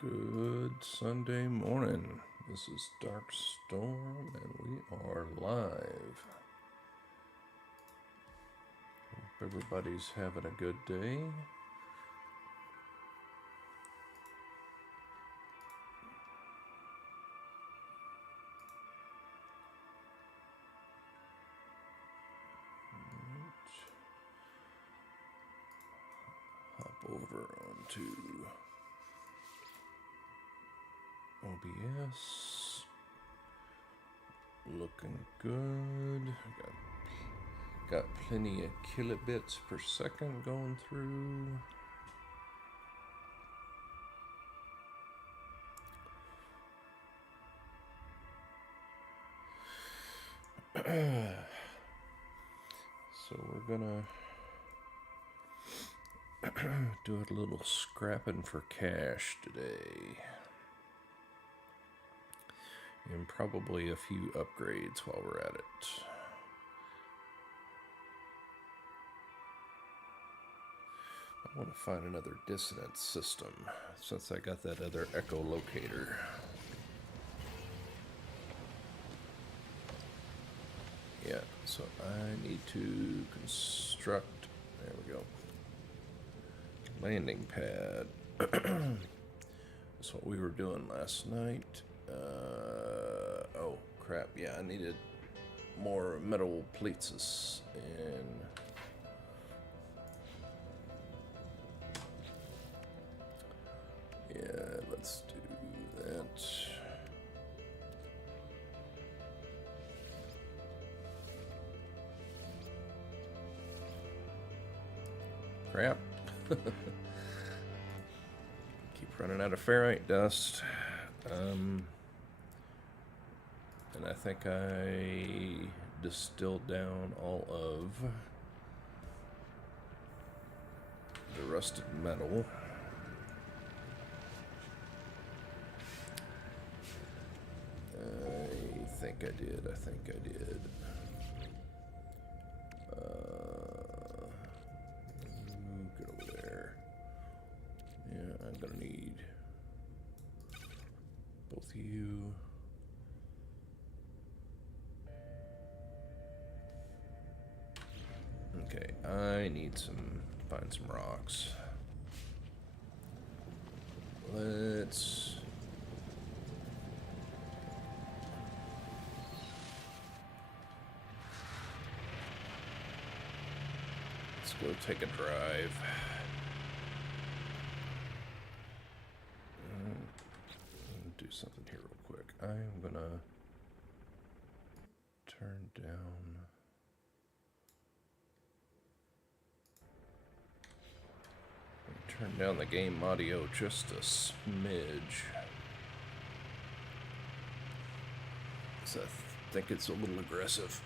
Good Sunday morning. This is Dark Storm, and we are live. Hope everybody's having a good day. Hop over onto OBS. Looking good. Got plenty of kilobits per second going through. So we're gonna do a little scrapping for cash today. And probably a few upgrades while we're at it. I want to find another dissonance system since I got that other echolocator. Yeah, so I need to construct, there we go, landing pad. That's what we were doing last night. Oh crap, yeah, I needed more metal pleats and yeah, let's do that. Crap. Keep running out of ferrite dust. And I think I distilled down all of the rusted metal. I think I did. Get over there. Yeah, I'm gonna need both of you. Okay, I need find some rocks. Let's go take a drive. Do something here real quick. I'm gonna turn down the game audio just a smidge. So I think it's a little aggressive.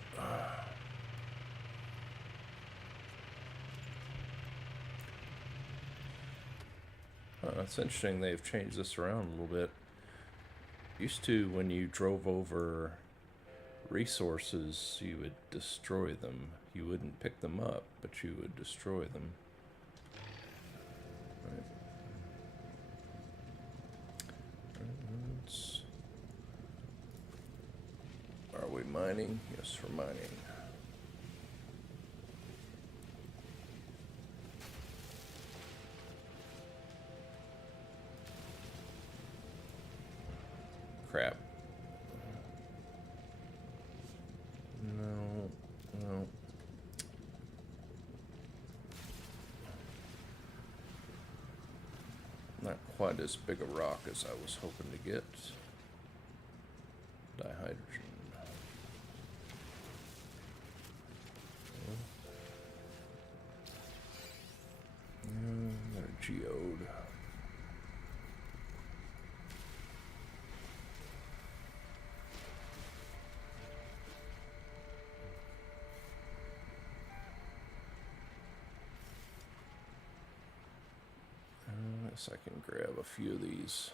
It's interesting they've changed this around a little bit. Used to, when you drove over resources, you would destroy them. You wouldn't pick them up, but you would destroy them. Right. Are we mining? Yes, we're mining. Crap. No. Not quite as big a rock as I was hoping to get. Dihydrogen. Got a geode. Guess I can grab a few of these.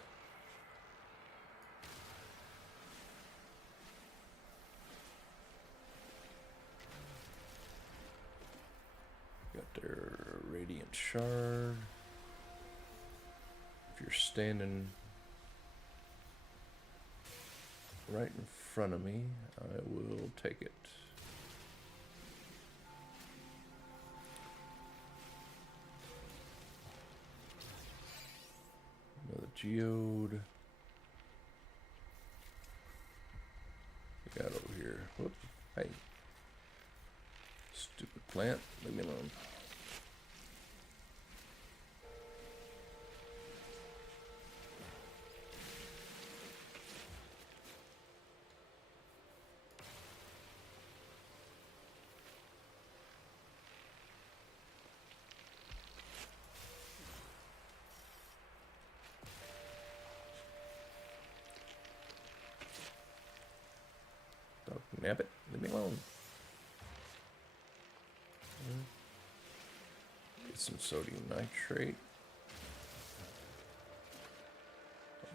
Got their radiant shard. If you're standing right in front of me. I will take it. Another geode. We got over here. Whoop. Hey. Stupid plant. Leave me alone. Nab it. Leave me alone. Get some sodium nitrate.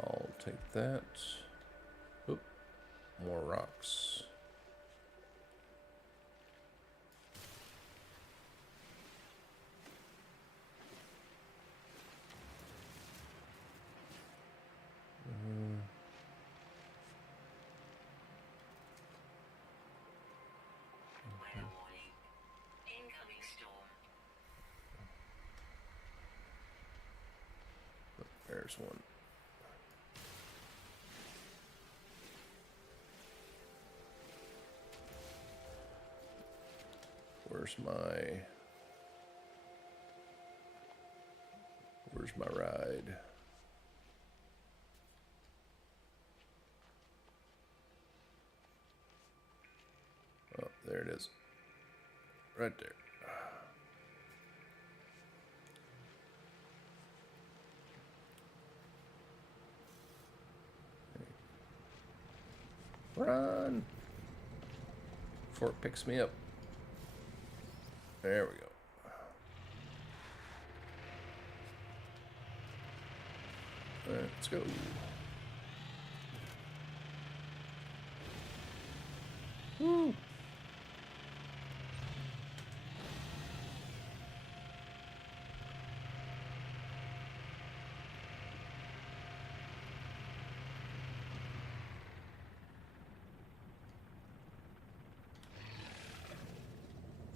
I'll take that. Oop. More rocks. There's one. Where's my ride? Oh, there it is. Right there. Run! Before it picks me up. There we go. Alright, let's go. Woo!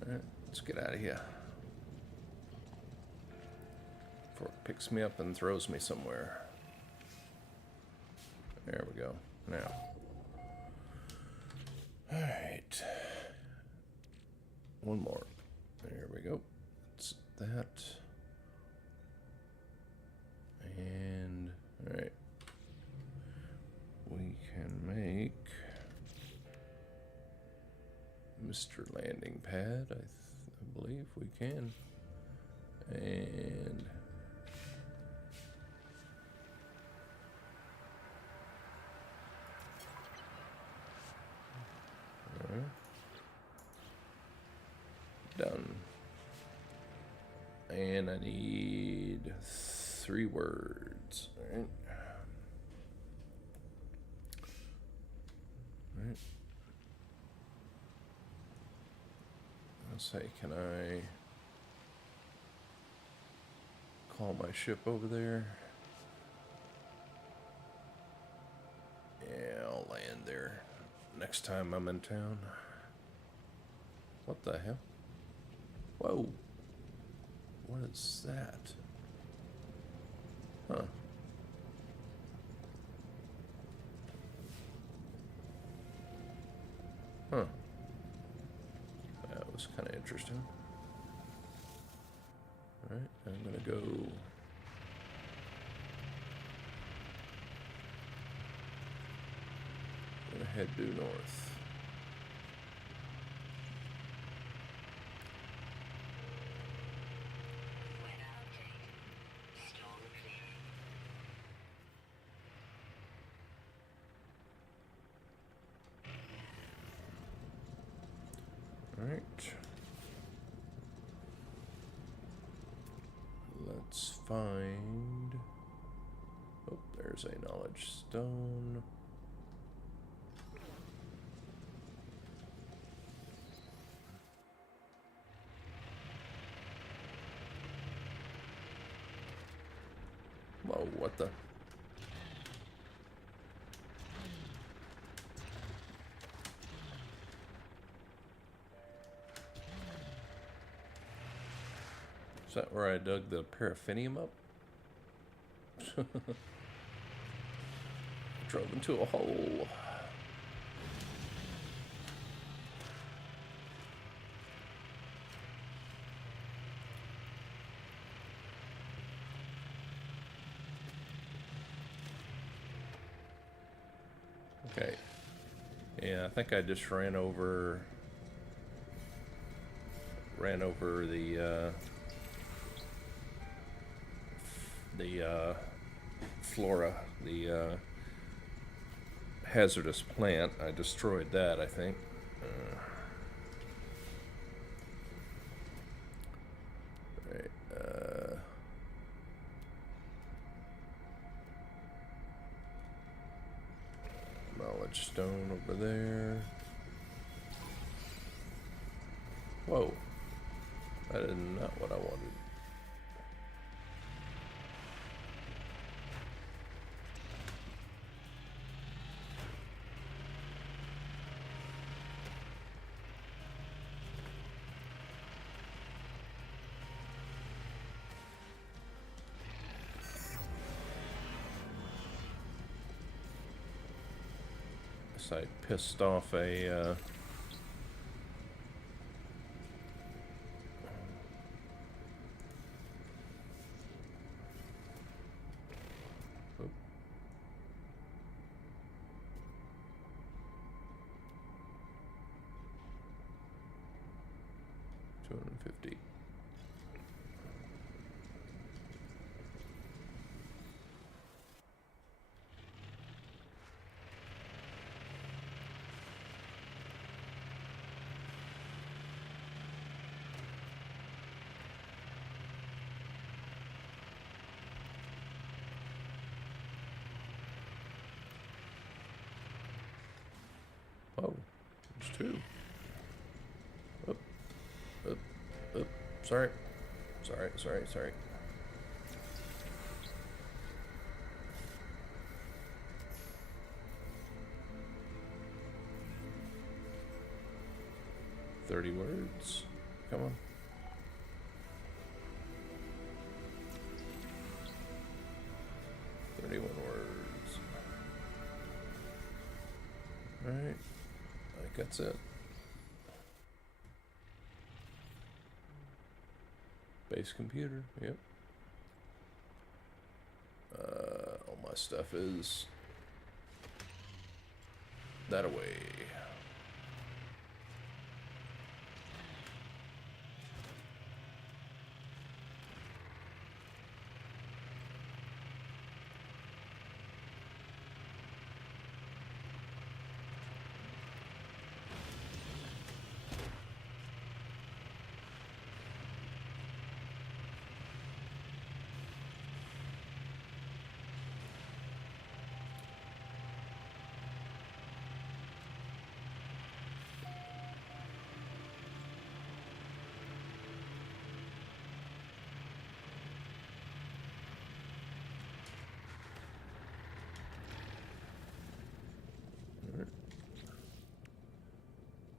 Alright, let's get out of here. Before it picks me up and throws me somewhere. There we go. Now. Alright. One more. There we go. It's that. And, alright. We can make Mr. Landing Pad. I believe we can. And done. And I need 3 words. Alright. Alright. Let's say, can I call my ship over there? Yeah, I'll land there next time I'm in town. What the hell? Whoa. What is that? Huh. Huh. That was kind of interesting. Alright, I'm gonna go. I'm gonna head due north. Alright. Let's find. Oh, there's a knowledge stone. Whoa, what the? Is that where I dug the paraffinium up? Drove into a hole. Okay. Yeah, I think I just ran over the flora, the hazardous plant. I destroyed that, I think. Right. Knowledge stone over there. Whoa. That is not what I wanted. I pissed off a oop. 250. Oh, there's two. Up, up, up. Sorry. Sorry. "30 words. Come on. "31 words. Alright. I think that's it. Base computer, yep. All my stuff is that away.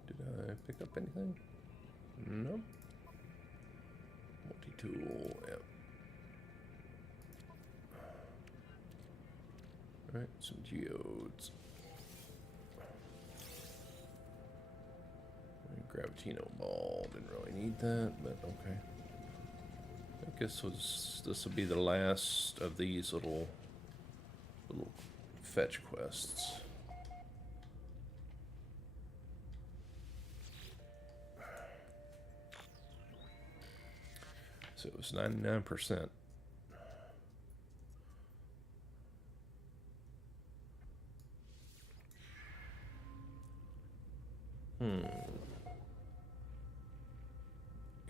Did I pick up anything? Nope. Multi-tool, yep. Alright, some geodes. Gravitino ball, didn't really need that, but okay. I guess this will be the last of these little fetch quests. So it was 99%.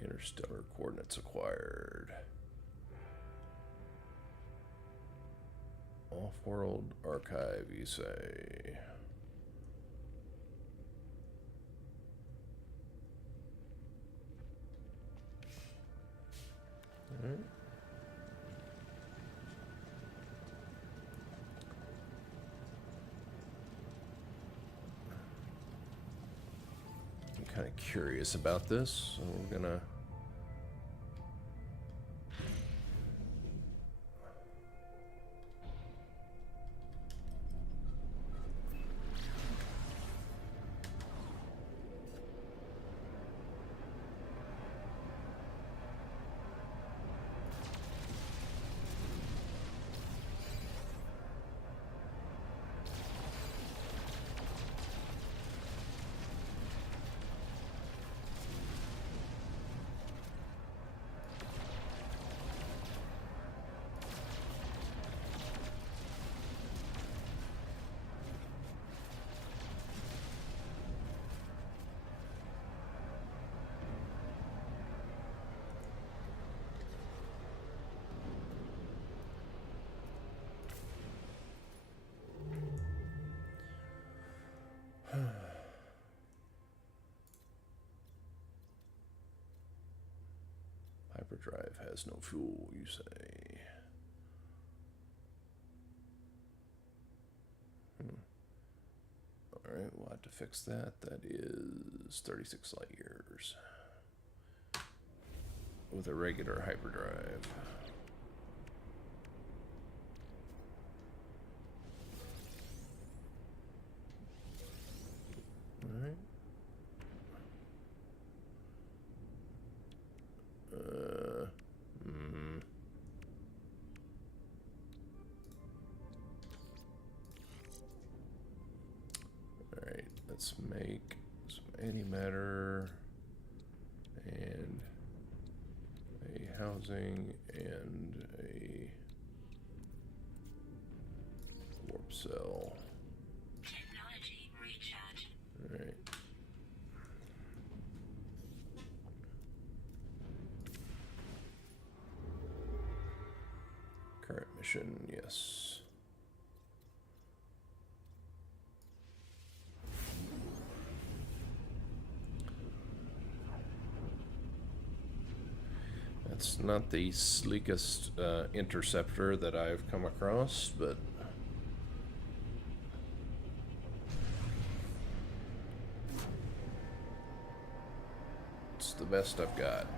Interstellar coordinates acquired. Off-world archive, you say? Alright. I'm kind of curious about this, so we're gonna Hyperdrive has no fuel, you say. Alright, we'll have to fix that. That is 36 light years. With a regular hyperdrive. Alright. Alright, let's make some antimatter and a housing and a warp cell. Technology recharge. Alright. Current mission, yes. It's not the sleekest interceptor that I've come across, but it's the best I've got.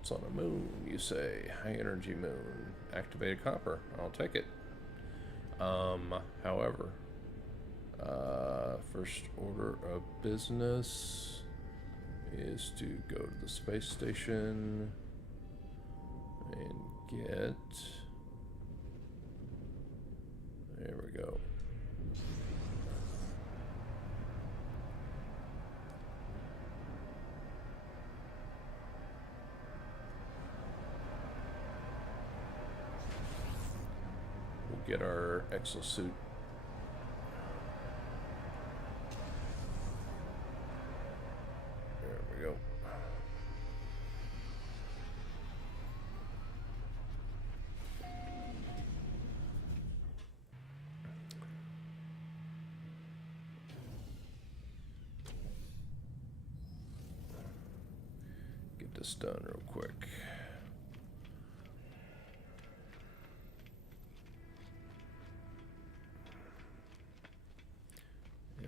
It's on a moon, you say. High energy moon. Activated copper. I'll take it. However, first order of business is to go to the space station and get... There we go. Get our exosuit. There we go. Get this done real quick.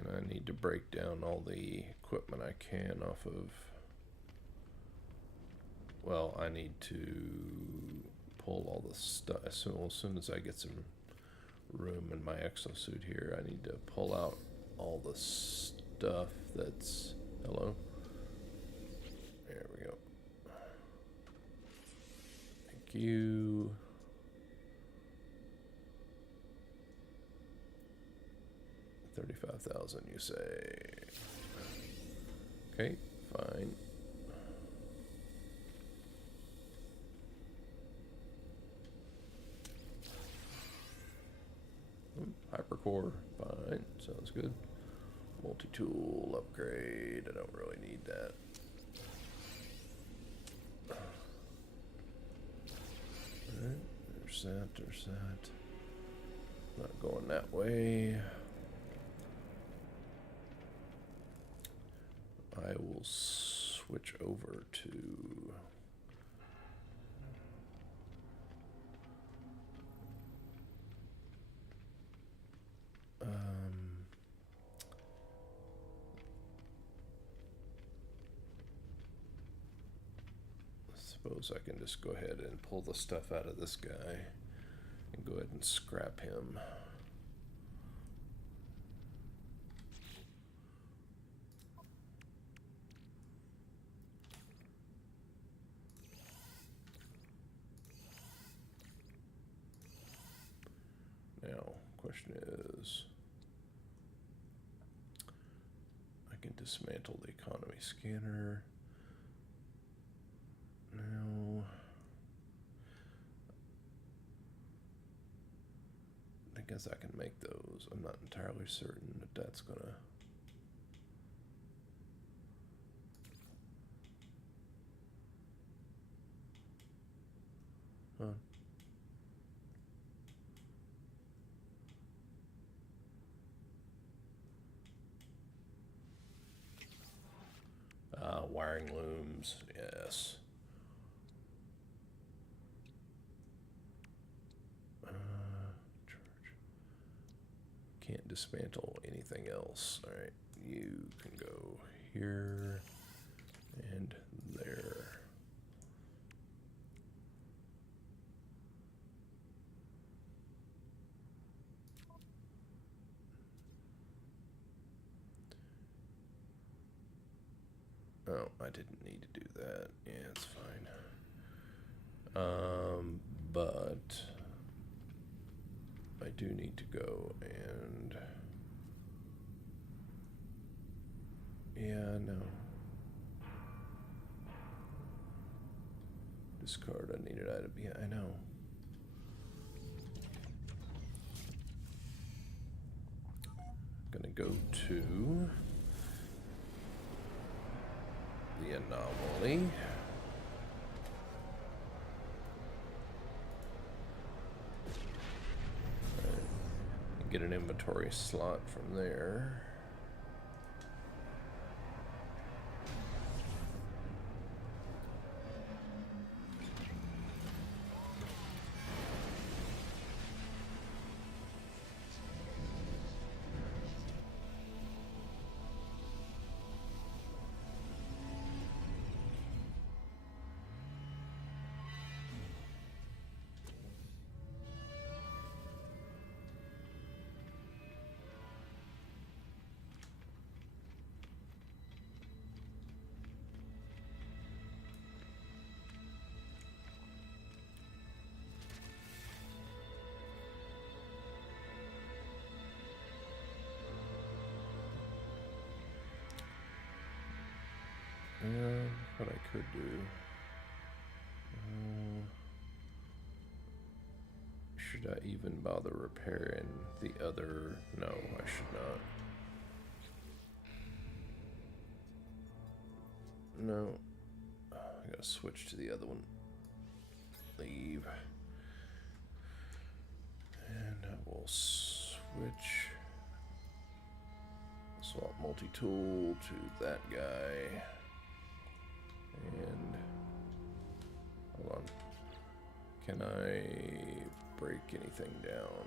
I need to break down all the equipment I can off of... Well, I need to pull all the stuff. As soon as I get some room in my exosuit here, I need to pull out all the stuff that's... Hello? There we go. Thank you. $35,000, you say. Okay, fine. Hypercore, fine, sounds good. Multi-tool upgrade, I don't really need that. Alright, there's that. Not going that way. I will switch over to I suppose I can just go ahead and pull the stuff out of this guy and go ahead and scrap him. Now, question is, I can dismantle the economy scanner. Now, I guess I can make those. I'm not entirely certain that that's gonna... firing looms, yes. Charge. Can't dismantle anything else. Alright, you can go here and there. Oh, I didn't need to do that. Yeah, it's fine. But I do need to go and yeah, no. Discard unneeded item. Yeah, I know. Gonna go to the anomaly. Get an inventory slot from there. What I could do. Should I even bother repairing the other? No, I should not. No. I gotta switch to the other one. Leave. And I will switch. Swap multi-tool to that guy. And hold on. Can I break anything down?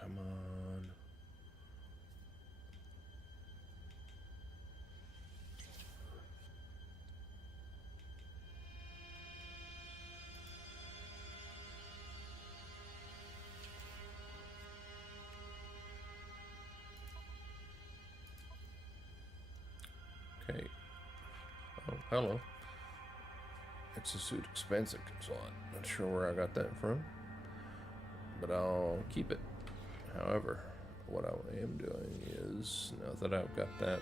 Come on. Okay. Oh, hello. Exosuit expansive slot. Not sure where I got that from, but I'll keep it. However, what I am doing is, now that I've got that,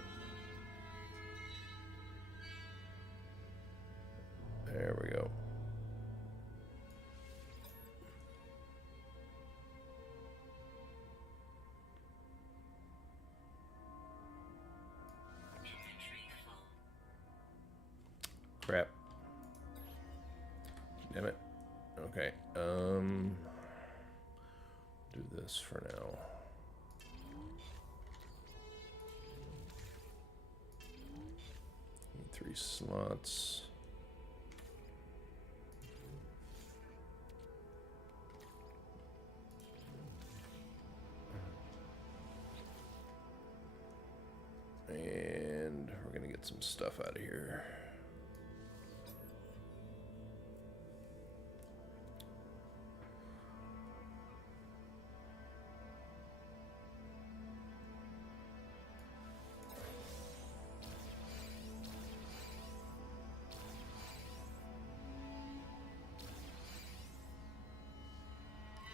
there we go. Inventory full. Crap. Damn it. Okay. Do this for now. Need 3 slots. And we're gonna get some stuff out of here.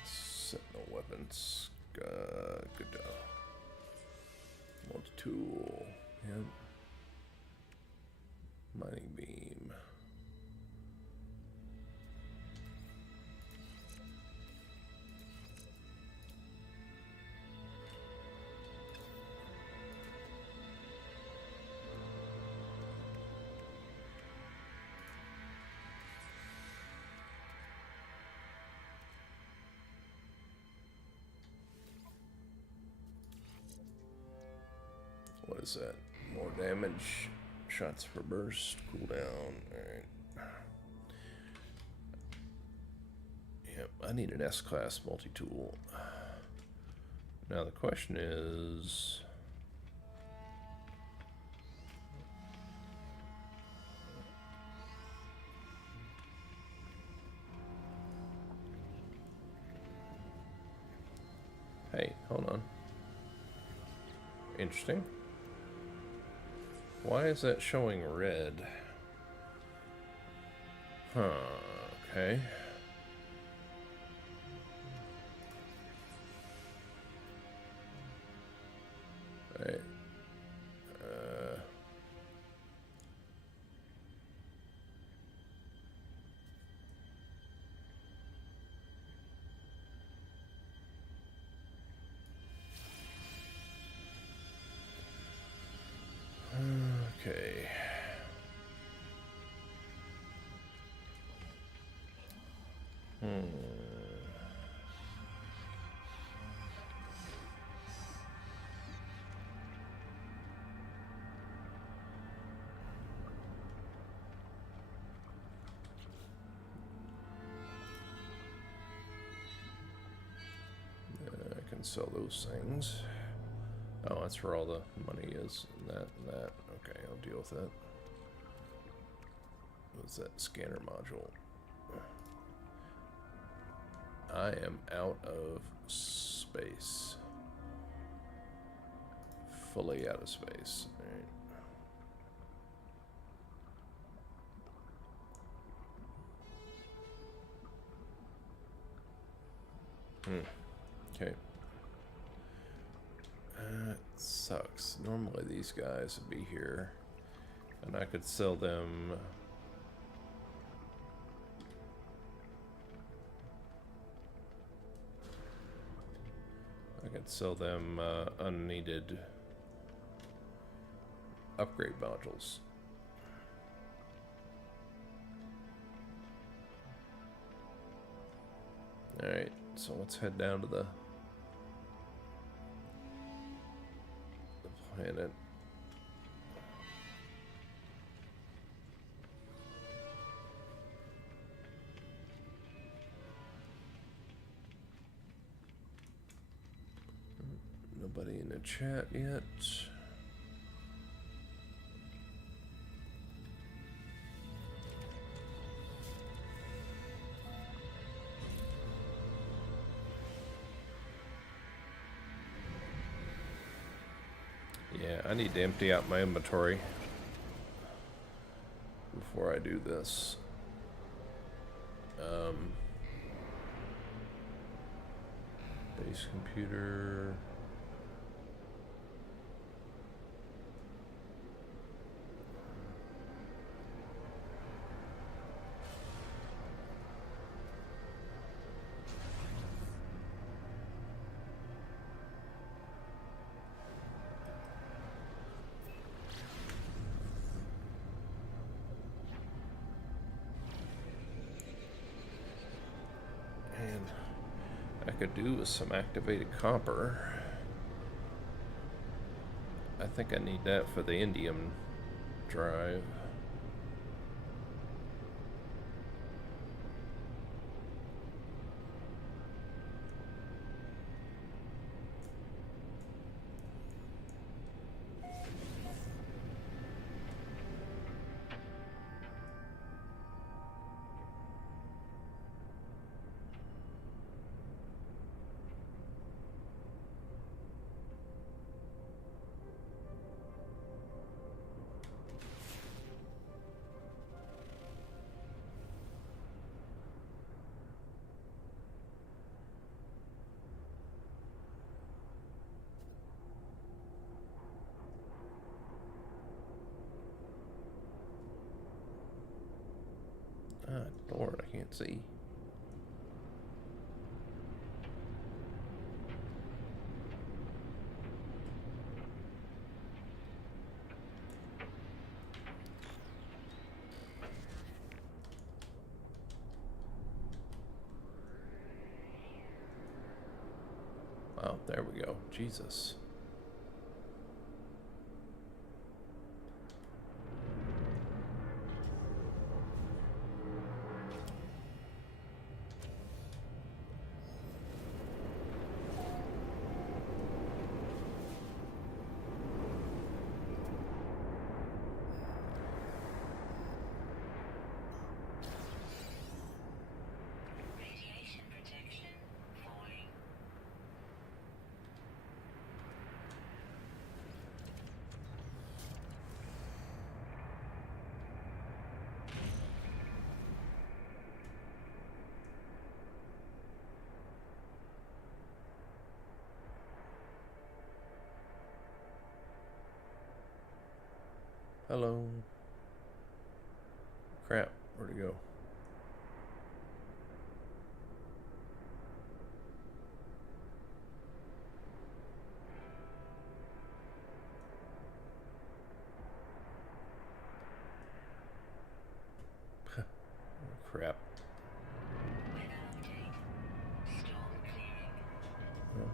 Sentinel weapons. Good job. Multi-tool. Yep. Mining beam. what is that? More damage, shots per burst, cooldown. Alright. Yep, I need an S-class multi-tool. Now the question is... Hey, hold on. Interesting. Why is that showing red? Huh, okay. Right. Okay. I can sell those things. Oh, that's where all the money is. And that and that. Okay, I'll deal with that. What's that scanner module? I am out of space. Fully out of space. Alright. Okay. That sucks. Normally these guys would be here. And I could sell them... I could sell them unneeded upgrade modules. Alright, so let's head down to the planet. Nobody in the chat yet. Yeah, I need to empty out my inventory before I do this. Base computer. Could do with some activated copper. I think I need that for the indium drive. Ah, Lord, I can't see. Wow, there we go. Jesus. Hello. Crap, where'd it go? Crap. Weather update. Storm clearing. Well,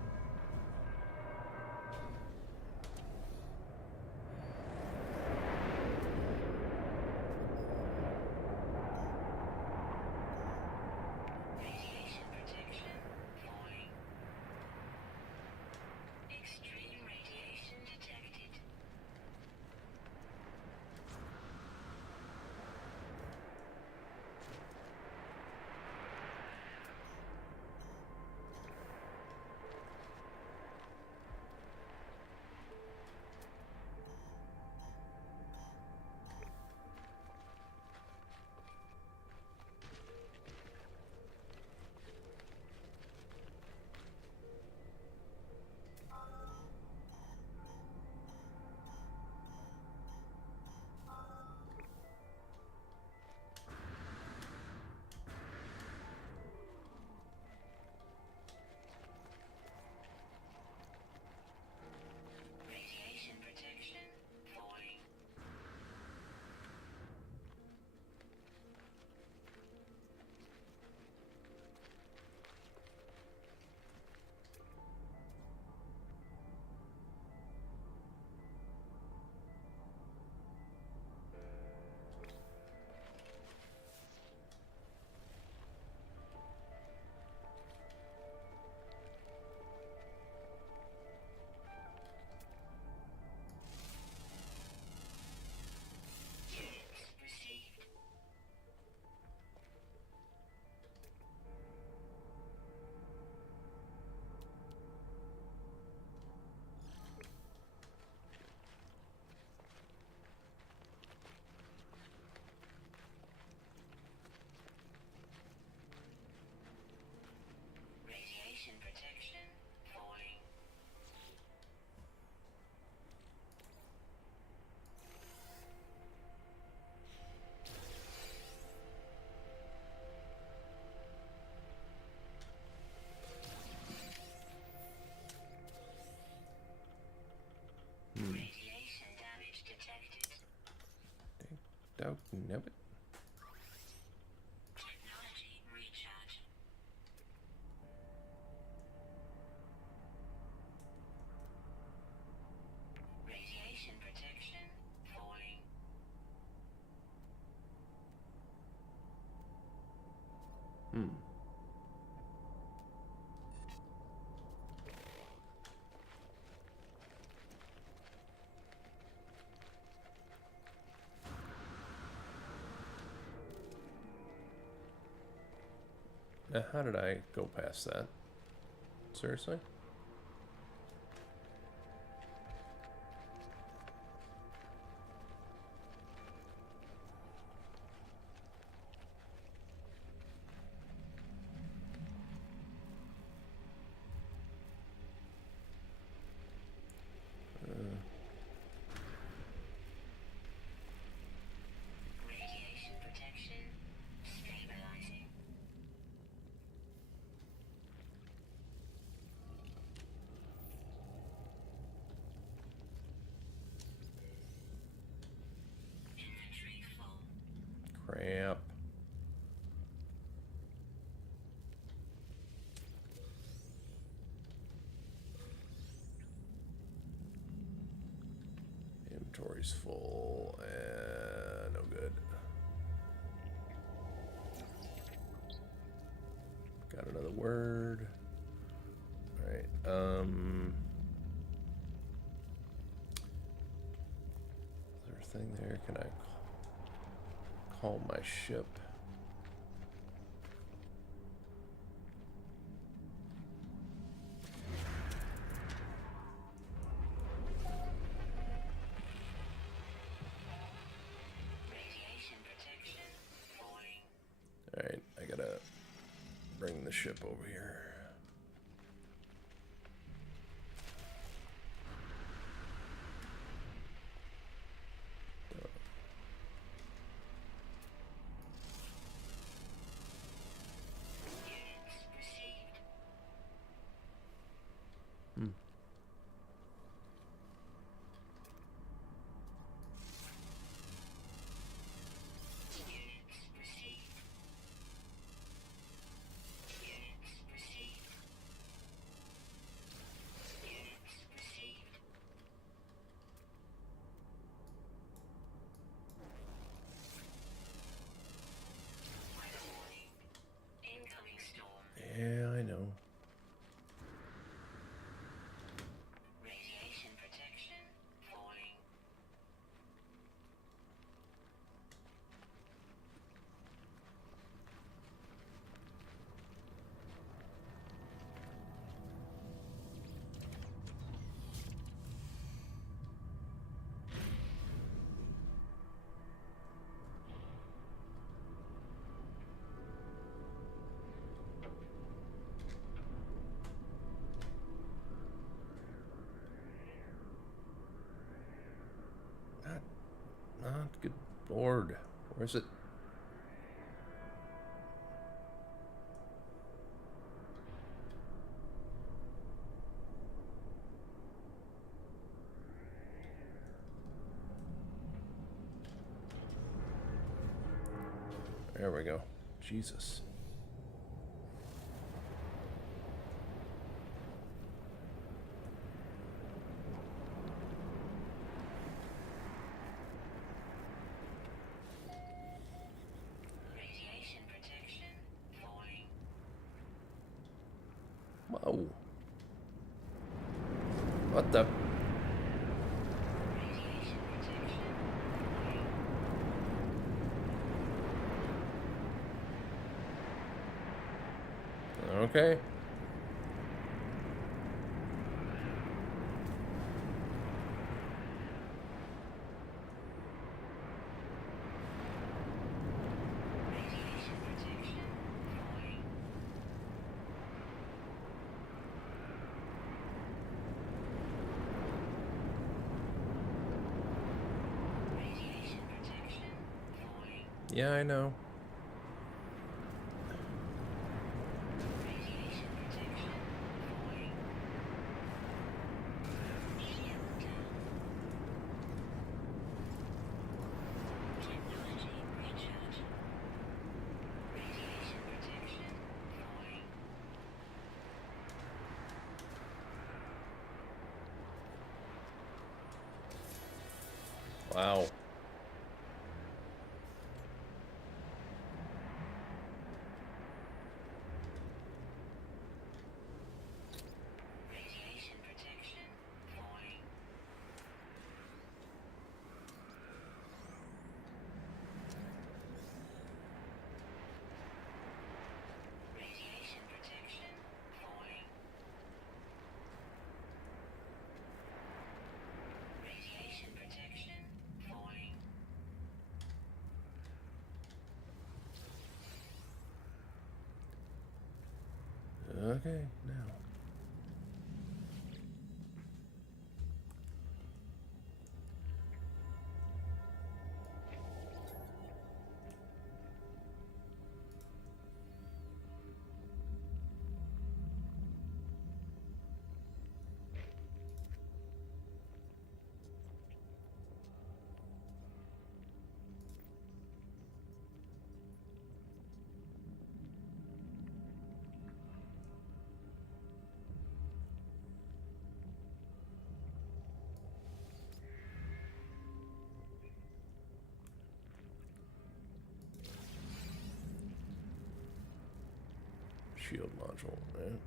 Radiation protection falling. Extreme radiation detected. Radiation protection falling. Units received. Radiation protection falling. Radiation damage detected. dog nabbit. Technology recharge. Radiation protection falling. Hmm. Now, how did I go past that? Seriously? Radiation protection stabilizing. Inventory full. Crap. Inventory's full. No good. Got another word. Alright, is there a thing there? Can I call my ship? Radiation protection falling. Alright, I gotta bring the ship over here. Lord, where's it? There we go. Jesus. Radiation protection falling. Whoa. What the? Radiation protection falling. Okay. Radiation protection falling. Radiation protection falling. Yeah, I know. Radiation protection falling. Shield down. Technology recharge. Radiation protection falling. Wow. Radiation protection falling. Radiation protection falling. Radiation protection falling. Okay, now. Shield module, right?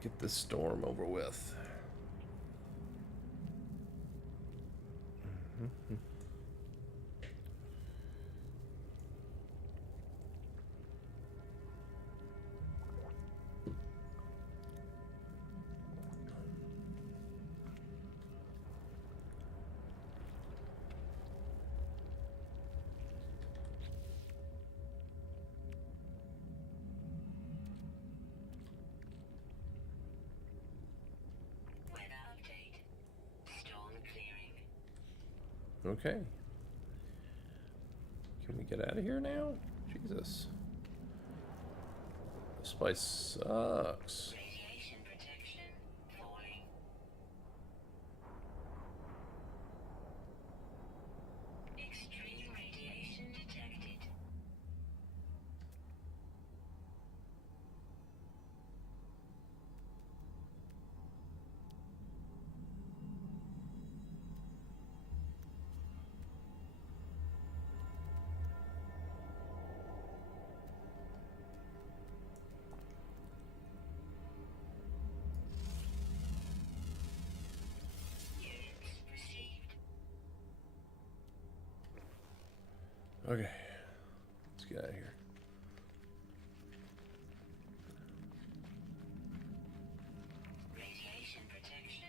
Get this storm over with. Weather update. Storm clearing. Okay. Can we get out of here now? Jesus. This place sucks. Radiation protection falling. Extreme radiation detected. Okay, let's get out of here. Radiation protection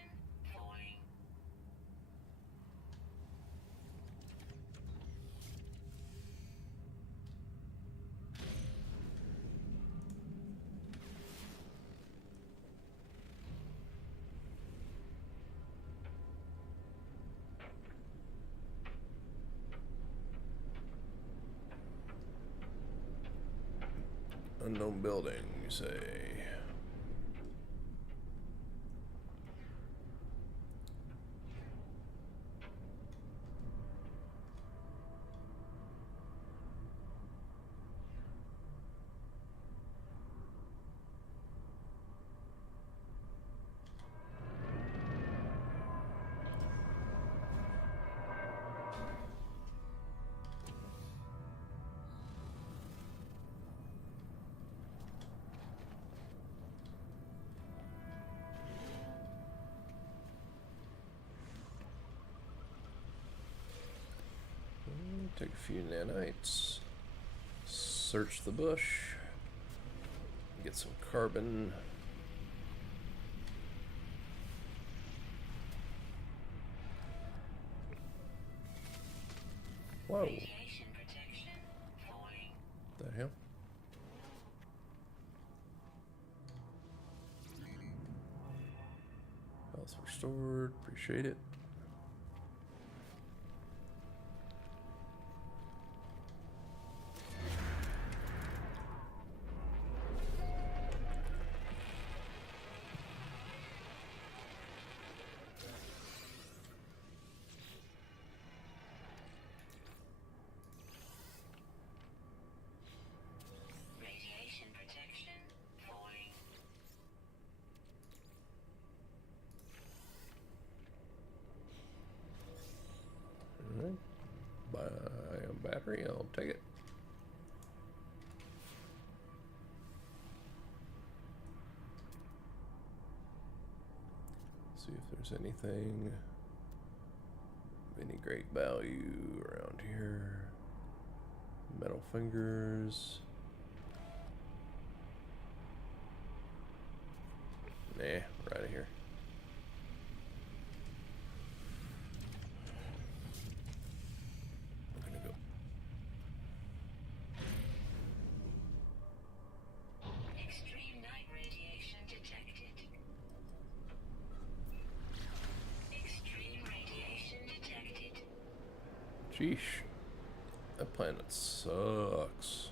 falling. Unknown building, you say? Take a few nanites. Search the bush. Get some carbon. Whoa. Radiation protection falling. The hell? Health restored. Appreciate it. Radiation protection falling. Alright. Buy a battery, I'll take it. See if there's anything of any great value around here. Metal fingers. Nah, we're out of here. We're gonna go. Extreme night radiation detected. Extreme radiation detected. Sheesh. That planet sucks.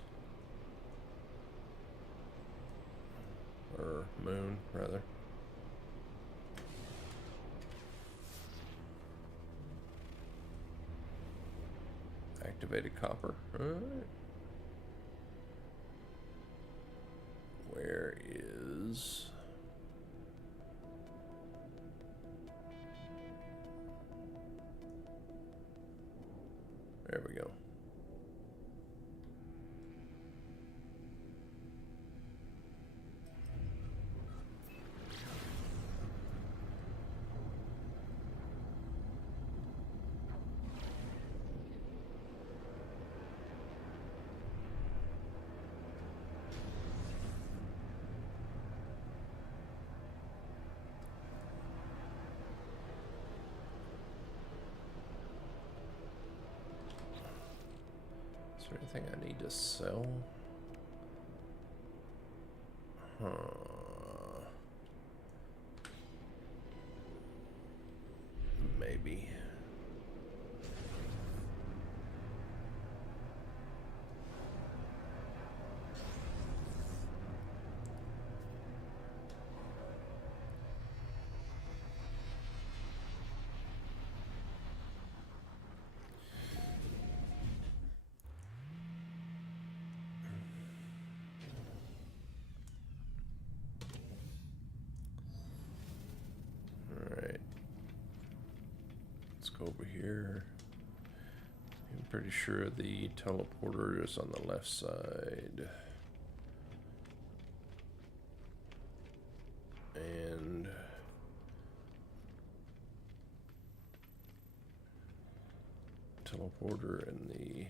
Or moon, rather. Activated copper. Alright. Where is... There we go. Is there anything I need to sell? Huh. Maybe. Alright. Let's go over here. I'm pretty sure the teleporter is on the left side. And teleporter in the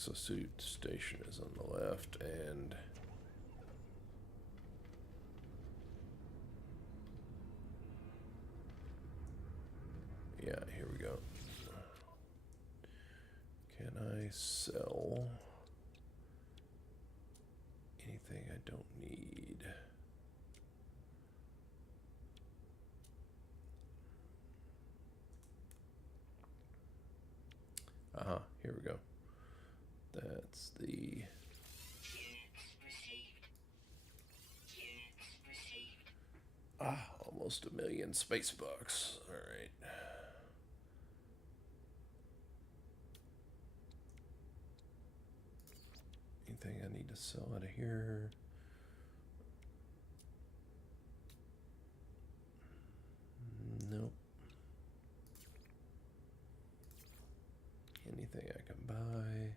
exosuit station is on the left, and yeah, here we go. Can I sell anything I don't need? Here we go. That's the Units received. Units received. almost 1,000,000 space bucks. All right. Anything I need to sell out of here? Nope. Anything I can buy?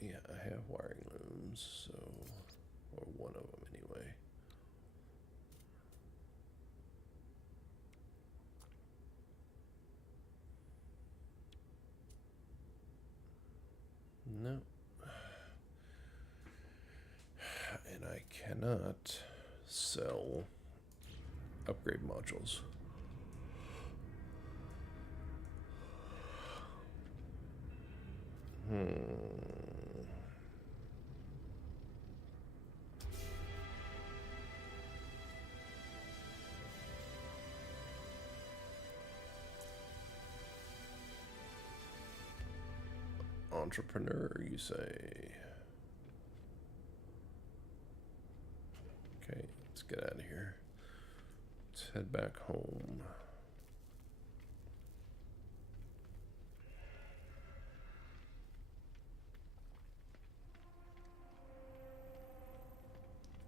Yeah, I have wiring looms, so, or one of them anyway. No. And I cannot sell upgrade modules. Entrepreneur, you say? Okay, let's get out of here. Let's head back home.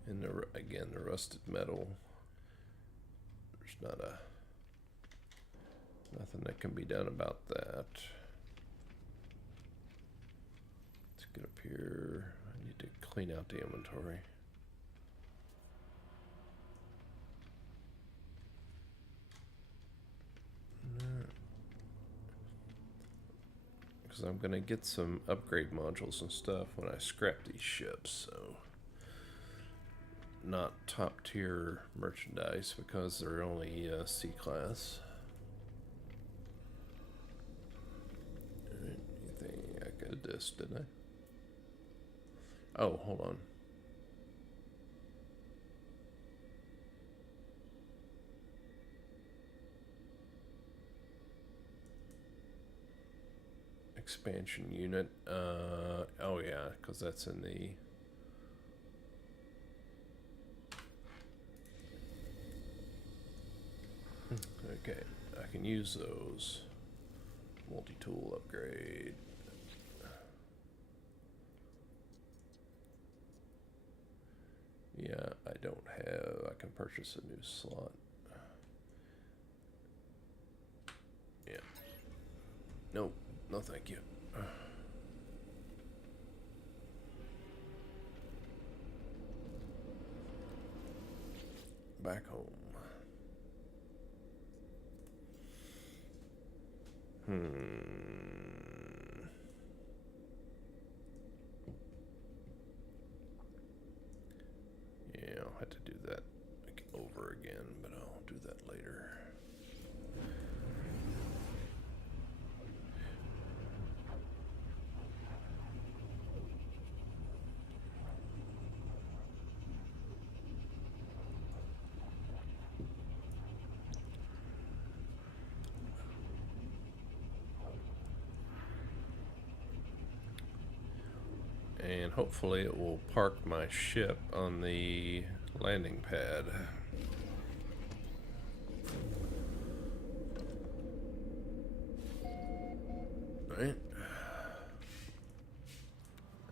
And again, the rusted metal. There's nothing that can be done about that. Let's get up here. I need to clean out the inventory. Because I'm going to get some upgrade modules and stuff when I scrap these ships, so not top tier merchandise because they're only C class. Anything I got this, didn't I? Oh, hold on. Expansion unit. Oh yeah, because that's in the. Okay, I can use those. Multi-tool upgrade. Yeah, I don't have. I can purchase a new slot. Yeah. Nope. No, thank you. Back home. Yeah, I'll have to do that over again, but I'll do that later. And hopefully it will park my ship on the landing pad. Right?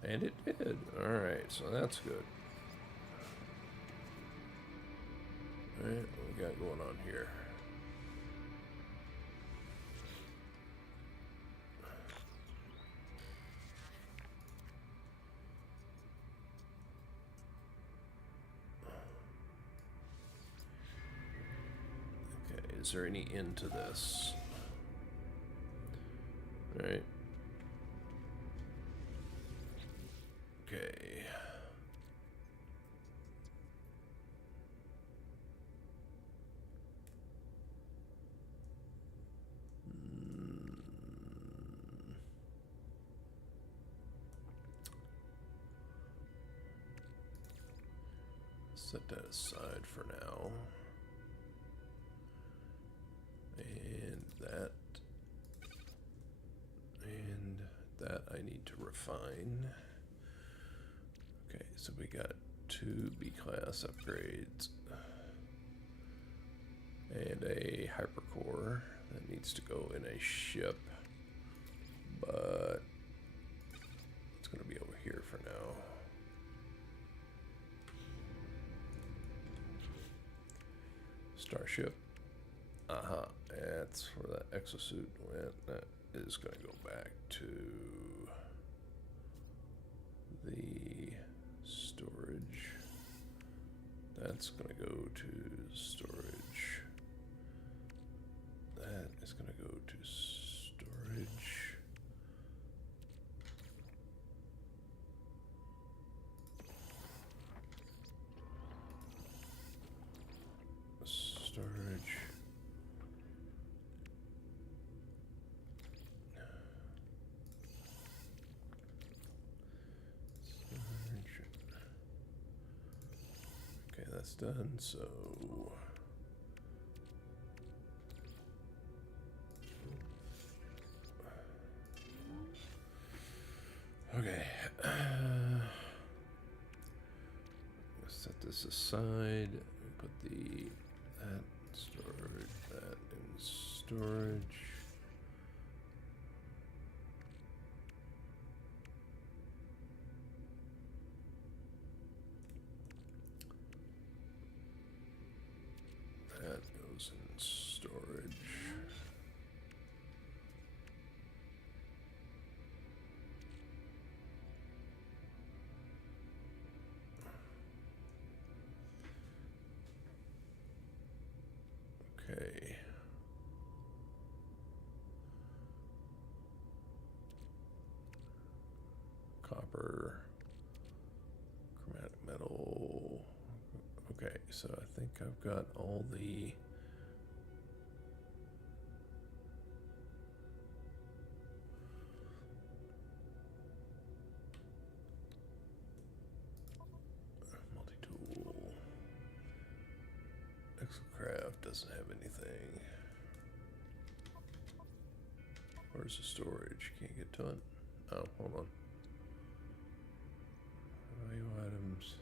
And it did. Alright, so that's good. Alright, what we got going on here? Is there any end to this? Right. Okay. Set that aside for now. And that. And that I need to refine. Okay, so we got 2 B-class upgrades. And a hypercore that needs to go in a ship. But it's going to be over here for now. Starship. That's where that exosuit went. That is going to go back to the storage. That's going to go to storage. That is going to go to storage. Storage. Okay, that's done, so okay. Set this aside. Put that storage, that in storage. That goes in storage. Okay. Copper, chromatic metal. Okay, so I think I've got all the multi-tool. Exocraft doesn't have anything. Where's the storage? Can't get to it. Oh, hold on. Value items.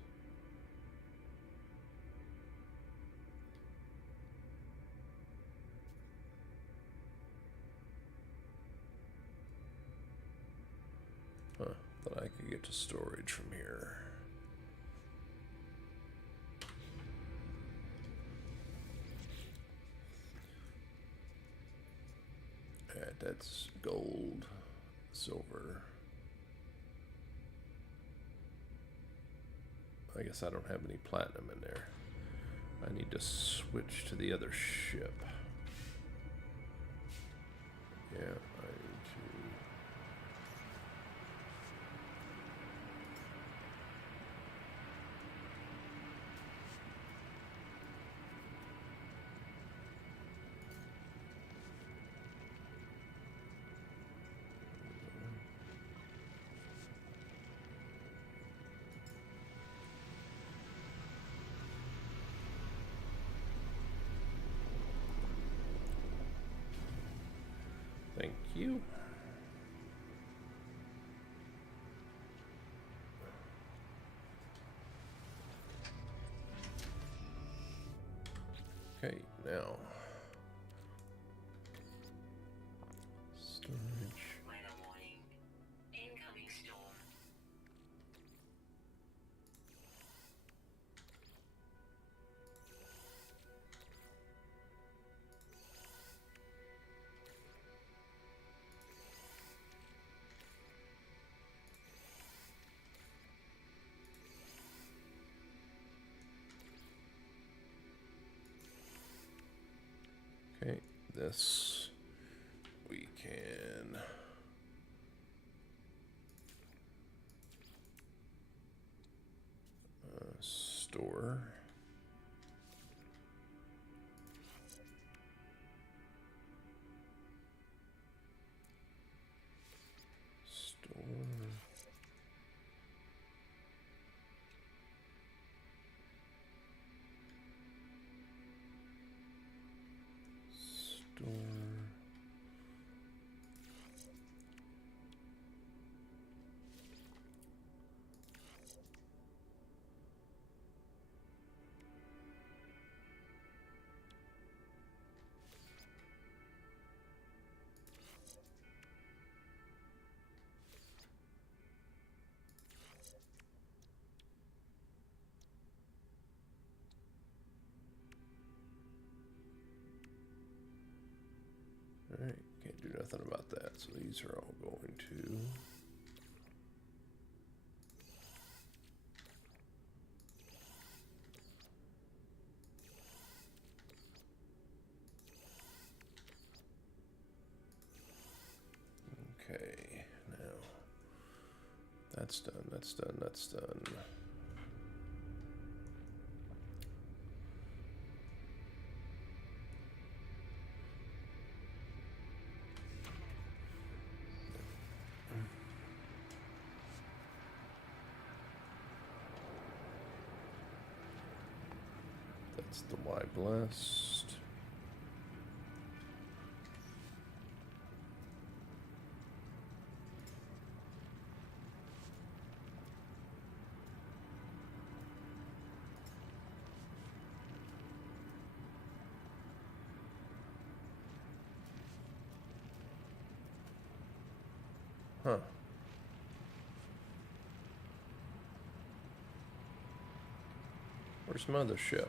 Huh, thought I could get to storage from here. Alright, that's gold, silver. I guess I don't have any platinum in there. I need to switch to the other ship. Yeah, I need to. Thank you. Okay, now storage. Weather warning. Incoming storm. this. We can store. Alright, can't do nothing about that. So these are all going to. Okay, now that's done, that's done, that's done. That's the Y blessed. Huh. Where's Mothership?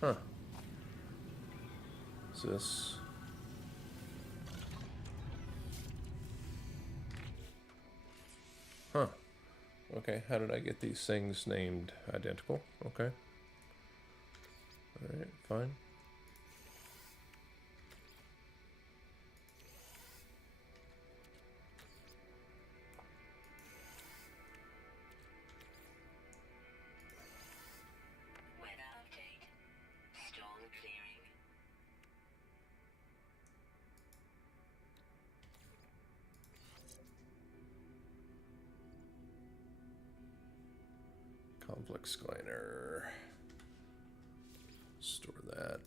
Huh. Is this? Huh. Okay, how did I get these things named identical? Okay. Alright, fine. Weather update. Storm clearing. Complex Skyner. Store that.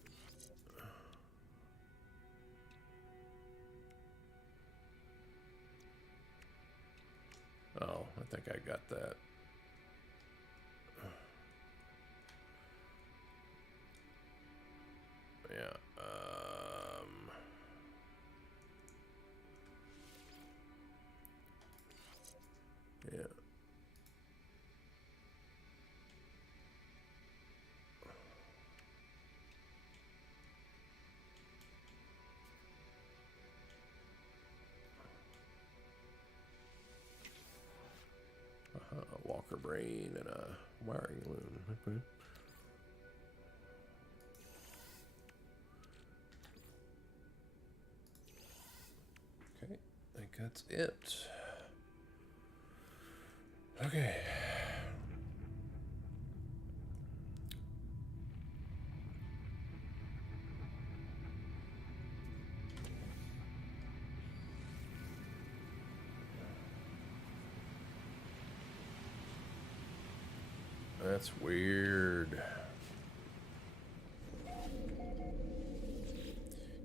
Oh, I think I got that. Yeah. Yeah. A Walker Brain and a wiring loom. Okay. Okay, I think that's it. Okay. That's weird.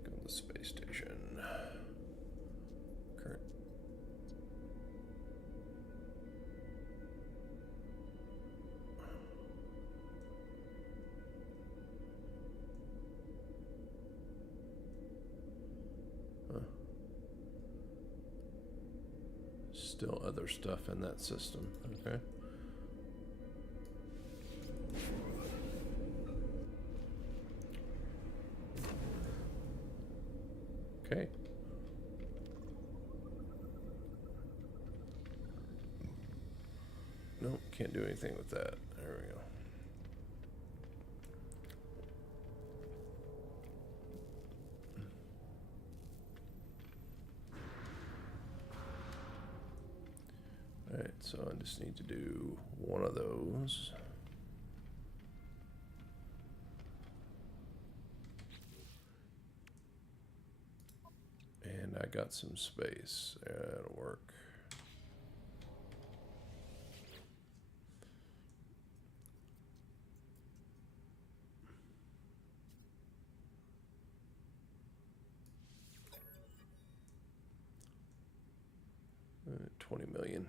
Go to the space station. Current. Huh. Still other stuff in that system. Okay. Okay. Nope, can't do anything with that. There we go. Alright, so I just need to do one of those. And I got some space. That'll work. Uh, 20 million.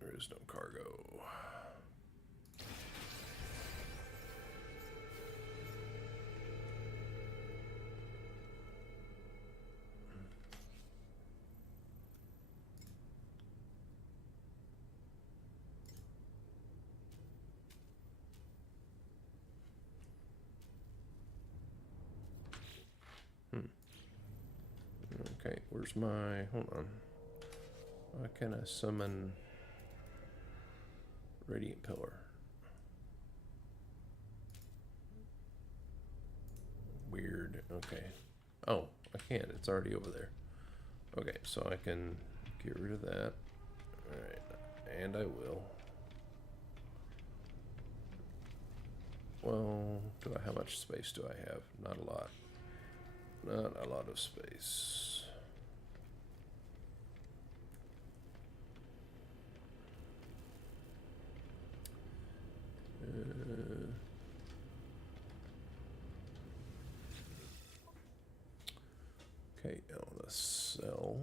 There is no cargo. Okay, where's my... Hold on. Why can't I summon Radiant Pillar? Weird. Okay. Oh, I can't. It's already over there. Okay, so I can get rid of that. Alright, and I will. Well, how much space do I have? Not a lot. Not a lot of space. Okay, I want to sell.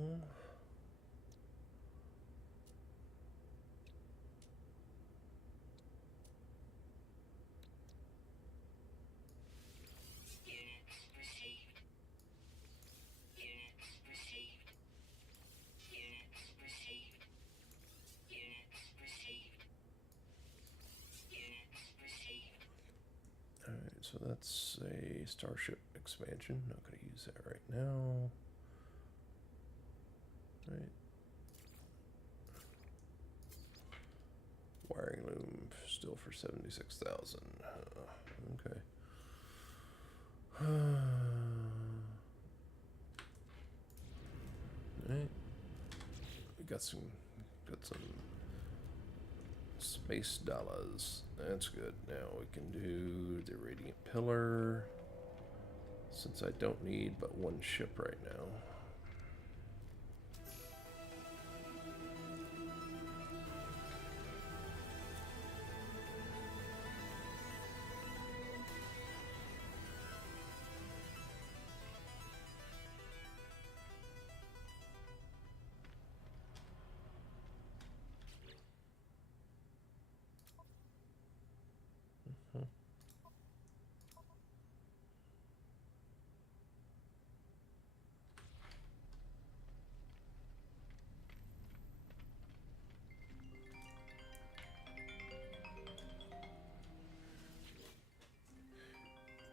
Units received. Units received. Units received. Units received. Units received. Alright, so that's a starship expansion. Not going to use that right now. Right. Wiring loom still for 76,000. Okay. Alright. We got some space dollars. That's good. Now we can do the Radiant Pillar. Since I don't need but one ship right now.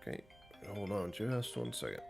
Okay, hold on just 1 second.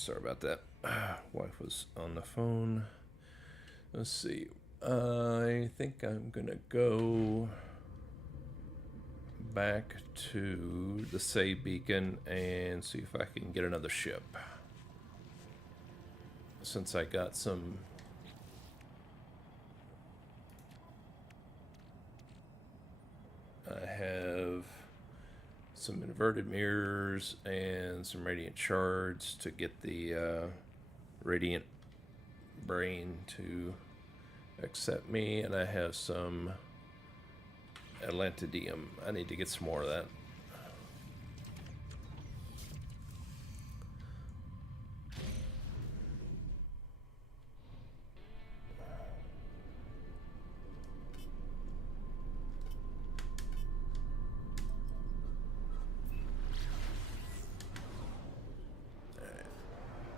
Sorry about that. Wife was on the phone. Let's see. I think I'm gonna go back to the save beacon and see if I can get another ship. Since I got some I have some inverted mirrors and some radiant shards to get the radiant brain to accept me, and I have some Atlantidium. I need to get some more of that.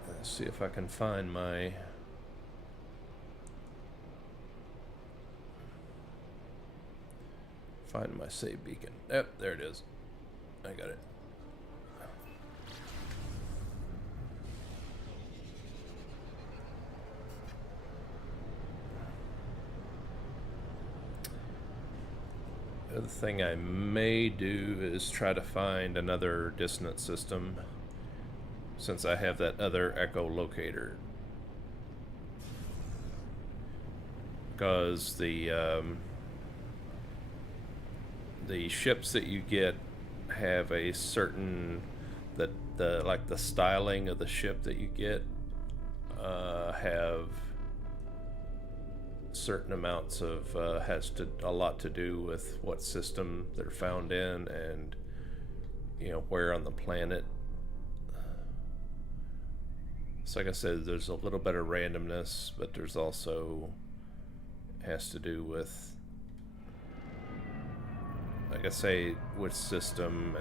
Let's see if I can find my save beacon. Yep, there it is. I got it. The other thing I may do is try to find another dissonance system, since I have that other echolocator. Because the ships that you get have a certain like the styling of the ship that you get have certain amounts of has a lot to do with what system they're found in, and where on the planet. So like I said, there's a little bit of randomness, but there's also has to do with, like I say, which system.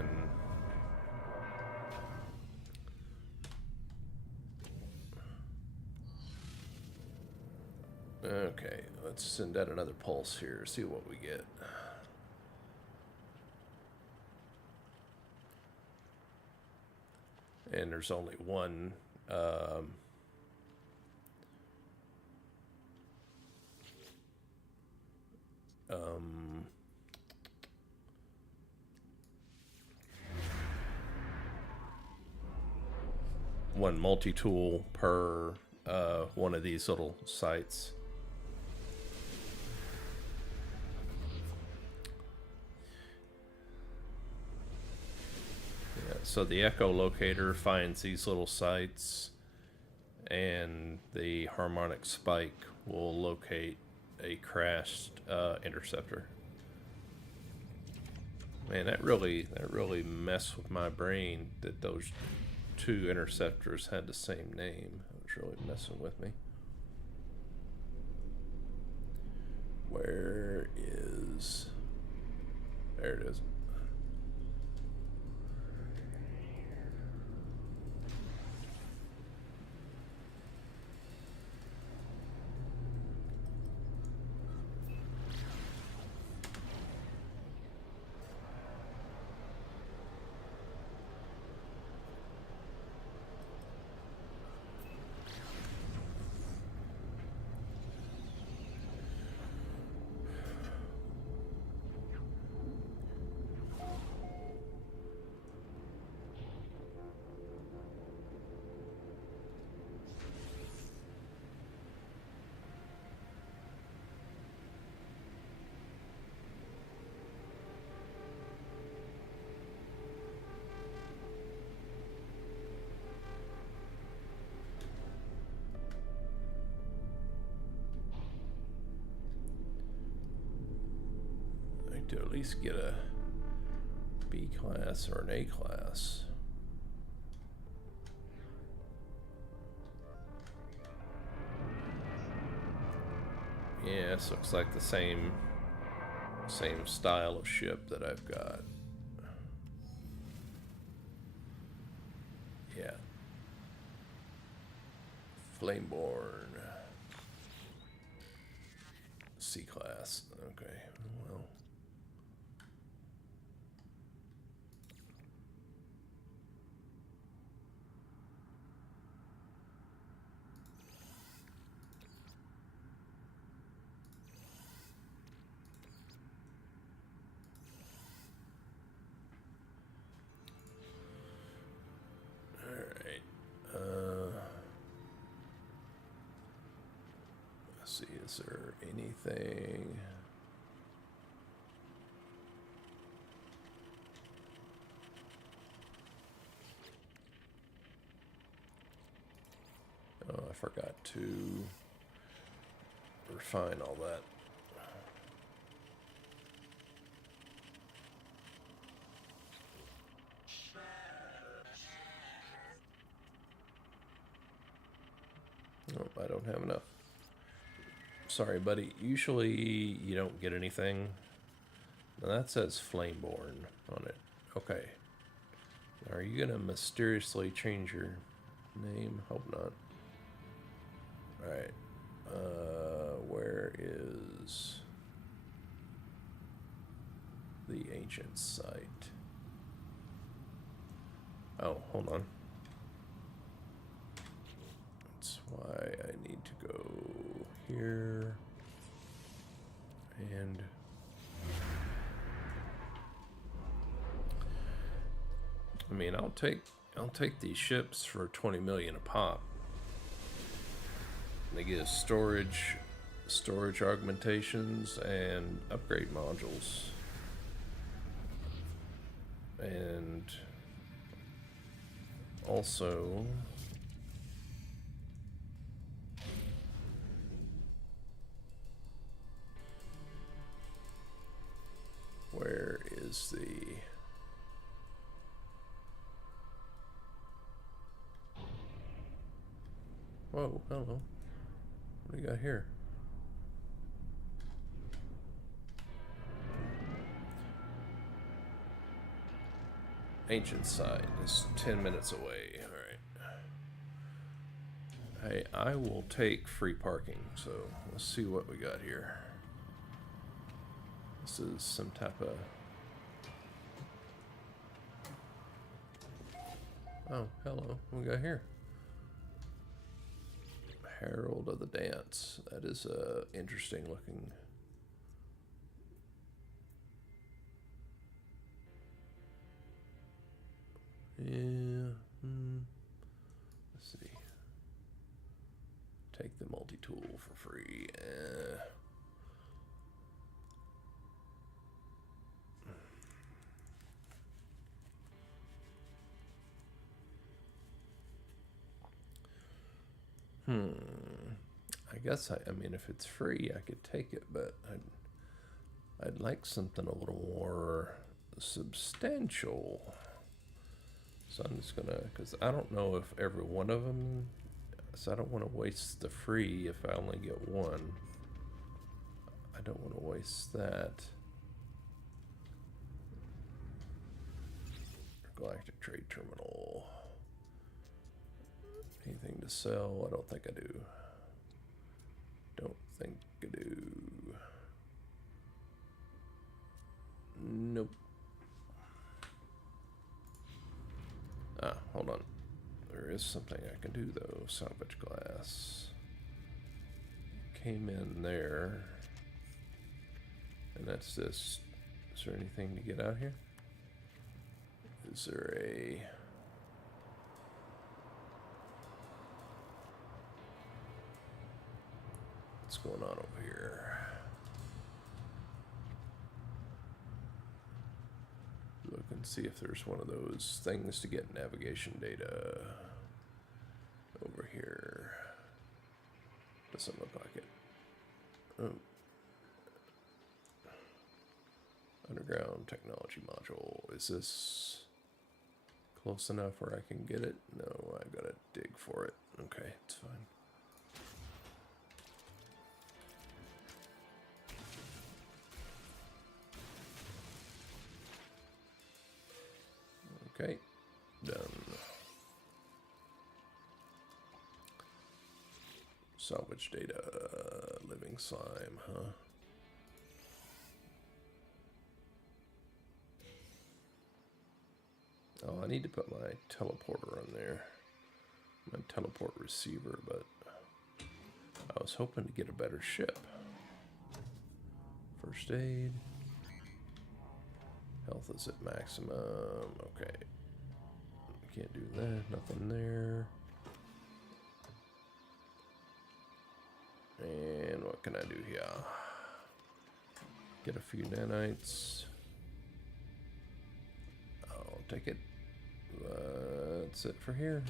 And okay, let's send out another pulse here, see what we get. And there's only one one multi-tool per one of these little sites. Yeah, so the echolocator finds these little sites, and the harmonic spike will locate a crashed interceptor. Man, that really messed with my brain that those two interceptors had the same name. It was really messing with me. Where is... There it is. To at least get a B class or an A class. Yeah, this looks like the same style of ship that I've got. Yeah. Flameborn. C class. Okay. Well. Is there anything? Oh, I forgot to refine all that. Nope, I don't have enough. Sorry, buddy. Usually you don't get anything. Now that says Flameborn on it. Okay. Are you gonna mysteriously change your name? Hope not. Alright. Where is the ancient site? Oh, hold on. That's why I need to go here and I mean I'll take these ships for 20 million a pop. They give storage augmentations and upgrade modules. And also where is the whoa, hello. What do you got here? Ancient site is 10 minutes away. Alright. Hey, I will take free parking, so let's see what we got here. This is some type of... Oh, hello. What we got here? Herald of the Dance. That is interesting looking. Yeah. Let's see. Take the multi-tool for free. I guess I mean, if it's free, I could take it, but I'd like something a little more substantial. So I'm just gonna, because I don't know if every one of them, so I don't want to waste the free if I only get one. I don't want to waste that. Galactic Trade Terminal. Anything to sell? I don't think I do. Don't think I do. Nope. Ah, hold on. There is something I can do though. Salvage glass. Came in there. And that's this. Is there anything to get out here? Is there a... What's going on over here? Look and see if there's one of those things to get navigation data over here. Doesn't look like it. Oh. Underground technology module. Is this close enough where I can get it? No, I gotta dig for it. Okay, it's fine. Okay, done. Salvage data, living slime, huh? Oh, I need to put my teleporter on there. My teleport receiver, but I was hoping to get a better ship. First aid. Health is at maximum. Okay. Can't do that. Nothing there. And what can I do here? Get a few nanites. I'll take it. That's it for here.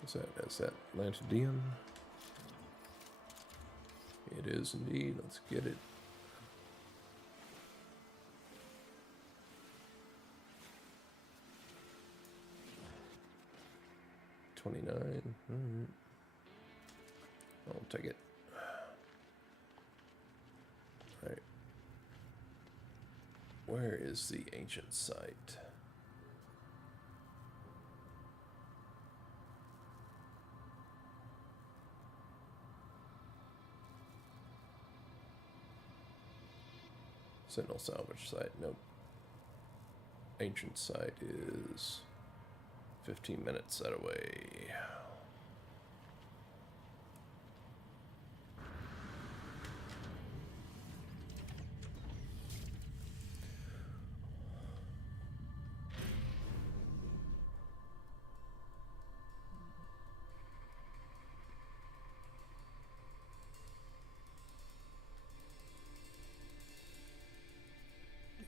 What's that? That's that Lantidium. It is indeed. Let's get it. $29. Alright. I'll take it. Alright. Where is the ancient site? Sentinel salvage site. Nope. Ancient site is 15 minutes that away.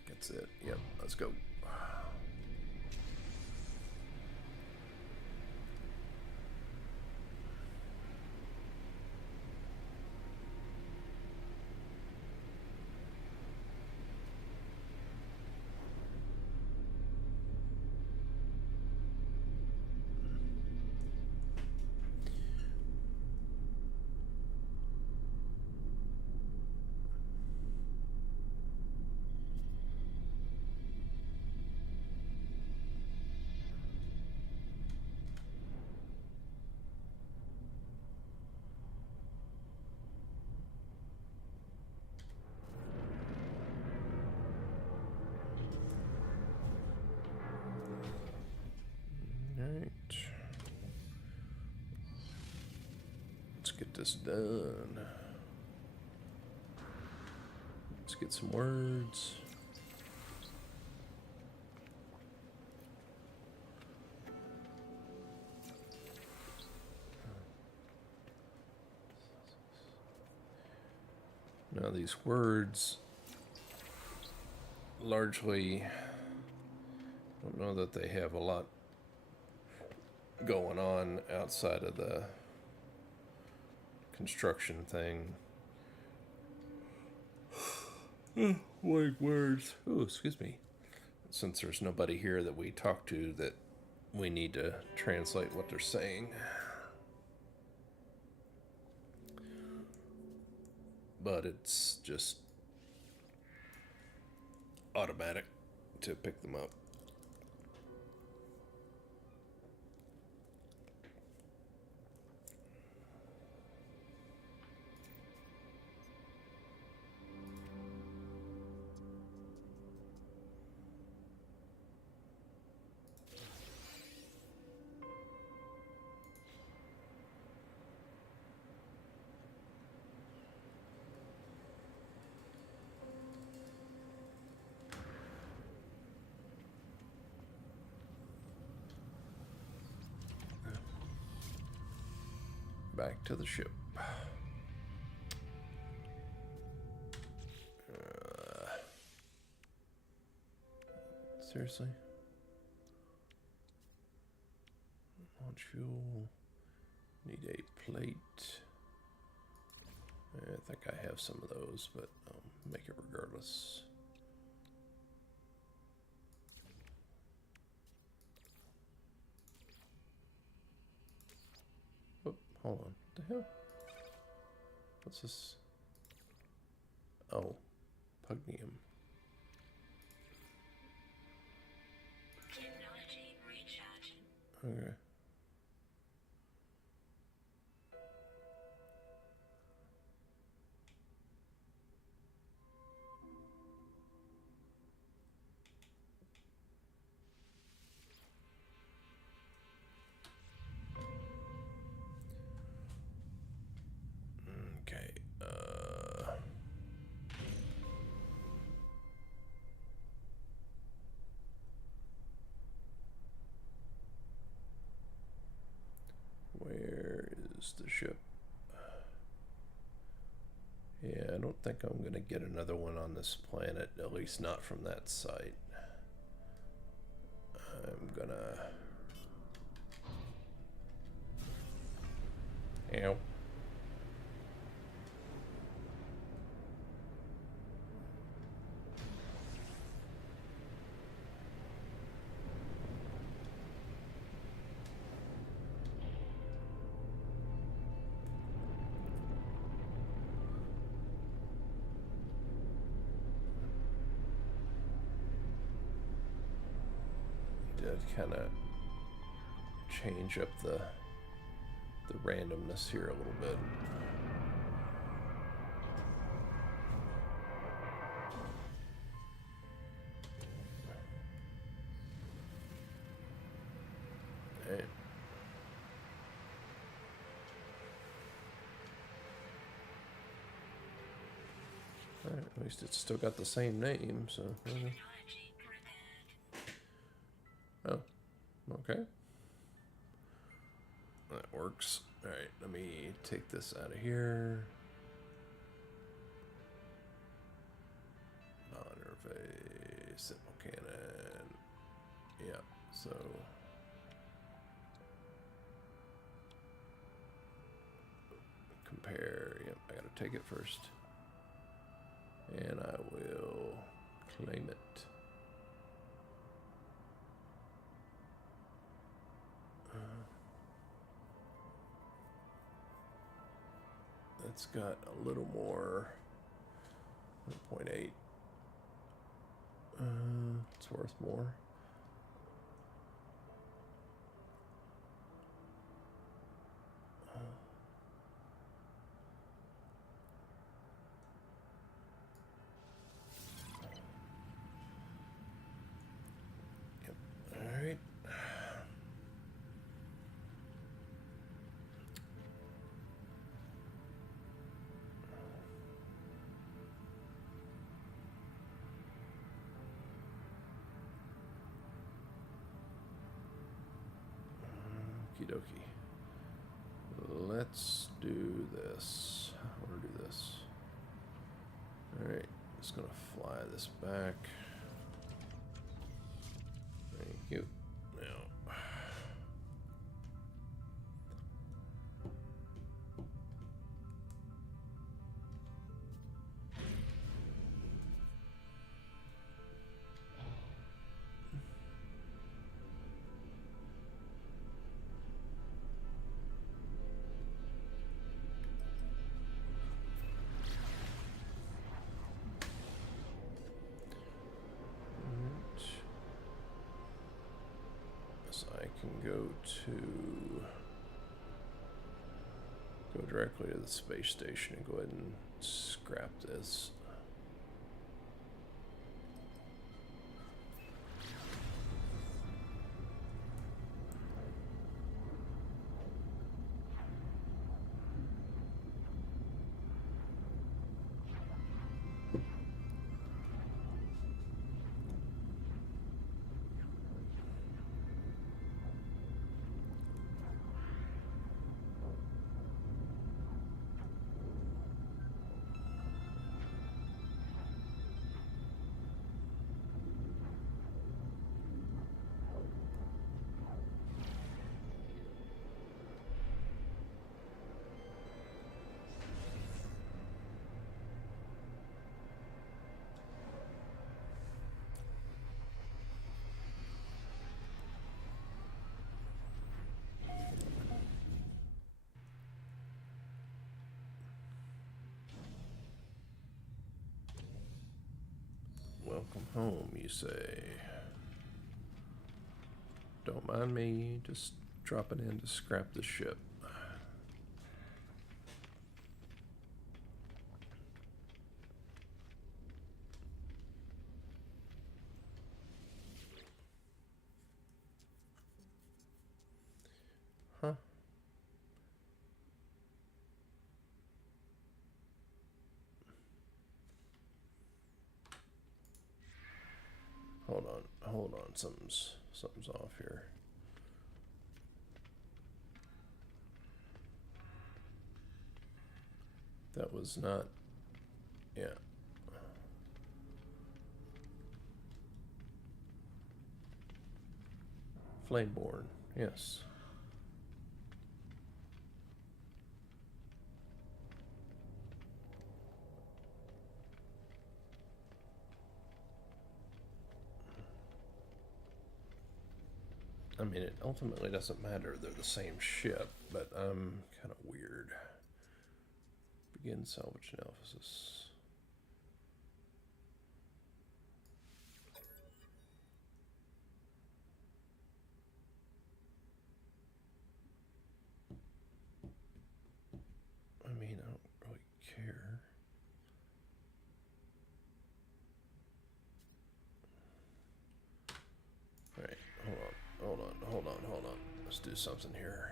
That's it. Yep, let's go. Get this done. Let's get some words. Now these words largely, I don't know that they have a lot going on outside of the construction thing. White words. Oh, excuse me. Since there's nobody here that we talk to, that we need to translate what they're saying. But it's just automatic to pick them up. Back to the ship. Seriously? Launch fuel. Need a plate. I think I have some of those, but I'll make it regardless. Oh, hold on. What the hell? What's this? Oh, Pugnium. Technology recharging. Okay. Okay. is the ship. Yeah, I don't think I'm gonna get another one on this planet, at least not from that site. I'm gonna... Ow. Did kind of change up the randomness here a little bit. Hey. All right, at least it's still got the same name, so. Technology prepared. Oh, okay. That works. All right, let me take this out of here. Non-interface, simple cannon. Yeah, so. Compare. Yep, I gotta take it first. And I will claim it. That's got a little more. 1.8. It's worth more. Yep. All right. Okie dokie. Let's do this. I want to do this. Alright, just gonna fly this back. Thank you. Now. I can go directly to the space station and go ahead and scrap this. Welcome home, you say. Don't mind me just dropping in to scrap the ship. Huh? Hold on, something's off here. That was not... Yeah. Flameborn, yes. I mean, it ultimately doesn't matter. They're the same ship, but kind of weird. Begin salvage analysis. I mean, I don't really care. Alright, hold on. Let's do something here.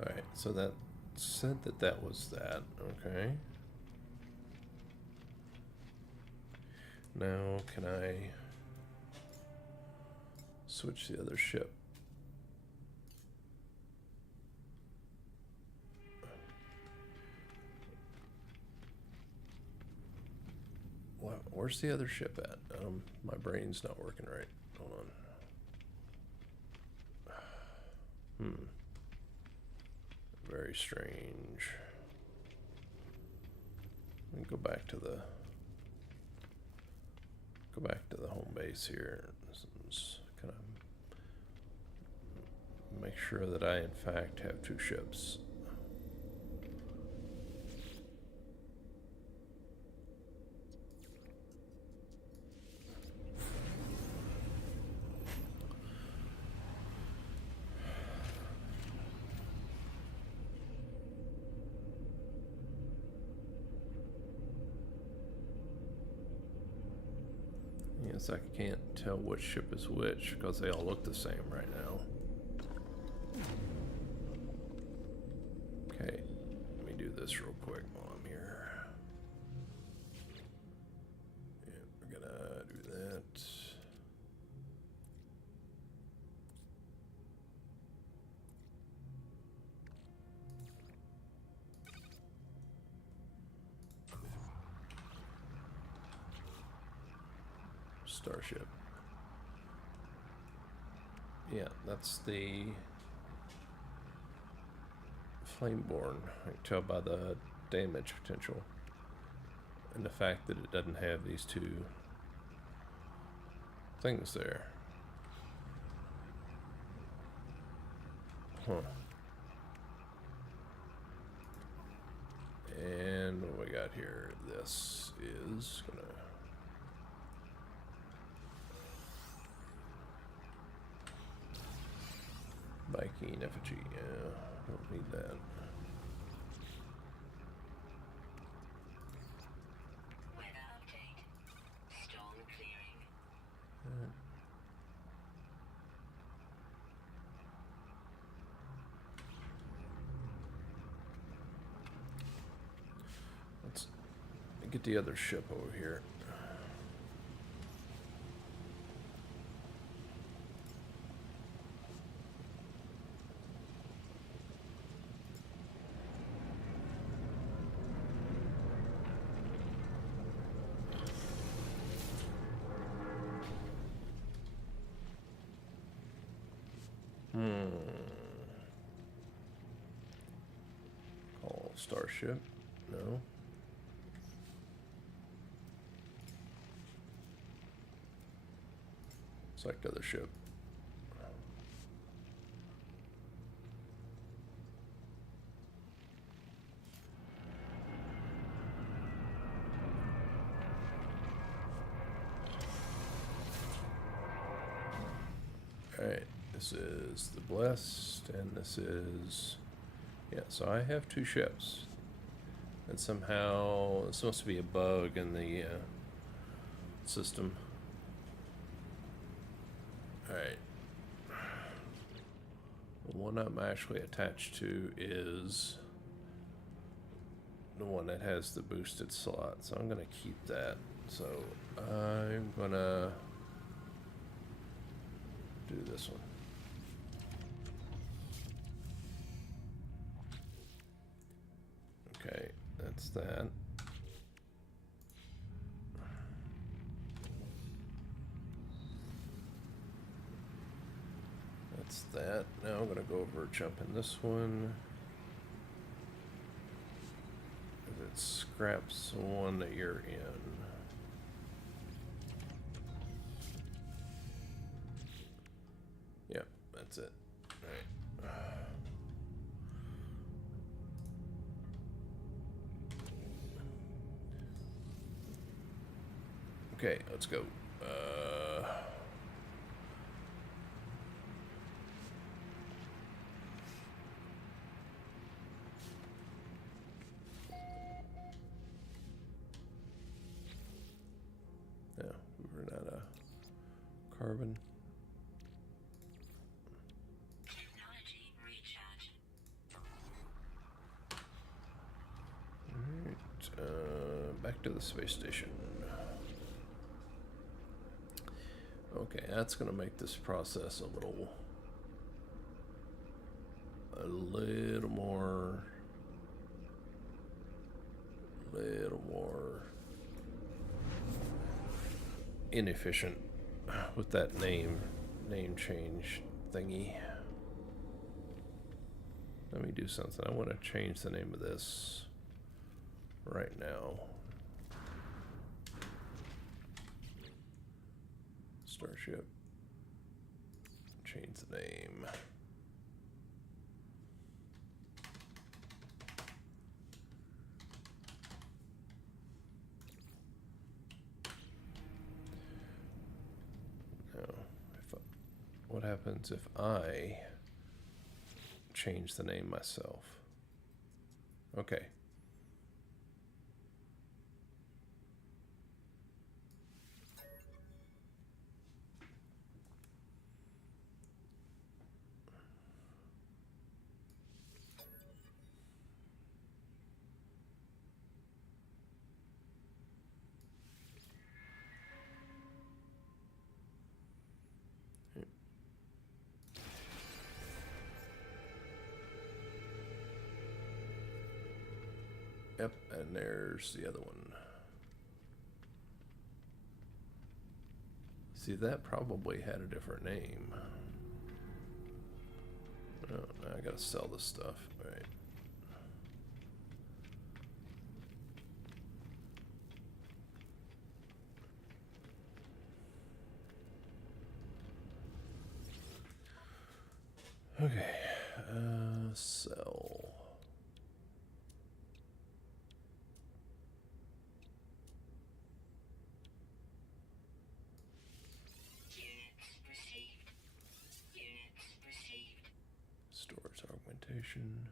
Alright, so that said that was that, okay. Now, can I switch the other ship? Where's the other ship at? My brain's not working right. Hold on. Very strange. Let me go back to the home base here. Just kind of make sure that I in fact have two ships. Yes, I can't tell which ship is which because they all look the same right now. Okay, let me do this real quick while I'm here. Yeah, we're gonna do that. Starship. Yeah, that's the Flameborn. I can tell by the damage potential and the fact that it doesn't have these two things there. Huh. And what we got here? This is gonna... Viking effigy, yeah, don't need that. Weather update. Storm clearing. Let's get the other ship over here. Call Starship. No. Select other ship. Alright, this is the Blessed, and this is... Yeah, so I have two ships. And somehow, it's supposed to be a bug in the system. Alright. The one I'm actually attached to is the one that has the boosted slot, so I'm gonna keep that. So I'm gonna do this one. Okay, that's that. That's that. Now I'm gonna go over, jump in this one. It scraps the one that you're in. Yep, that's it. Alright. Okay, let's go. Yeah, we run out of carbon. Technology recharge. Alright, back to the space station. Okay, that's gonna make this process a little more inefficient with that name change thingy. Let me do something. I want to change the name of this right now. Starship. Change the name. What happens if I change the name myself? Okay. Yep, and there's the other one. See, that probably had a different name. Oh, now I gotta sell this stuff. All right. Okay, sell. Units received. Units received. Stores augmentation.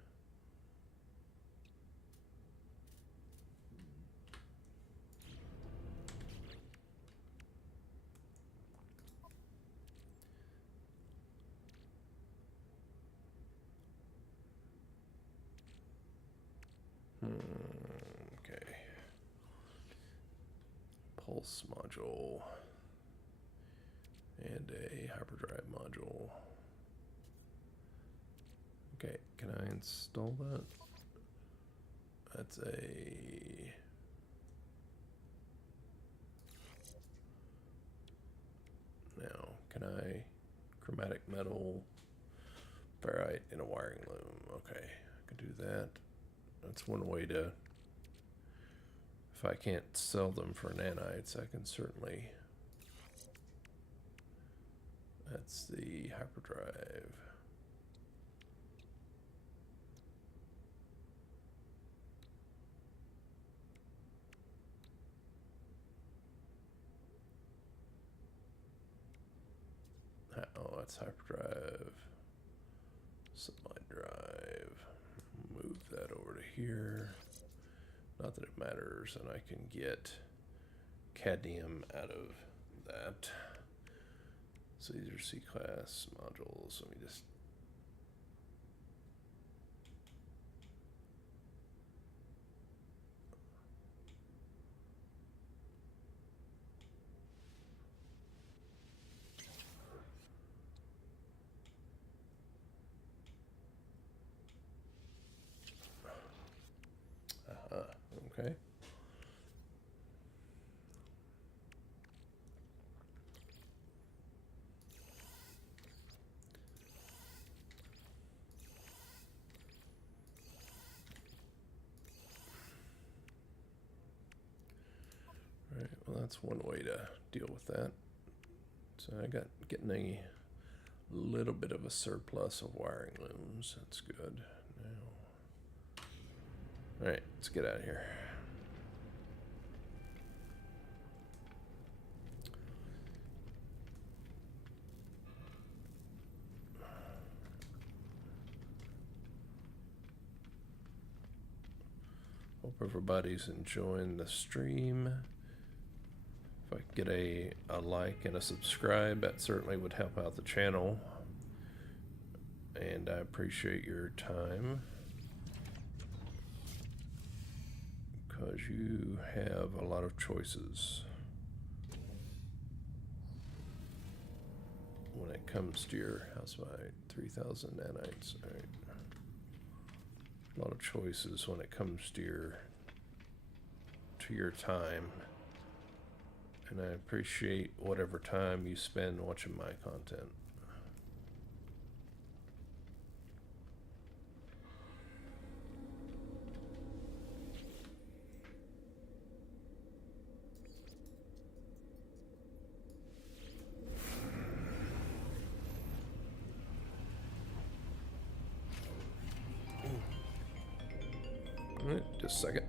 Okay. Pulse module. And a hyperdrive module. Okay, can I install that? That's a... Now, can I... Chromatic metal, ferrite in a wiring loom. Okay, I can do that. That's one way to... If I can't sell them for nanites, I can certainly... That's the hyperdrive. Oh, that's hyperdrive. Semi-drive. Move that over to here. Not that it matters, and I can get cadmium out of that. So these are C-class modules. Let me just... Okay. Right, well, that's one way to deal with that. So I got getting a little bit of a surplus of wiring looms. That's good. Now, all right, let's get out of here. Hope everybody's enjoying the stream. If I could get a like and a subscribe, that certainly would help out the channel. And I appreciate your time, because you have a lot of choices when it comes to your house by 3,000 nanites. All right. A lot of choices when it comes to your time, and I appreciate whatever time you spend watching my content. All right, just a second.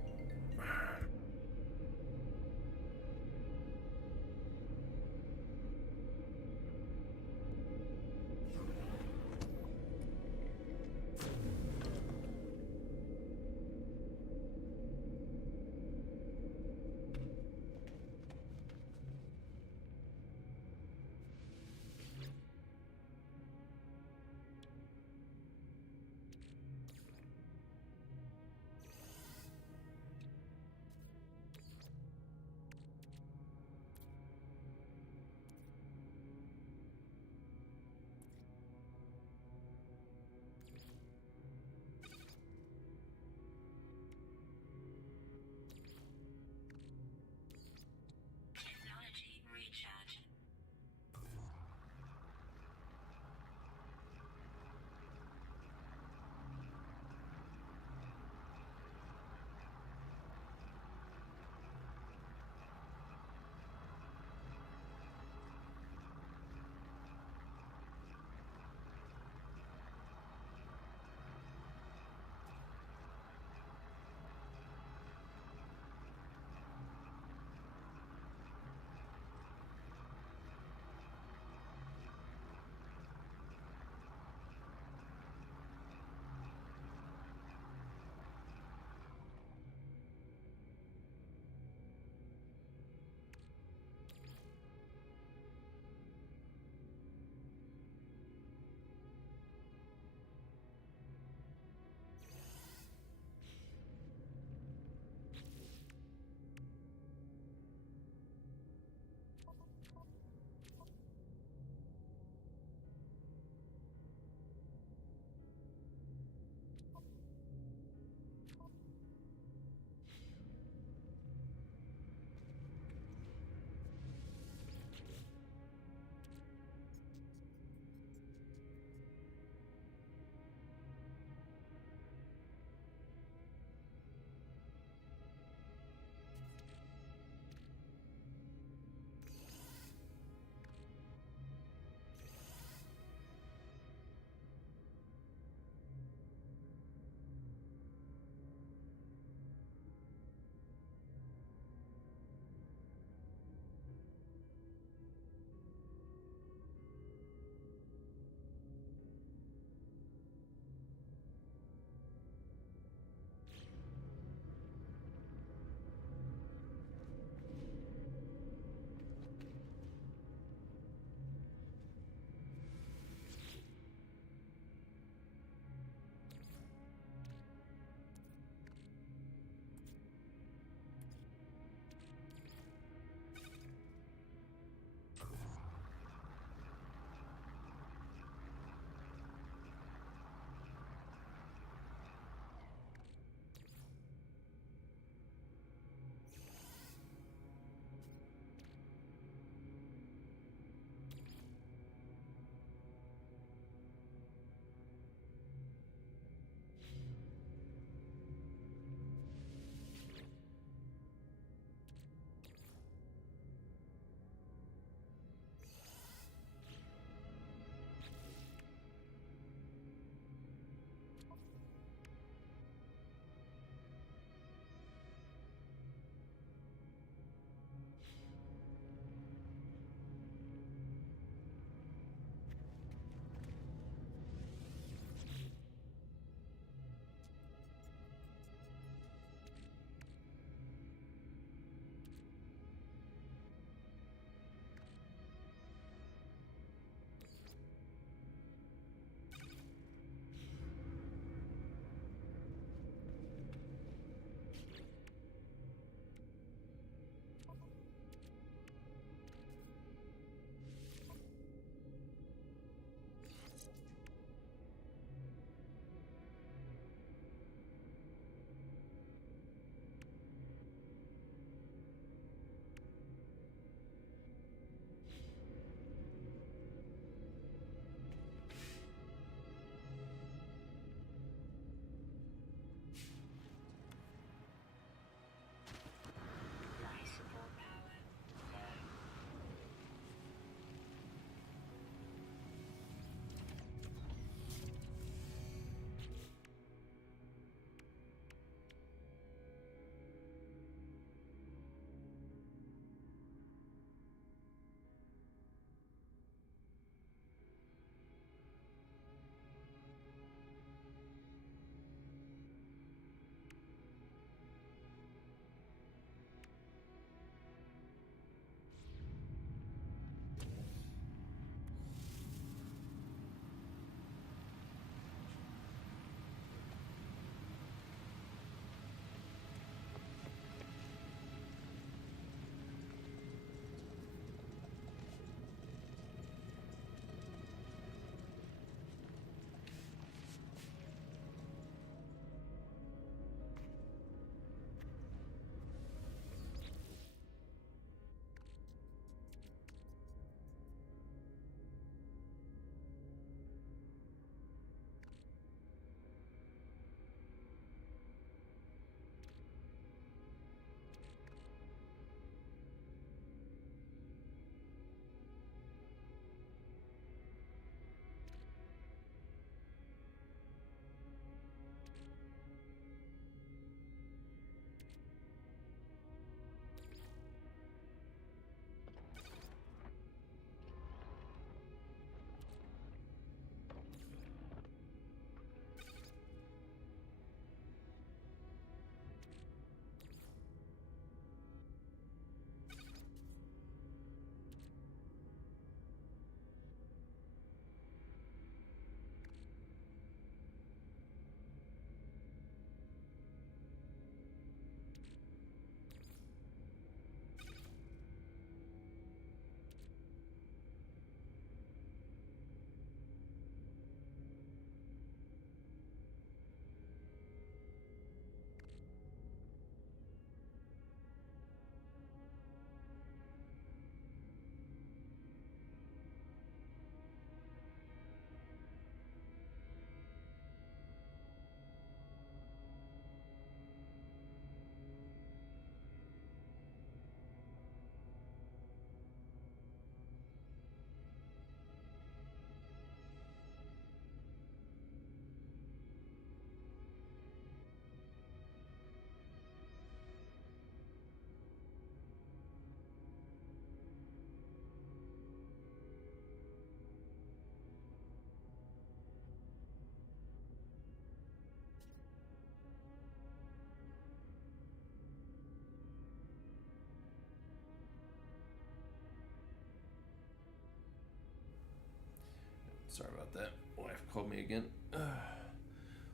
Sorry about that. Wife called me again.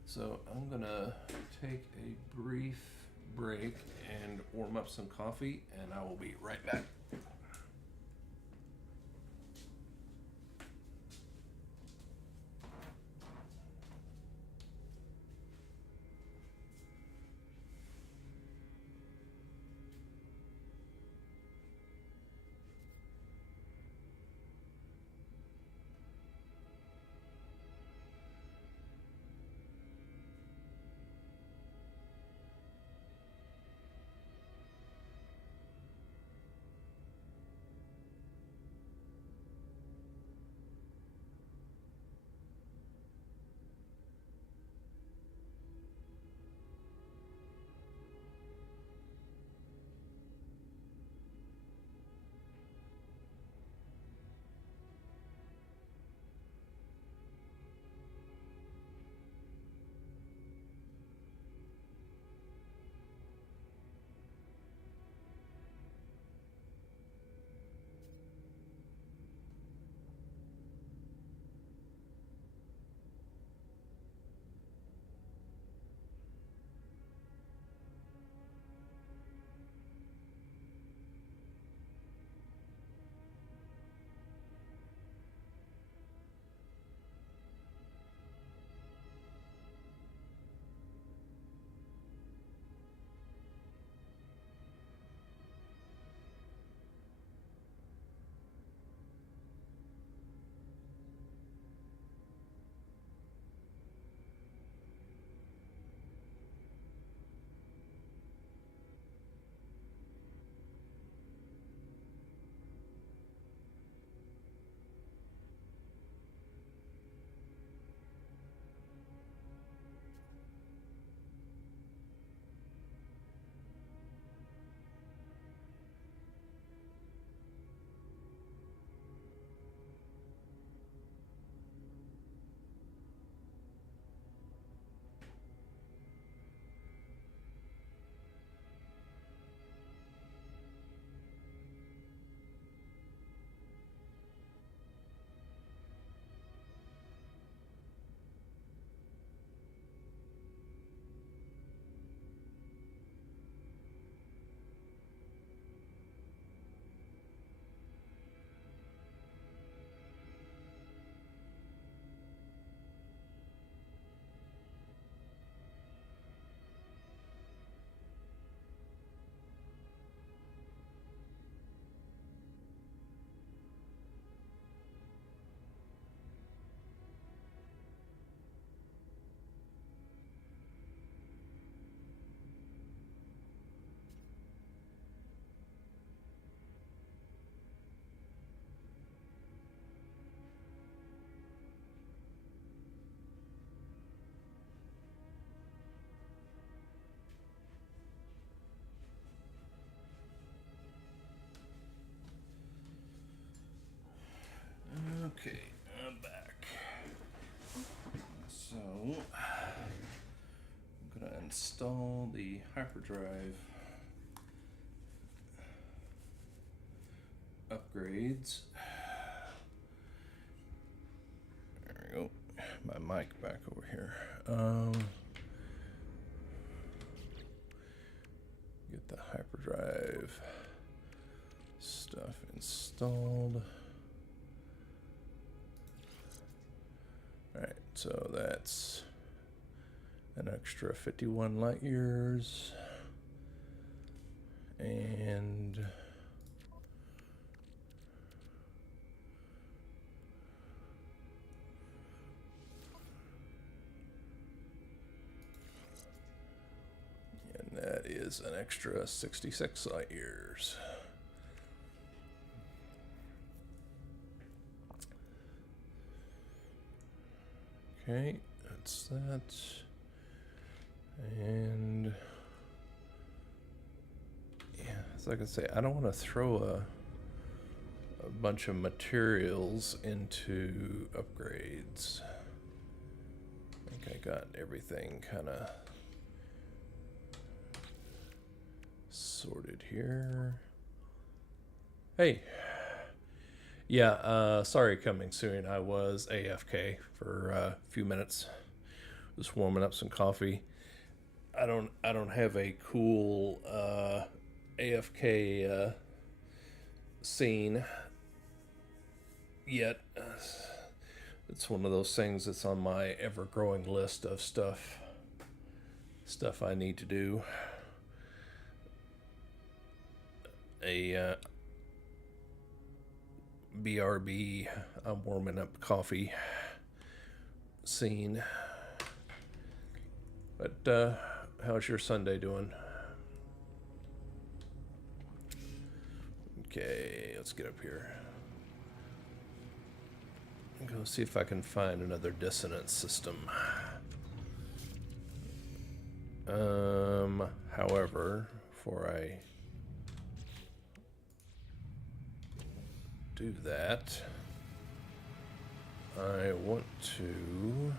So I'm gonna take a brief break and warm up some coffee, and I will be right back. Okay, I'm back. So, I'm gonna install the hyperdrive upgrades. There we go. My mic back over here. Get the hyperdrive stuff installed. Alright, so that's an extra 51 light years. And that is an extra 66 light years. Okay, that's that. And yeah, so like I say, I don't want to throw a bunch of materials into upgrades. I think I got everything kind of sorted here. Hey, Yeah, sorry, coming soon. I was AFK for a few minutes, just warming up some coffee. I don't have a cool AFK scene yet. It's one of those things that's on my ever-growing list of stuff I need to do. A BRB, I'm warming up coffee scene. But how's your Sunday doing? Okay, let's get up here. Go see if I can find another dissonance system. However, before I do that, I want to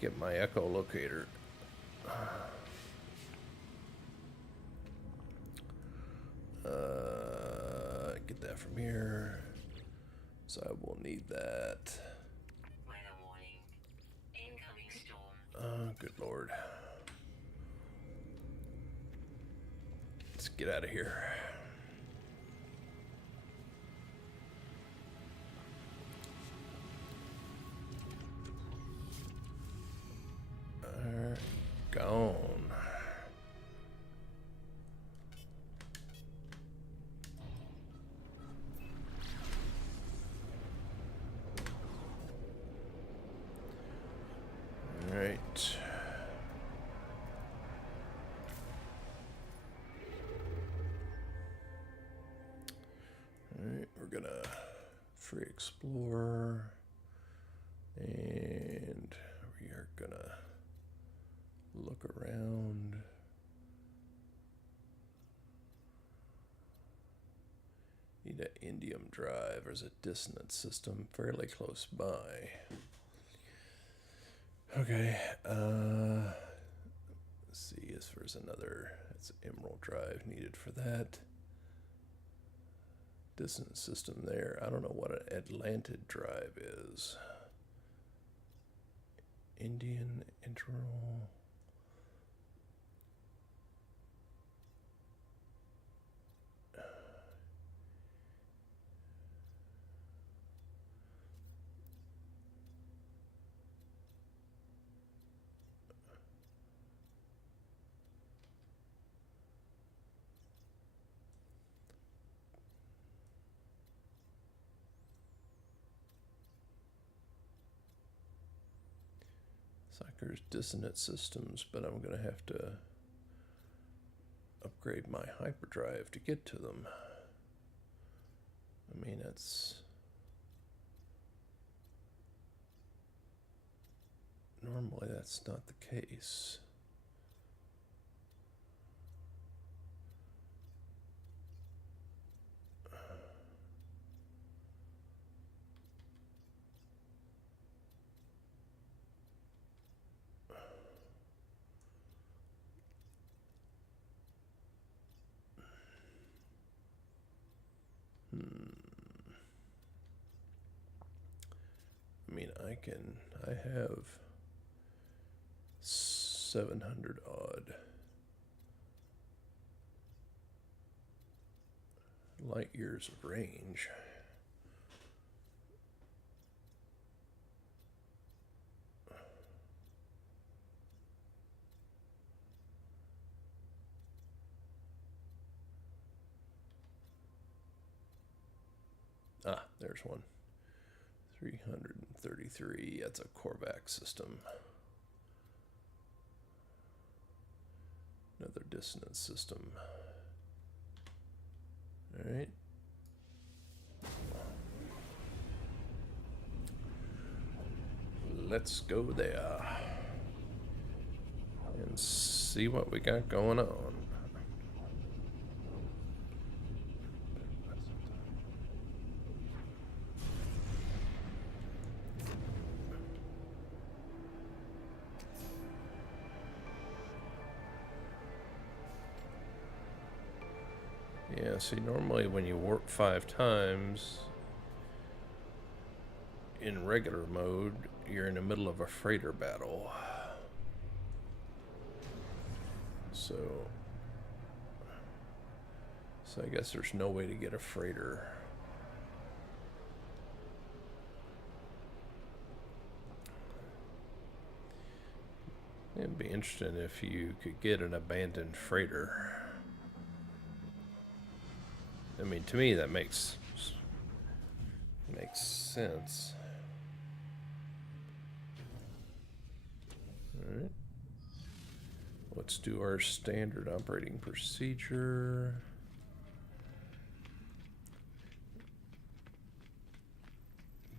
get my echolocator. Get that from here. So I will need that. Weather warning. Incoming storm. Oh, good lord. Let's get out of here. Gone. All right. Alright, we're gonna free explore, and we are gonna look around. Need an indium drive. There's a dissonance system fairly close by. Okay, let's see if there's another. That's an emerald drive needed for that. Dissonance system there. I don't know what an Atlantid drive is. Indian internal. It's like there's dissonance systems, but I'm gonna have to upgrade my hyperdrive to get to them. I mean, normally that's not the case. I mean, I have 700 odd light years of range. Ah, there's one. 333. That's a Korvac system. Another dissonance system. All right. Let's go there and see what we got going on. Yeah, see, normally when you warp 5 times in regular mode, you're in the middle of a freighter battle. So I guess there's no way to get a freighter. It'd be interesting if you could get an abandoned freighter. I mean, to me that makes sense. Alright. Let's do our standard operating procedure.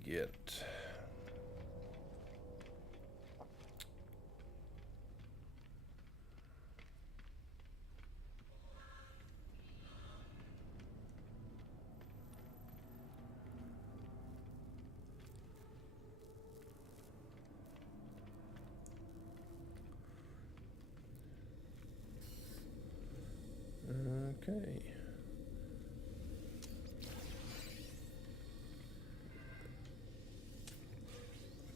Get okay.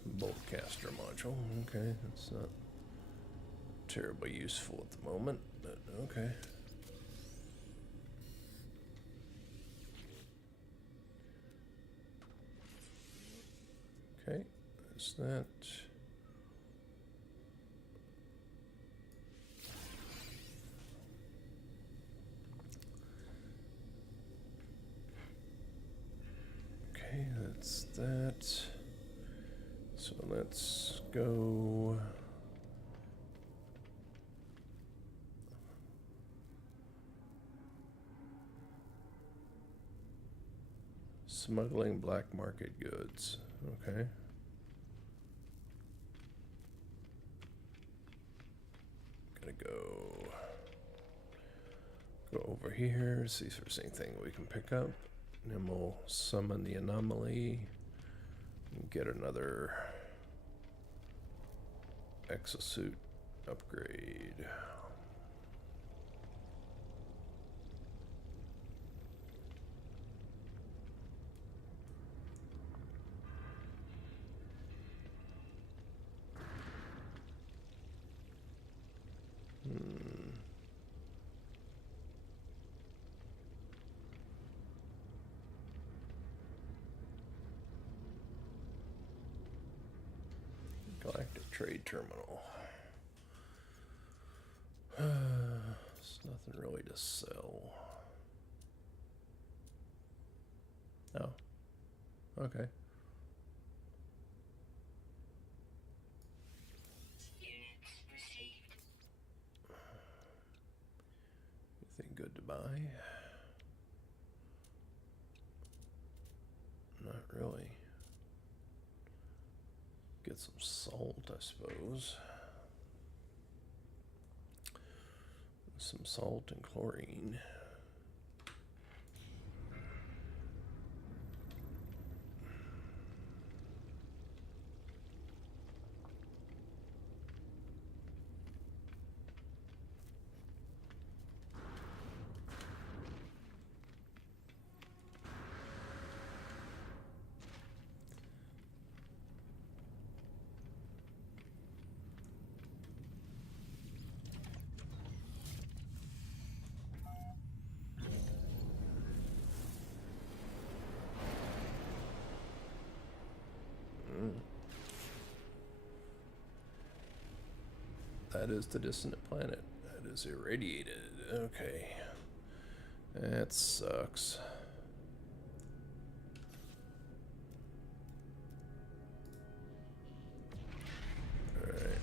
Bolt caster module. Okay, that's not terribly useful at the moment, but okay. Okay, that's that. Okay, that's that. So let's go. Smuggling black market goods. Okay. Gonna go over here, see if there's anything we can pick up. And then we'll summon the anomaly and get another exosuit upgrade. Galactic Trade Terminal. There's nothing really to sell. Oh. Okay. Units received. Anything good to buy? Not really. Get some salt, I suppose. Some salt and chlorine. That is the distant planet. That is irradiated. Okay. That sucks. Alright.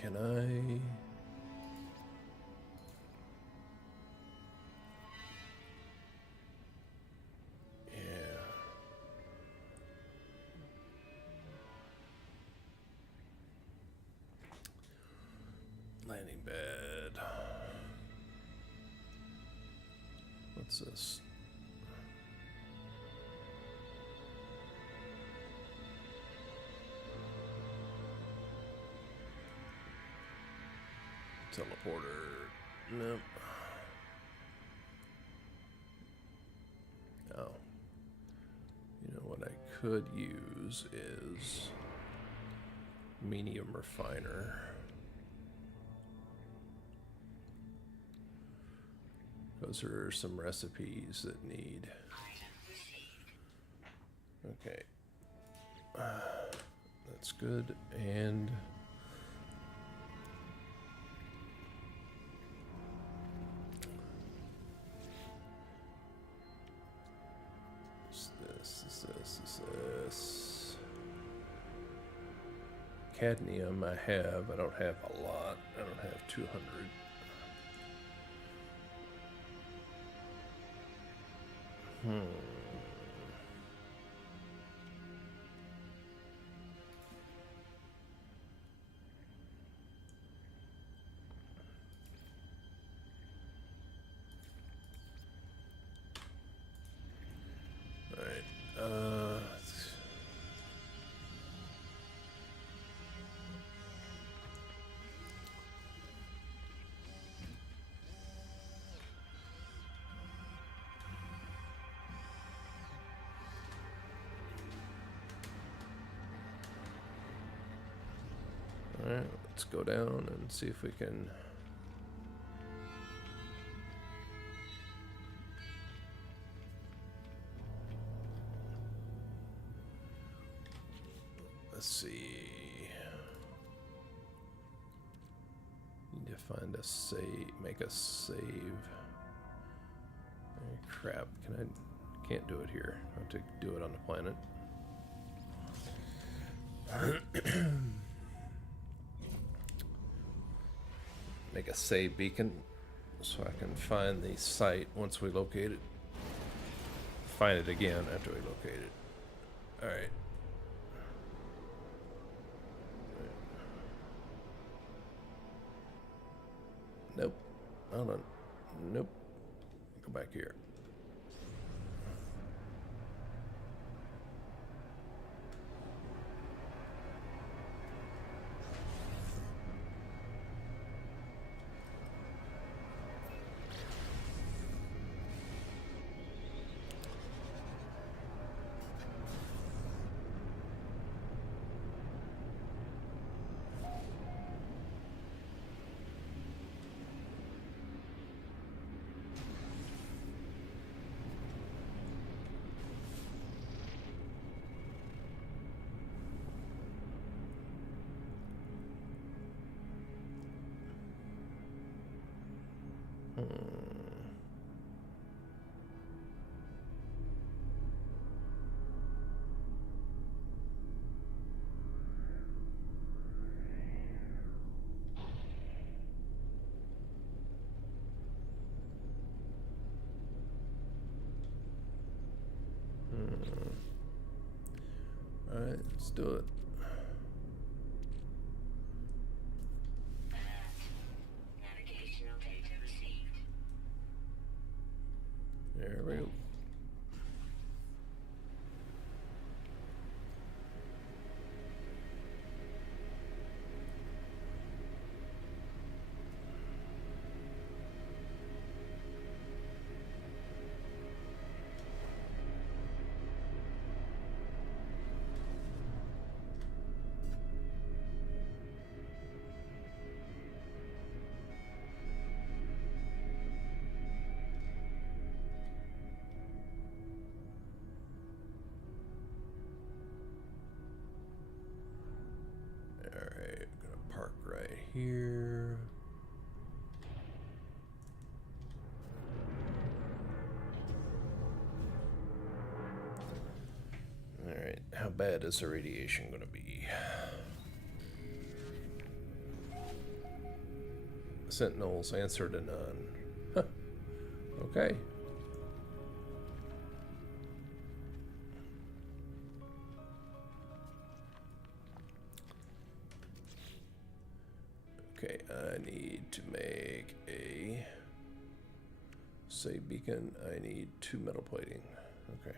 Can I? Yeah. Landing bed. What's this? Teleporter. Nope. Oh. You know what I could use is medium refiner. Those are some recipes that need. Okay. That's good. And this. Cadmium I have. I don't have a lot. I don't have 200. Alright. Alright, let's go down and see if we can. Let's see. Need to find a save, make a save. Oh, crap, can't do it here. I have to do it on the planet. Make a save beacon so I can find the site once we locate it. Find it again after we locate it. Alright. Nope. Hold on. Nope. Go back here. Alright, let's do it. Navigational data received. There we go. Alright, I'm gonna park right here. Alright, how bad is the radiation gonna be? sentinels answer to none. Huh. Okay. Okay, I need to make a save beacon. I need 2 metal plating. Okay.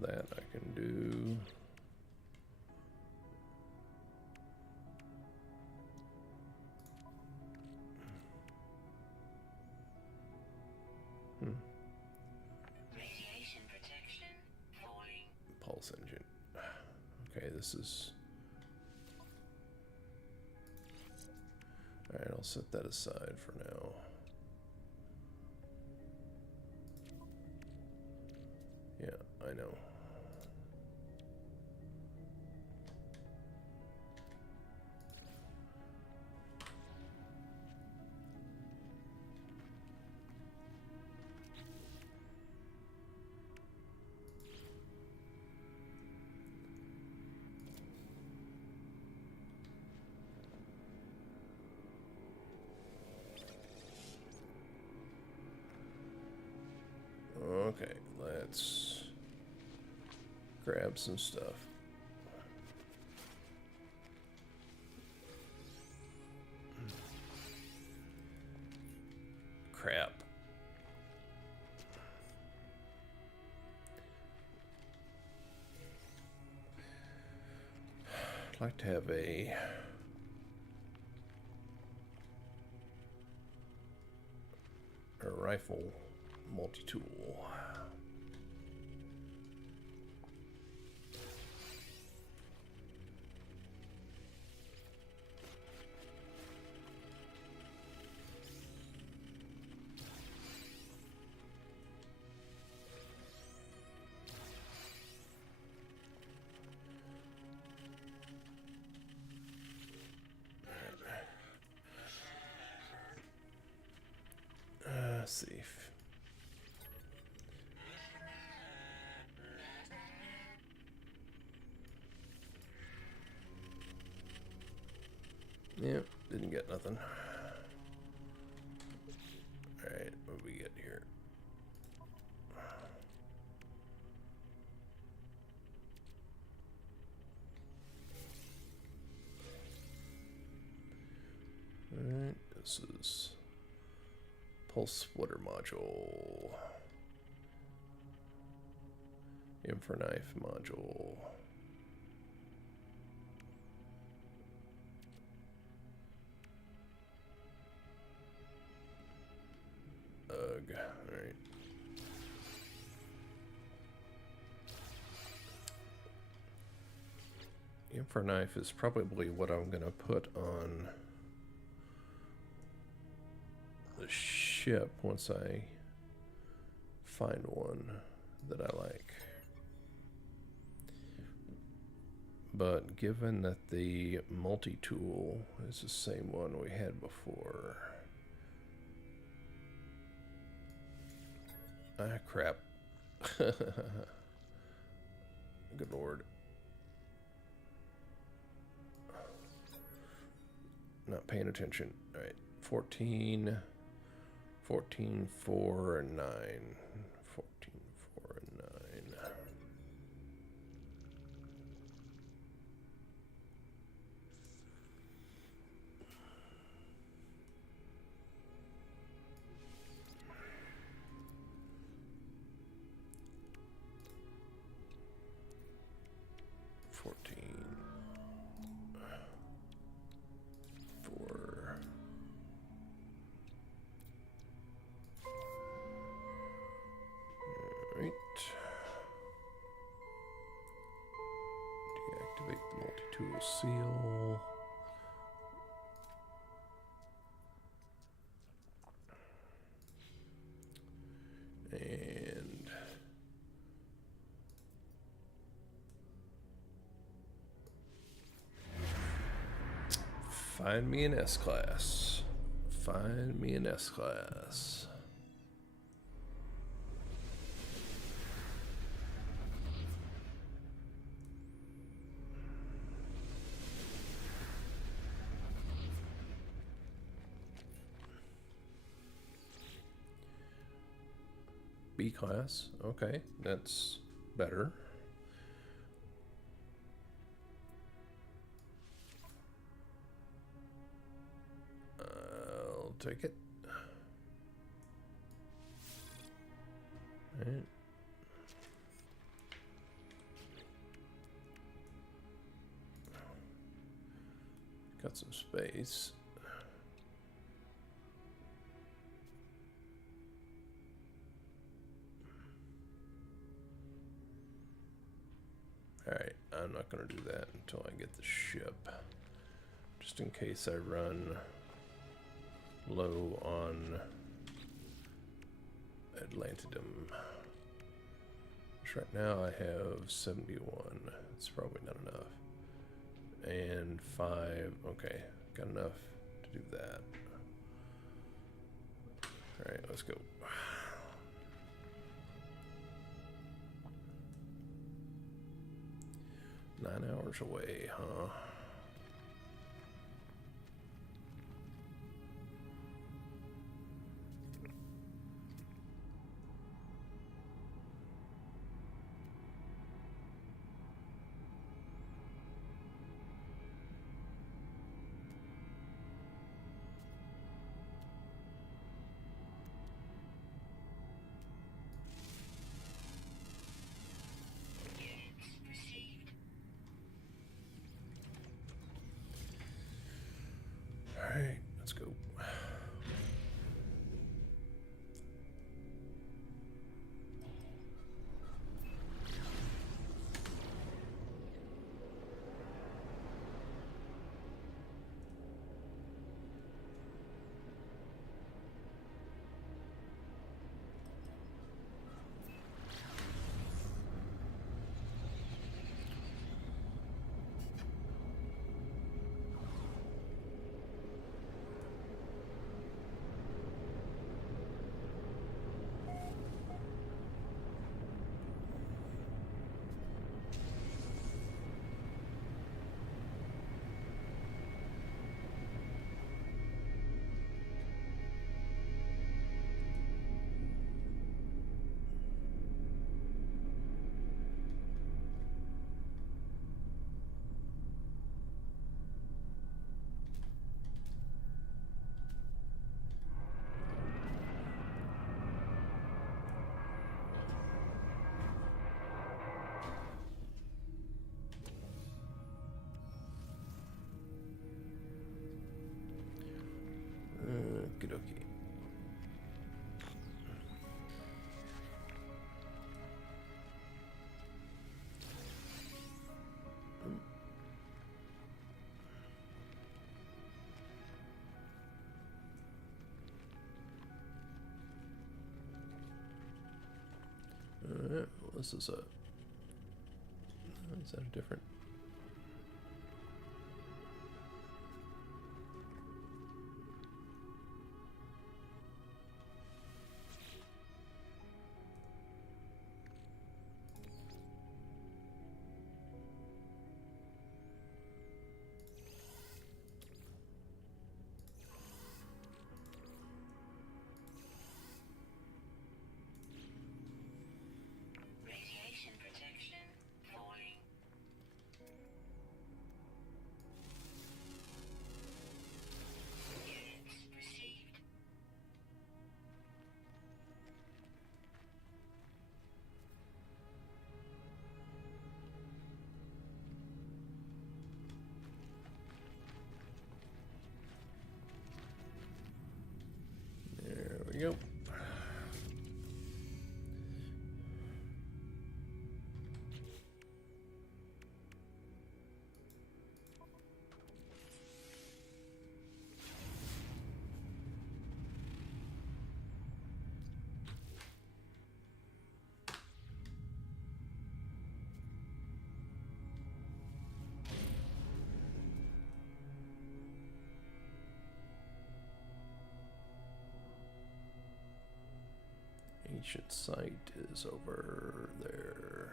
That I can do. Radiation protection falling. Pulse engine. Okay, this is... Alright, I'll set that aside for now. Yeah, I know. Okay, let's grab some stuff. Crap. I'd like to have a rifle multi-tool. Safe. Yep, didn't get nothing. Alright, what do we get here? Alright, this is pulse splitter module. Infraknife module. Ugh, alright. Infraknife is probably what I'm gonna put on the ship once I find one that I like. But given that the multi-tool is the same one we had before. Ah, crap. Good lord. Not paying attention. Alright, 14, 14, 4, and 9. 14, 4, and 9. Deactivate the multi-tool seal. And find me an S-Class. Find me an S-Class. B class. Okay, that's better. I'll take it. All right. Got some space. Alright, I'm not going to do that until I get the ship. Just in case I run low on Atlantidum. Which right now I have 71. It's probably not enough. And 5. Okay, got enough to do that. Alright, let's go. 9 hours away, huh? Alright, let's go. Okie dokie. Alright, well, this is a. Is that a different? Radiation protection falling. Units received. There we go. Ancient site is over there.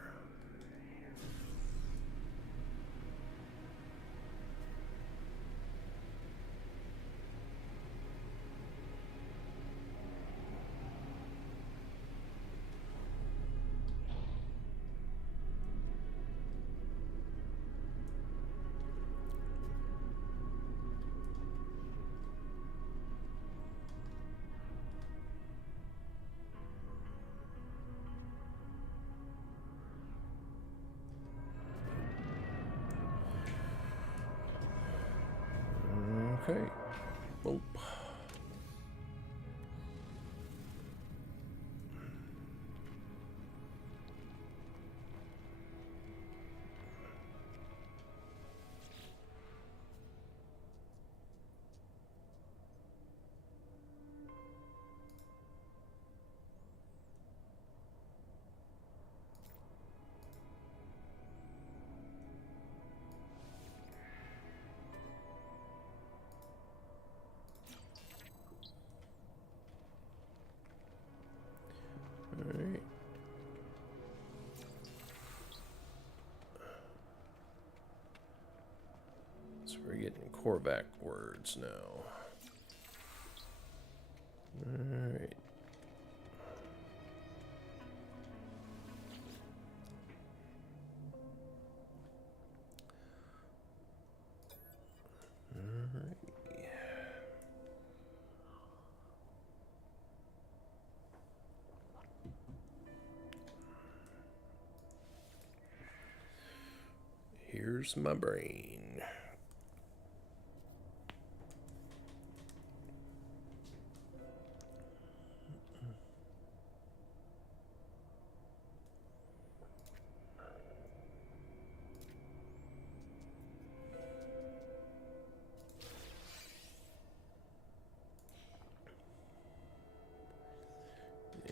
Okay. Boop. Alright. So we're getting Korvac words now. Alright. Here's my brain.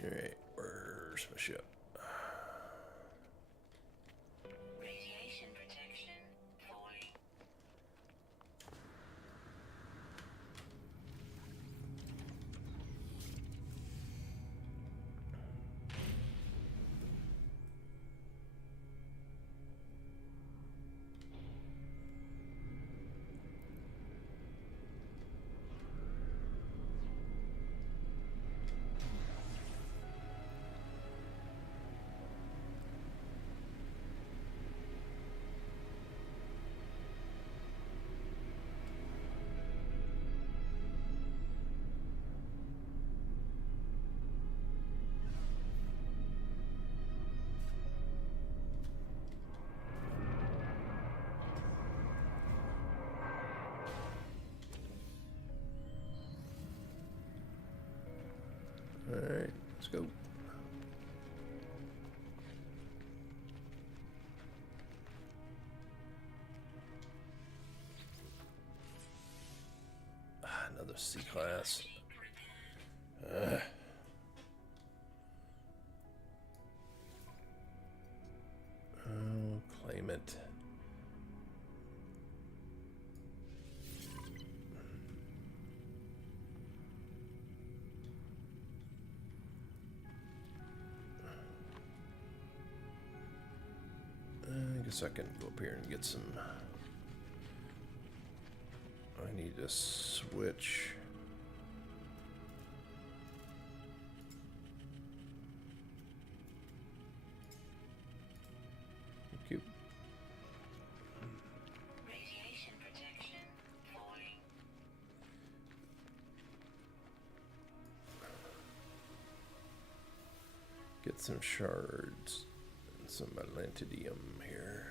Alright, where's my ship? Radiation protection falling. Alright, let's go. Another C-class. Oh, claim it. I guess I can go up here and get some. I need to switch. Thank you. Radiation protection falling. Get some shards and some Atlantidium here.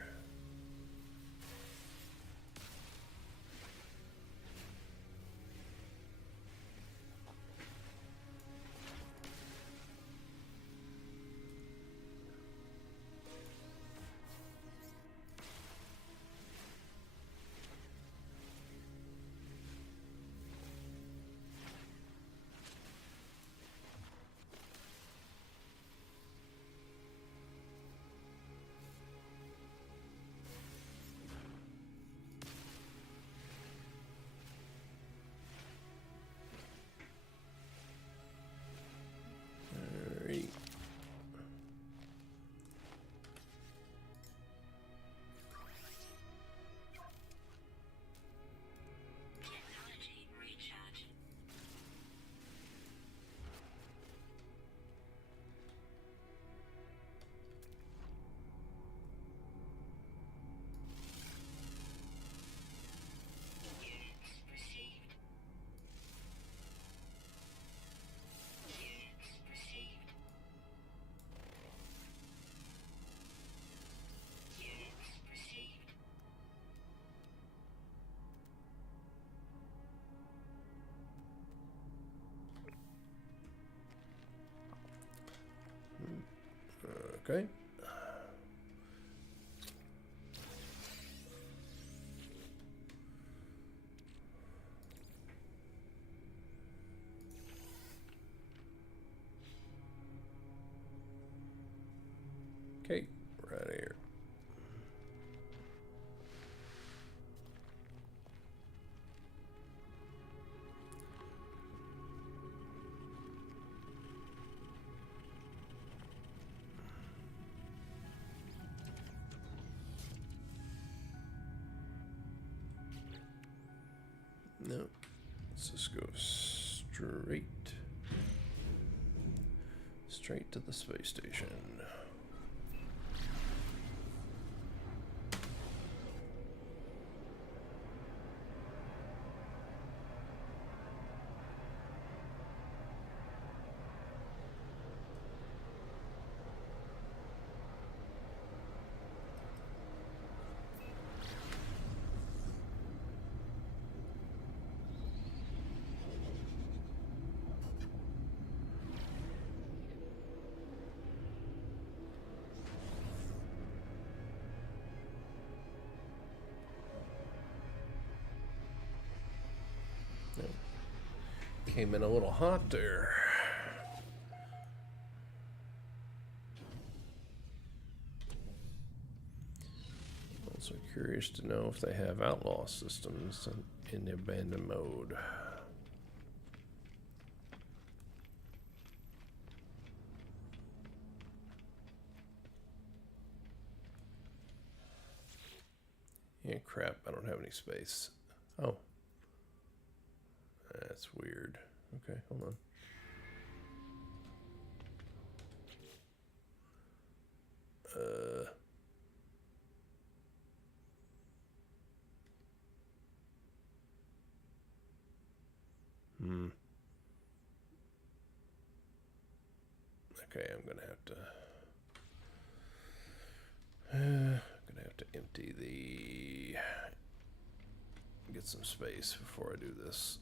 Okay. Okay, right here. No, let's just go straight to the space station. Came in a little hot there. Also curious to know if they have outlaw systems in the abandoned mode. Yeah, crap, I don't have any space. Oh. That's weird. Okay, hold on. Okay, I'm gonna have to empty get some space before I do this.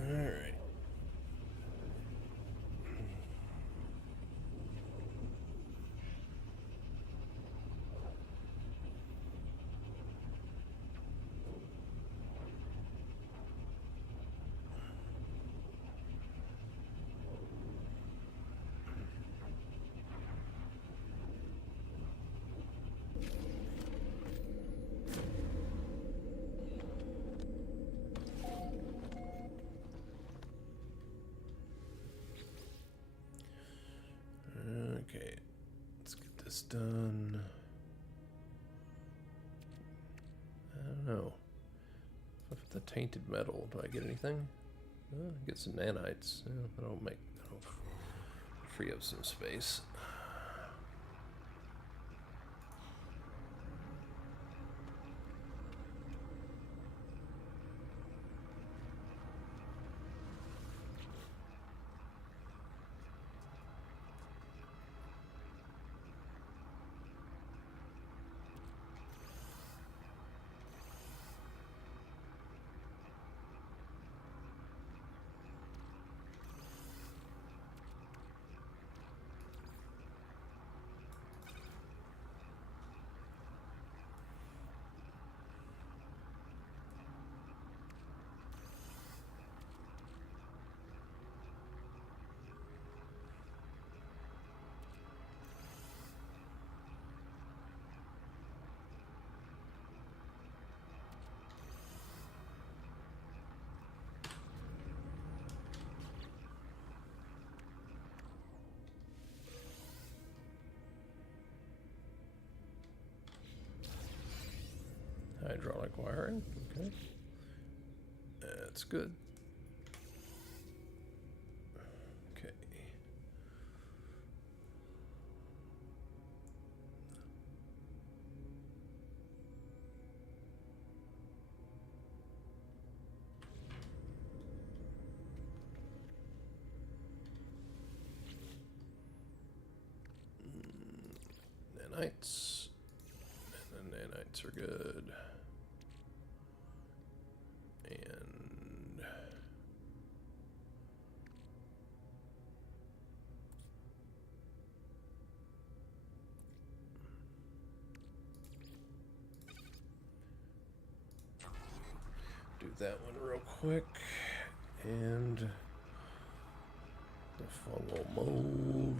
All right. Okay, let's get this done. I don't know. With the tainted metal, do I get anything? Get some nanites. That'll free up some space. Hydraulic wiring, okay. That's good. Okay. nanites. And the nanites are good. And do that one real quick. And the fungal mold.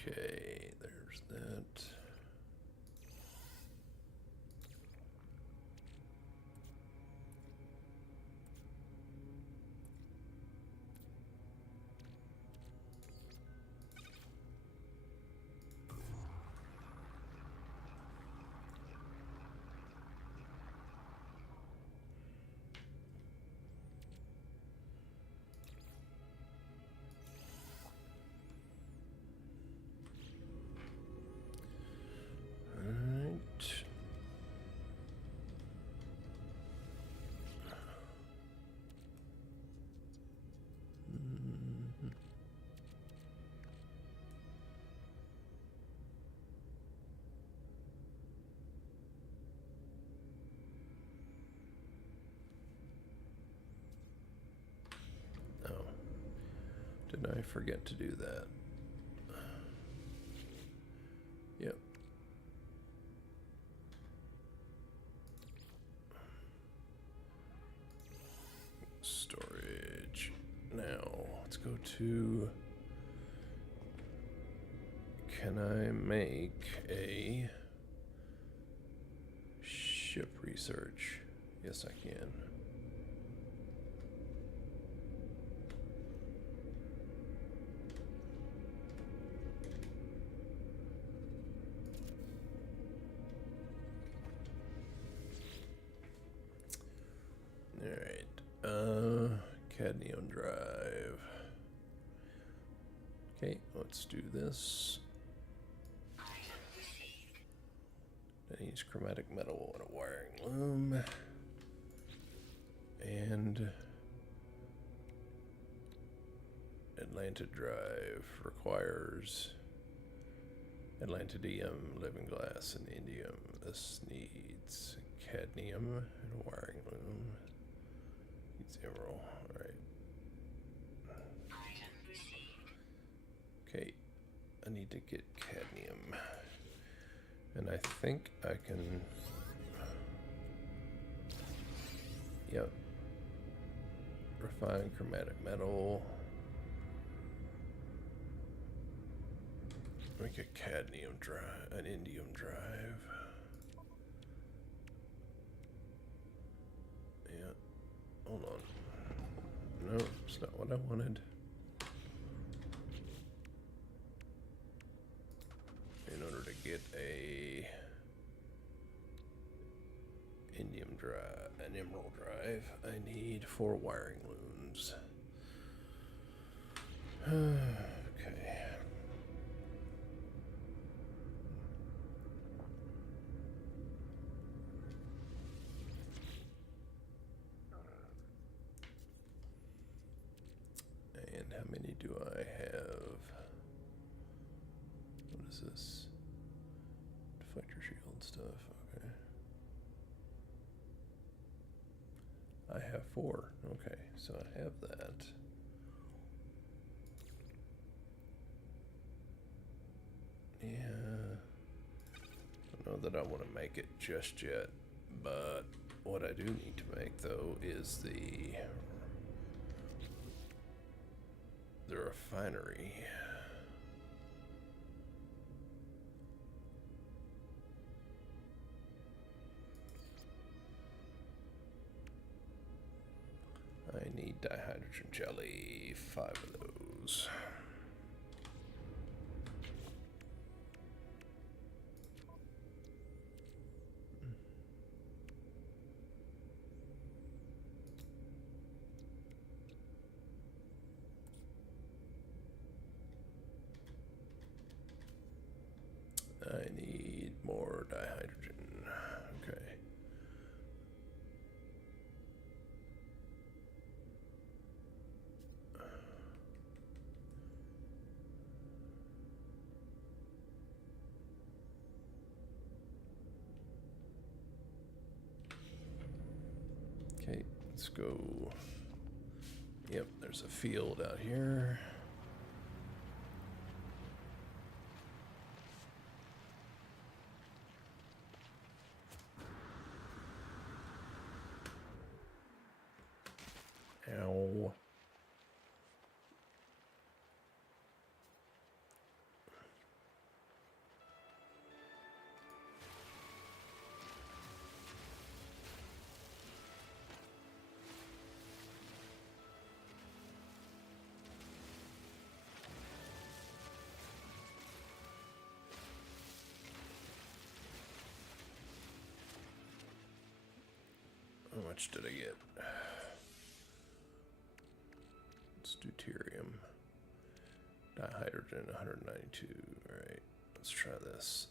Okay, there's that. Alright. Oh. Did I forget to do that? Yep. Storage. Now, let's go to... Can I make a ship research? Yes, I can. Alright, cadmium drive. Okay, let's do this. That needs chromatic metal and a wiring loom. And Atlanta drive requires Atlantidium, living glass, and indium. This needs cadmium and a wiring loom. Needs emerald. Alright. Okay. I need to get cadmium. And I think I can... Yep. Refine chromatic metal. Make a cadmium drive, an indium drive. Yeah. Hold on. No, it's not what I wanted. In order to get a indium drive, an emerald drive, I need 4 wiring looms. Okay. And how many do I have? What is this? Deflector shield stuff, okay. I have 4, okay, so I have that. Yeah, I don't know that I want to make it just yet, but what I do need to make though is the the refinery. I need dihydrogen jelly, 5 of those. I need more dihydrogen. Okay. Okay, let's go. Yep, there's a field out here. Ow. How much did I get? It's deuterium. Dihydrogen, 192. Alright, let's try this.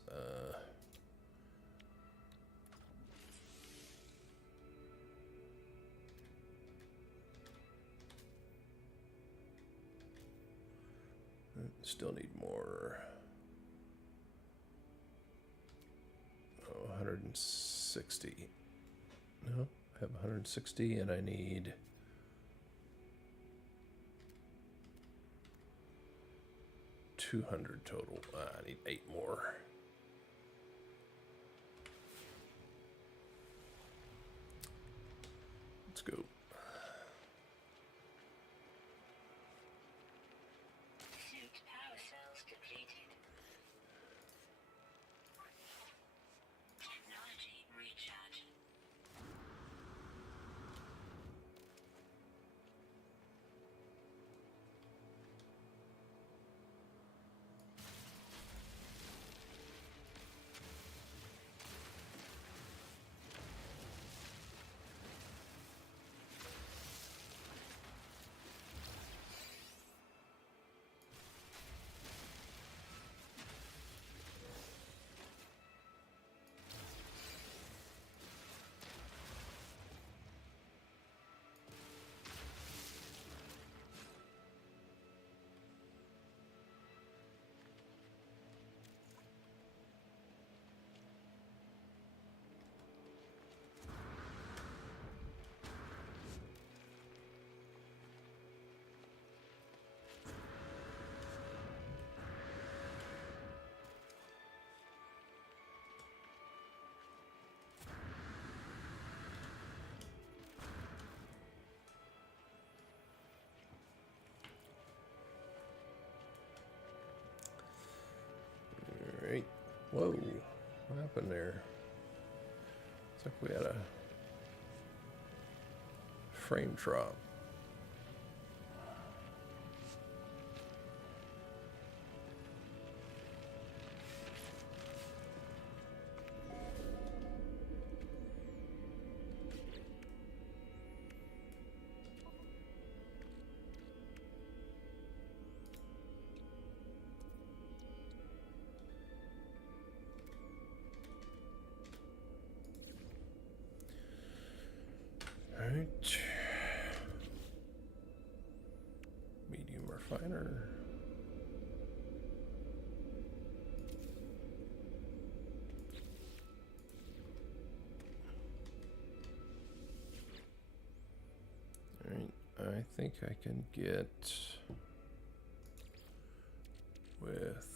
Still need more. Oh, 160. No, I have 160 and I need 200 total. I need 8 more. Let's go. Suit power cells depleted. Technology recharge. Alright. Whoa. What happened there? It's like we had a frame drop. Alright. Medium refiner. Alright, I think I can get with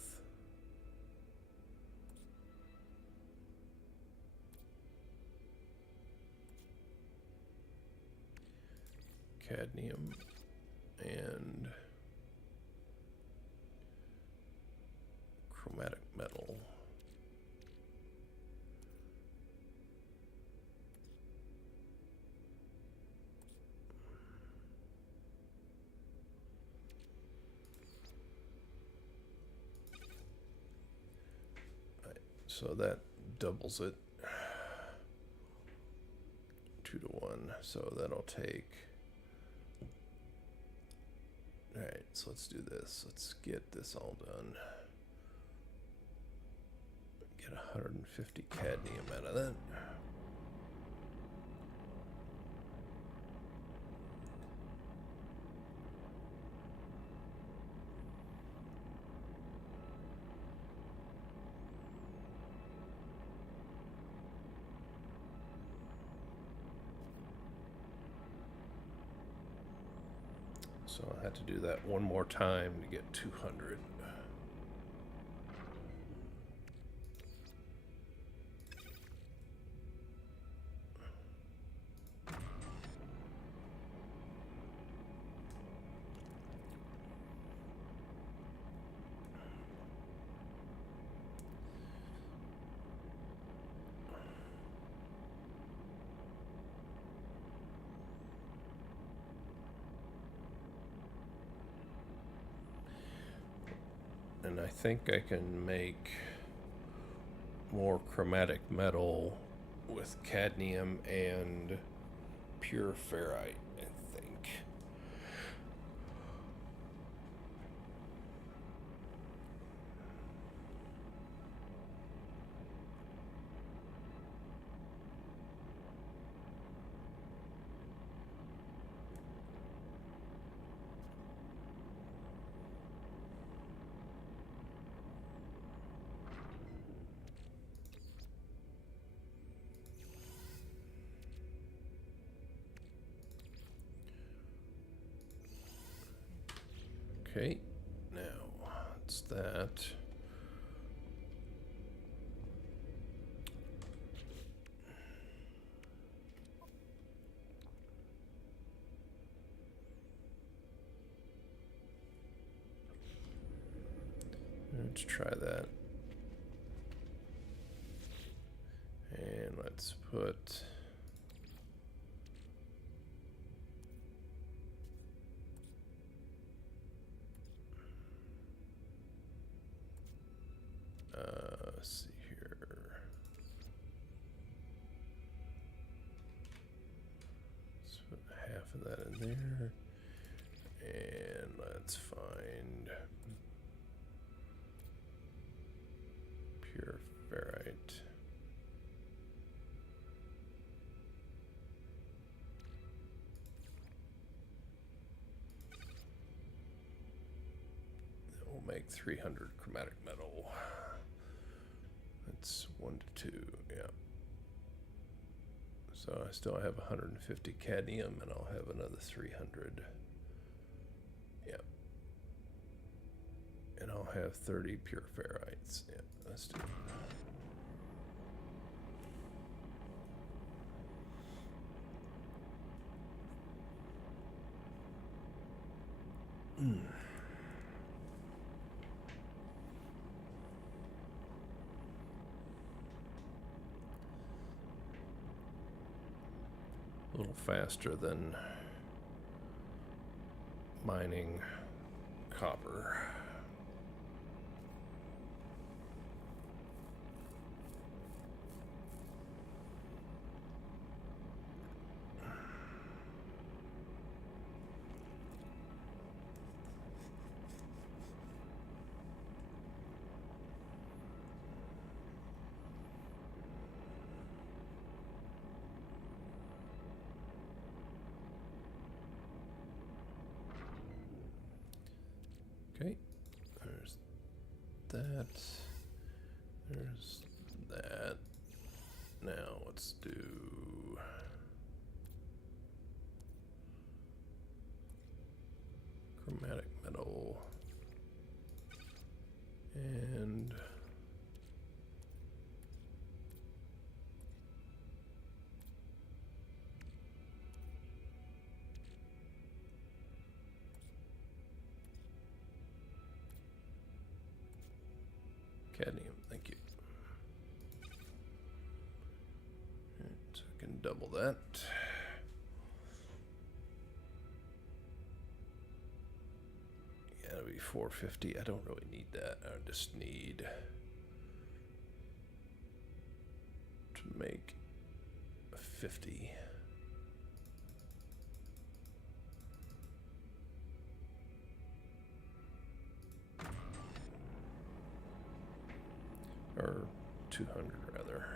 cadmium and So that doubles it. 2 to 1. So that'll take. Alright, so let's do this. Let's get this all done. Get 150 cadmium out of that. So I had to do that one more time to get 200. And I think I can make more chromatic metal with cadmium and pure ferrite, I think. Okay, now it's that. Let's try that. And let's put let's see here. Let's put half of that in there. And let's find pure ferrite. That will make 300 chromatic metal. That's 1 to 2, yeah. So I still have 150 cadmium, and I'll have another 300. Yep. And I'll have 30 pure ferrites. Yeah, let's do it. A little faster than mining copper. Okay, there's that. There's that. Now let's do chromatic metal and cadmium. Thank you. So I can double that. Yeah, it'll be 450. I don't really need that. I just need to make 50. Or 200 rather.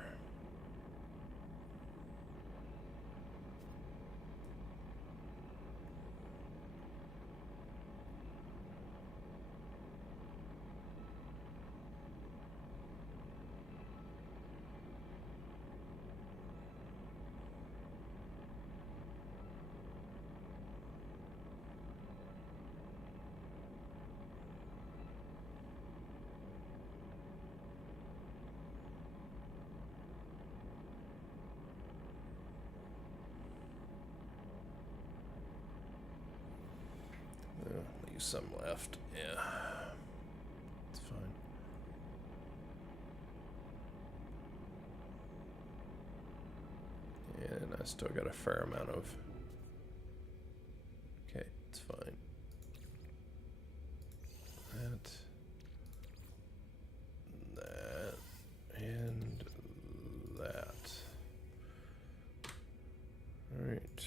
Leave some left. Yeah. It's fine. And I still got a fair amount of... Okay, it's fine. That, and that. Alright.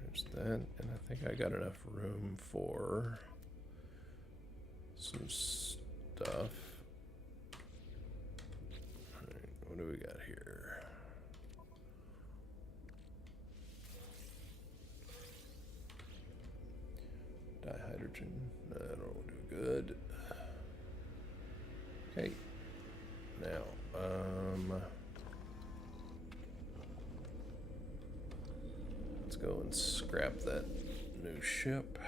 There's that, and I think I got enough room for some stuff. Alright, what do we got here? Dihydrogen, that'll do good. Okay, now, let's go and scrap that new ship.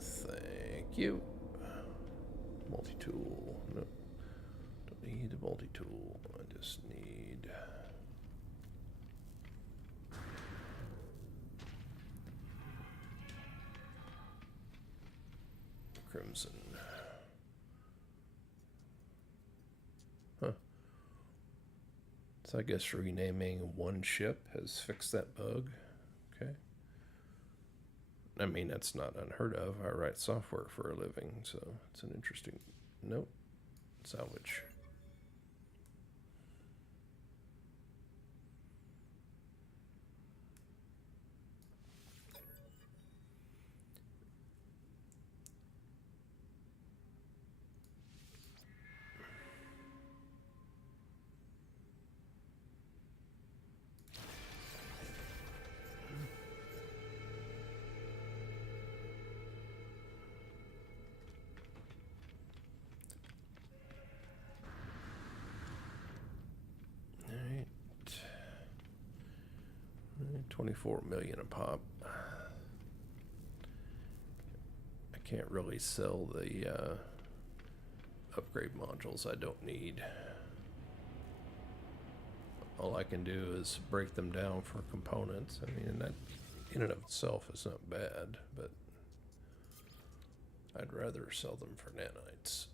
Thank you. Multi-tool. No, don't need a multi-tool. I just need... Crimson. Huh. So I guess renaming one ship has fixed that bug. Okay. I mean, that's not unheard of. I write software for a living, so it's an interesting... Nope. Salvage. Alright. 24 million a pop. I can't really sell the upgrade modules I don't need. All I can do is break them down for components. I mean, that in and of itself is not bad, but I'd rather sell them for nanites.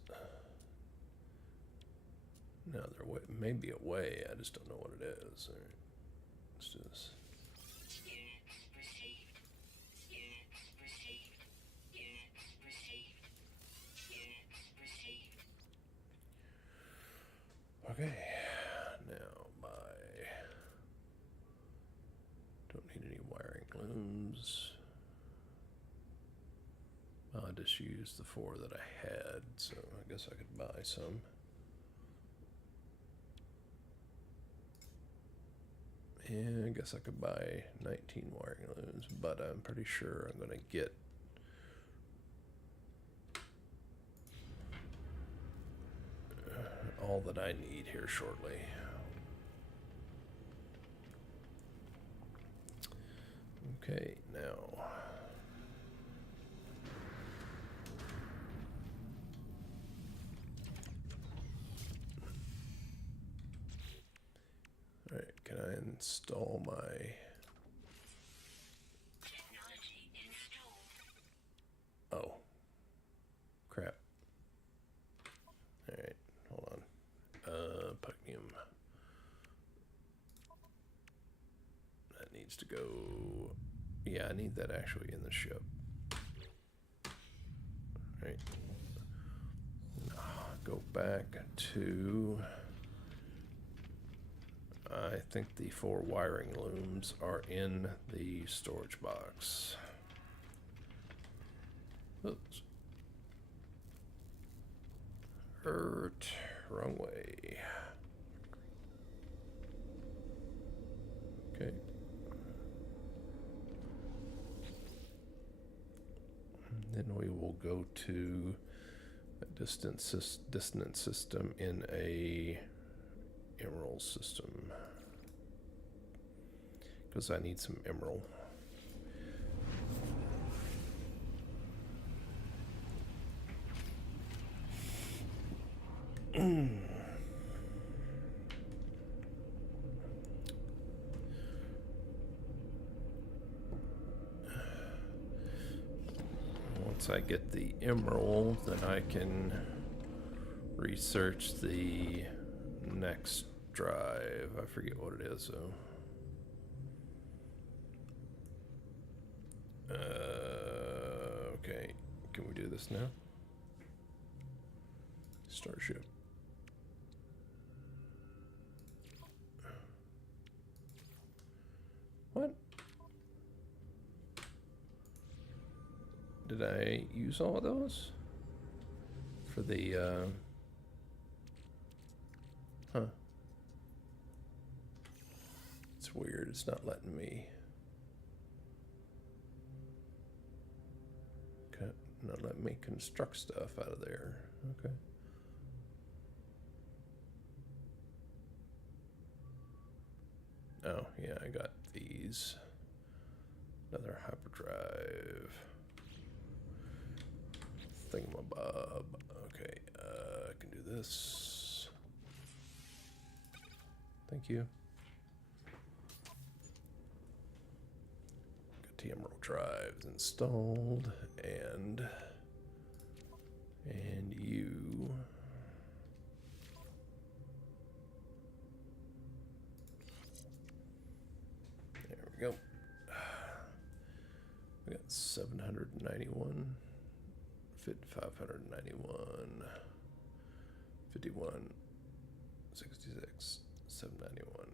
Now, there may be a way, I just don't know what it is. All right, let's do this. Units received. Units received. Units received. Units received. Okay, now don't need any wiring looms. I just used the 4 that I had, so I guess I could buy some. And I guess I could buy 19 wiring looms, but I'm pretty sure I'm going to get all that I need here shortly. Okay, now. Alright, can I install my... Technology installed. Oh. Crap. Alright, hold on. Pugnium. needs to go. Yeah, I need that actually in the ship. Right. Go back to. I think the 4 wiring looms are in the storage box. Oops. Wrong way. Okay. Then we will go to a dissonance system in a emerald system. Because I need some emerald. Once I get the emerald, then I can research the next drive. I forget what it is though. Okay, can we do this now? Starship. What? Did I use all of those? For the, huh. It's weird, it's not letting me. Not letting me construct stuff out of there. Okay. Oh, yeah, I got these. Another hyperdrive. Thingamabob. Okay, I can do this. Thank you. Got the emerald drives installed, and you. There we go. We got 791, 591, 51, 66, 791.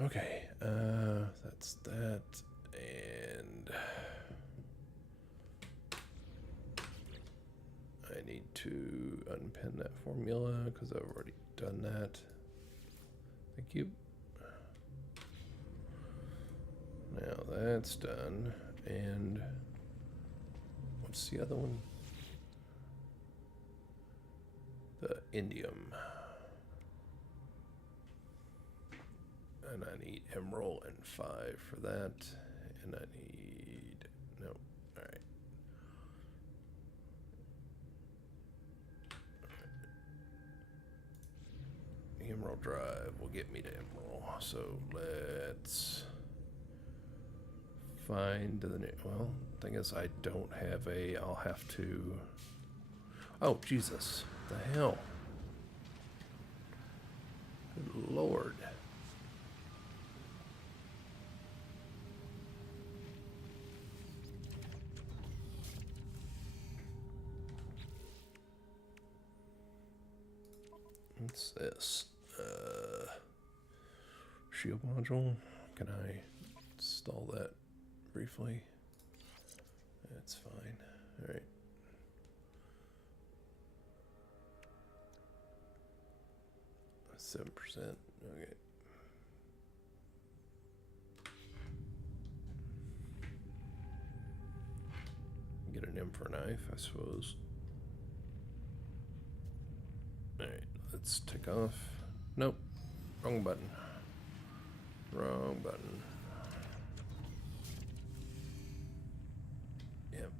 Okay, that's that, and I need to unpin that formula because I've already done that. Thank you. Now that's done, and what's the other one? The indium. And I need emerald and 5 for that. And I need, no, alright. The emerald drive will get me to emerald. So let's find the new, well, thing is I don't have I'll have to, oh, Jesus, what the hell? Good Lord. What's this? Shield module. Can I install that briefly? That's fine. All right. $7%. Okay. Get an M for a knife, I suppose. All right. Let's take off. Nope. Wrong button. Wrong button. Yep.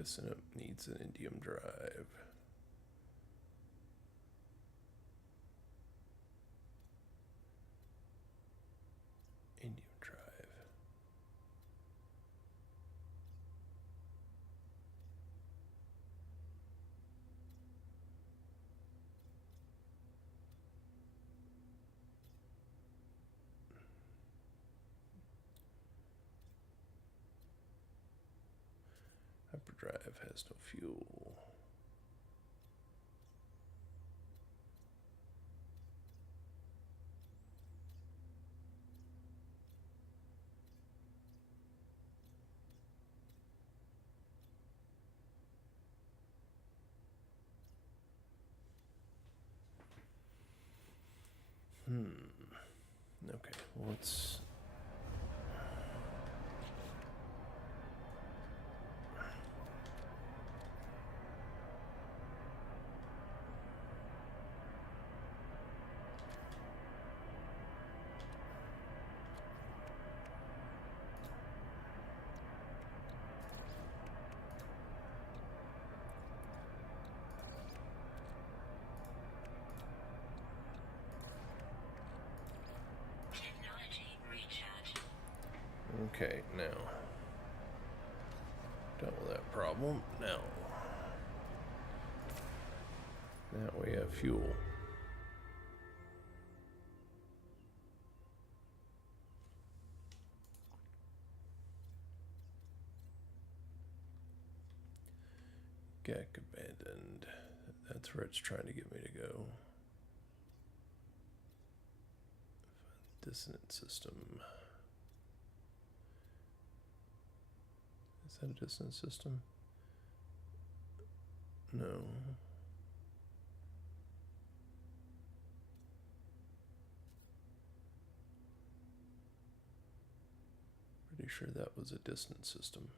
Dissonant needs an indium drive. Indium drive. Hyperdrive has no fuel. Okay, well, let's. Technology recharge. Okay, now. Dealt with that problem. Now we have fuel. Gek abandoned. That's where it's trying to get me to go. Dissonant system. Is that a dissonant system? No. Pretty sure that was a dissonant system.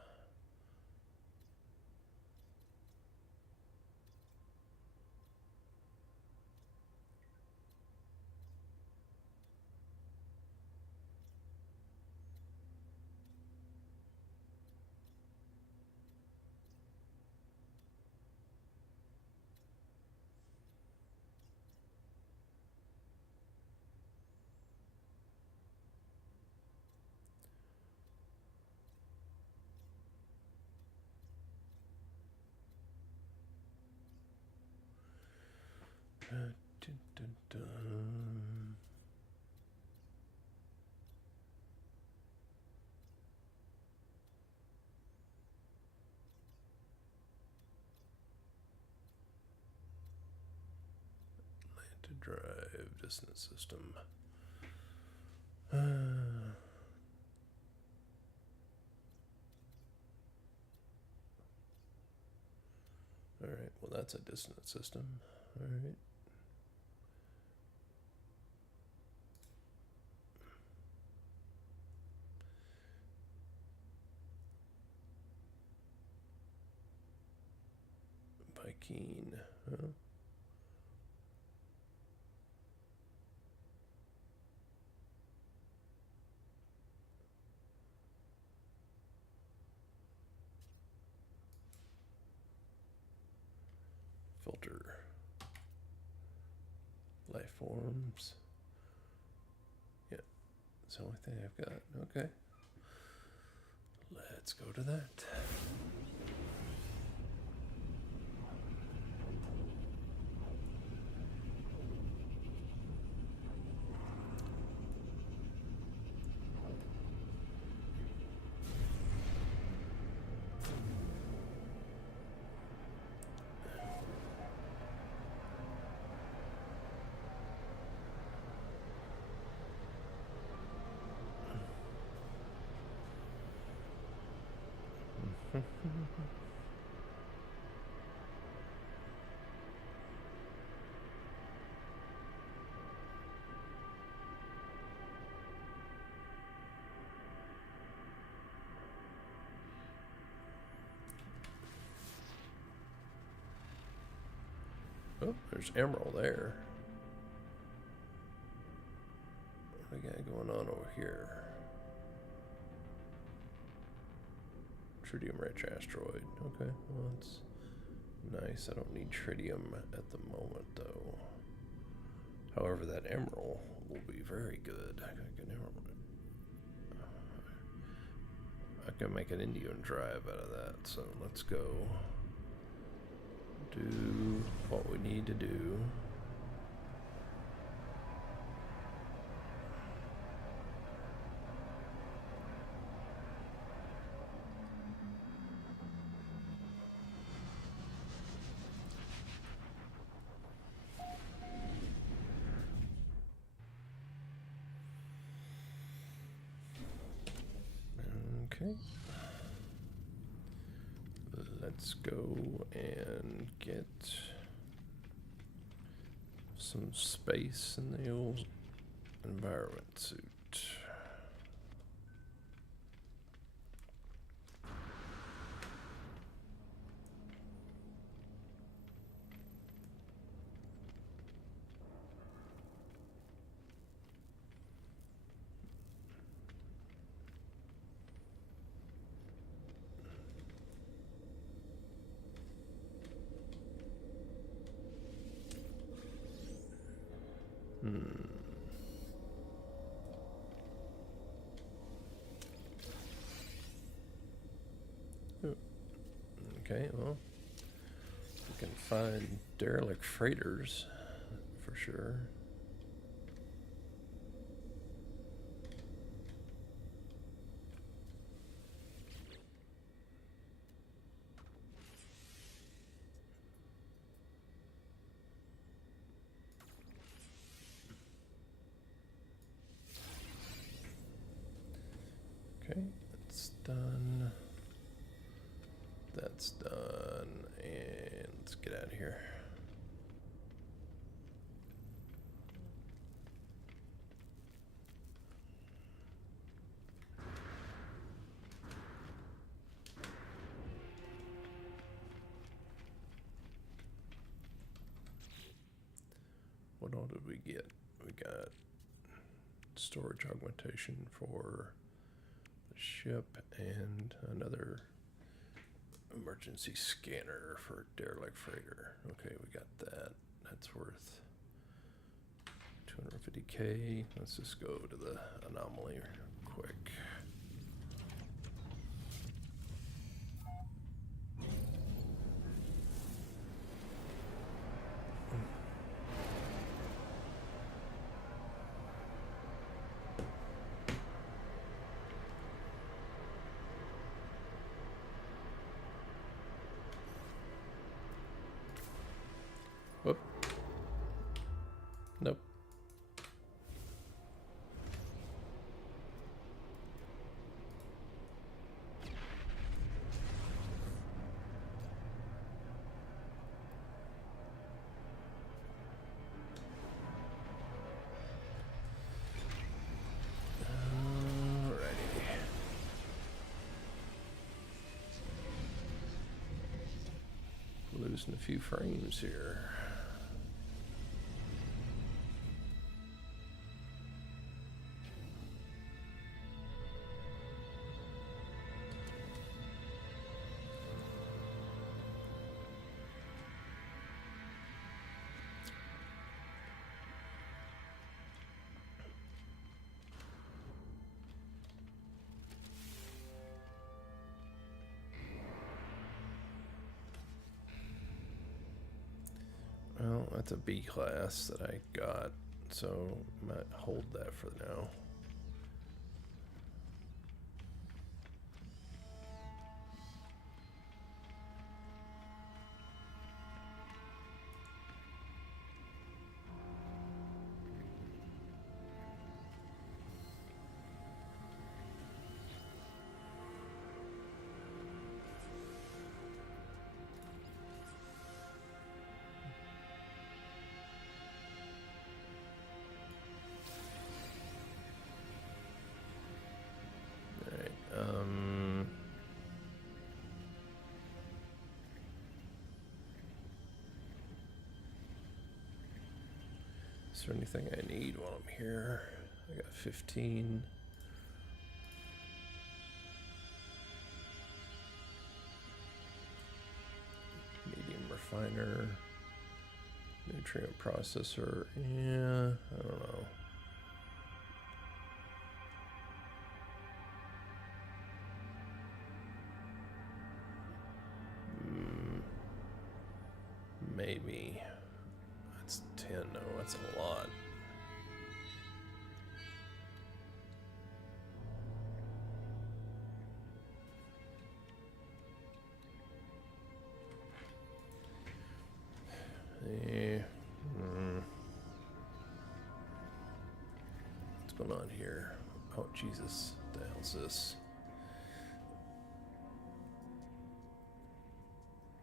Dun, dun, dun. Lanta drive, dissonant system. Alright, well, that's a dissonant system. Alright. Vikine, huh? Filter. Life forms. Yeah, it's the only thing I've got. Okay. Let's go to that. Oh, there's Emerald there. What do we got going on over here? Tritium-rich asteroid. Okay, well, that's nice. I don't need tritium at the moment, though. However, that emerald will be very good. I can make an Indian drive out of that, so let's go do what we need to do. Okay. Let's go and get some space in the old environment suit. Okay, well, we can find derelict freighters for sure. Okay, that's done. That's done, and let's get out of here. What all did we get? We got storage augmentation for the ship and another emergency scanner for derelict freighter. Okay, we got that. That's worth 250K. Let's just go to the anomaly quick. Whoop. Nope. Losing a few frames here. Well, that's a B class that I got, so I might hold that for now. Is there anything I need while I'm here? I got 15. refiner, nutrient processor. Yeah, I don't know. Maybe. That's 10. No, that's a lot. What's going on here? Oh, Jesus. What the hell's this?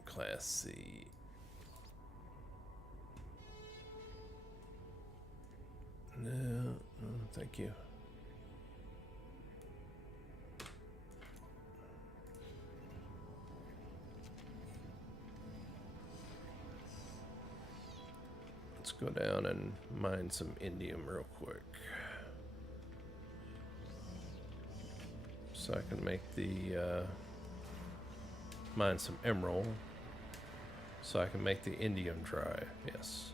Class C. No, thank you. Let's go down and mine some indium real quick. So I can make the, mine some emerald. So I can make the indium dry, yes.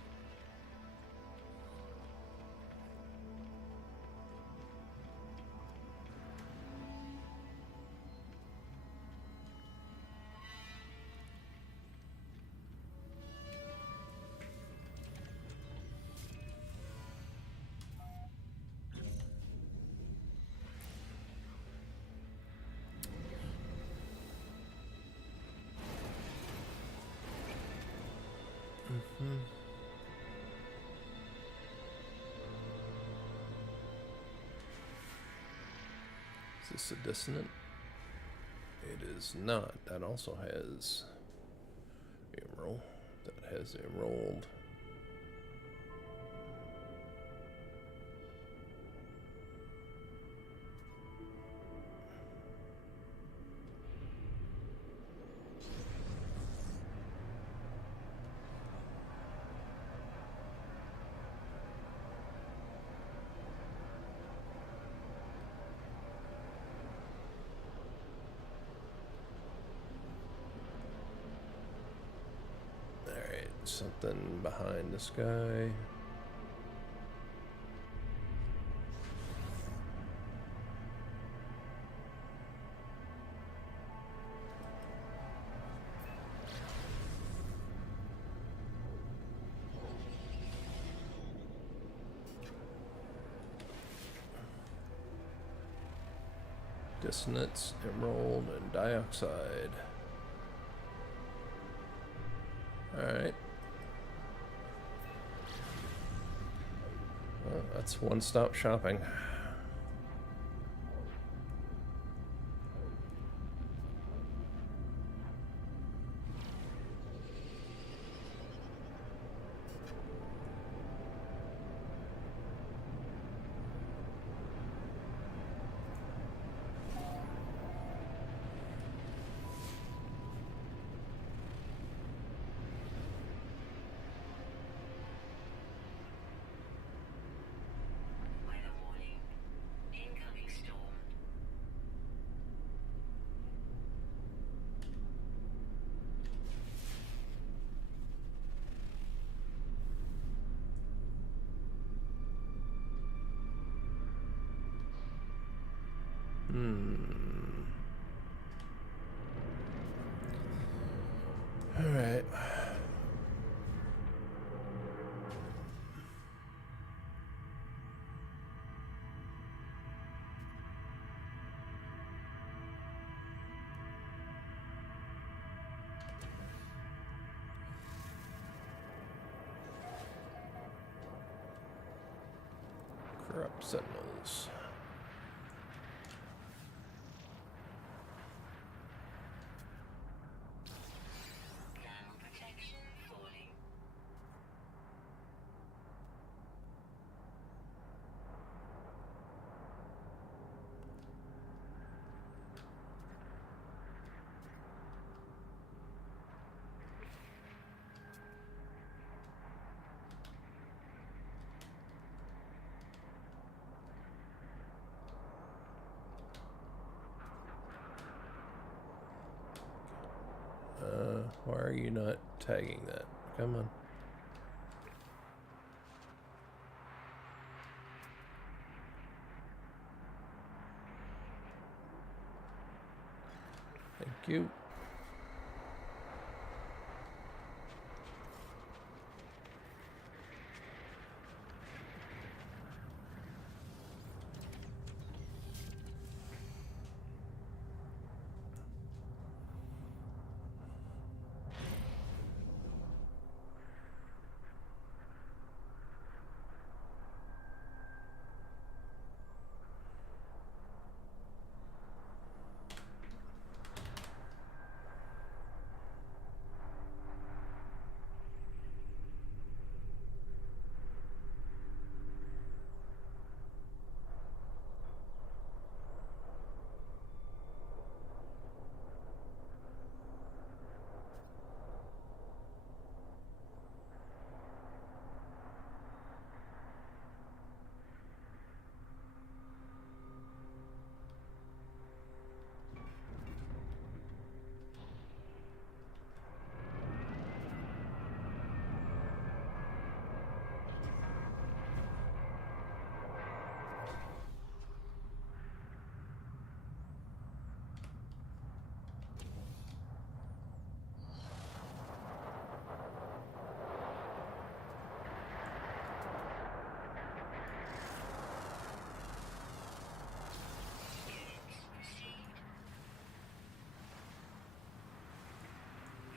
Is this a dissonant? It is not. That also has emerald. That has emerald. Something behind this guy. Dissonance, emerald, and dioxide. Alright. Well, that's one-stop shopping. Weather warning. Incoming storm. Alright. Corrupt sentinels. Thermal protection falling. Why are you not tagging that? Come on. Thank you.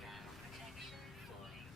Thermal protection falling.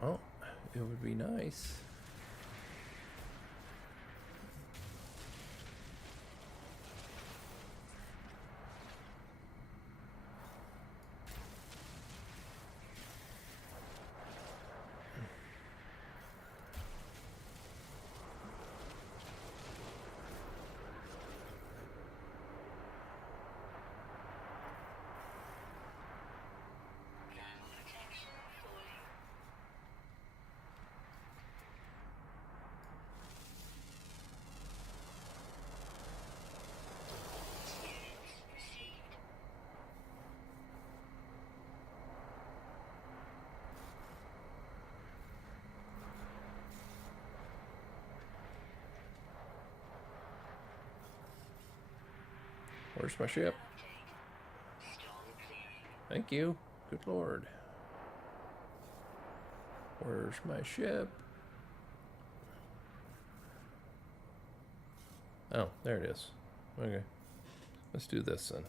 Well, it would be nice. Thermal protection falling. Units received. Where's my ship? Update. Storm clearing. Thank you. Good lord. Where's my ship? Oh, there it is. Okay. Let's do this then.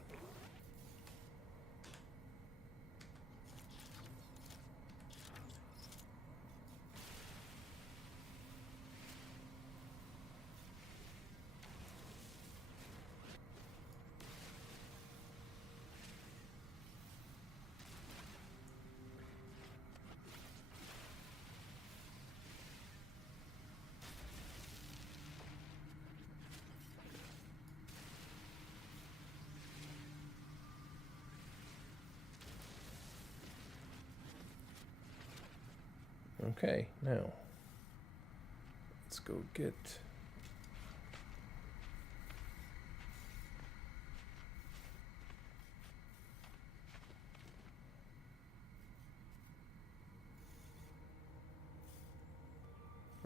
Okay, now let's go get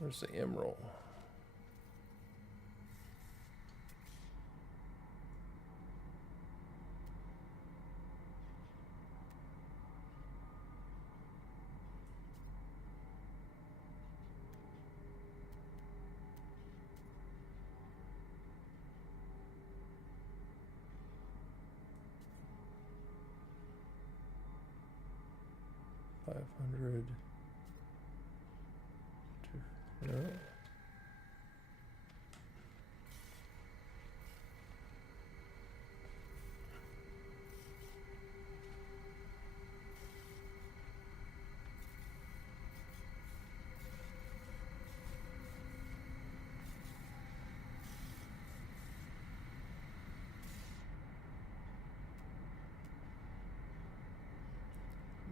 Where's the emerald? $500. No.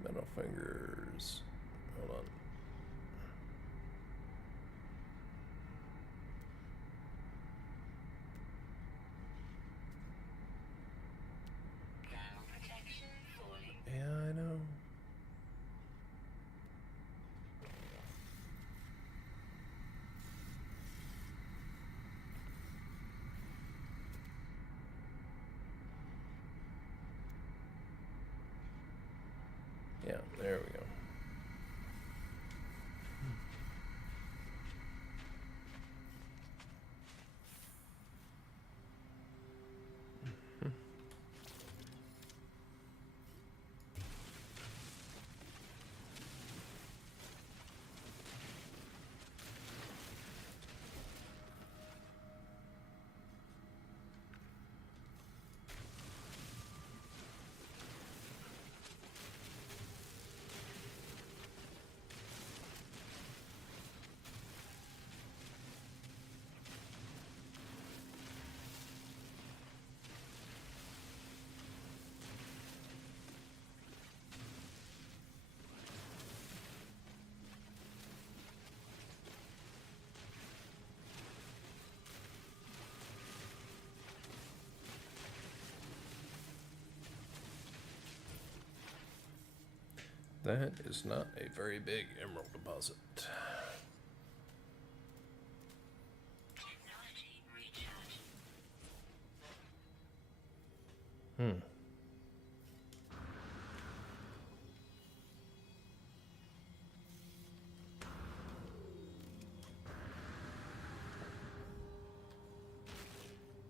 Metal fingers. Hold on. Thermal protection falling. Yeah, I know. Yeah, there we go. That is not a very big emerald deposit. Technology recharge. Hmm.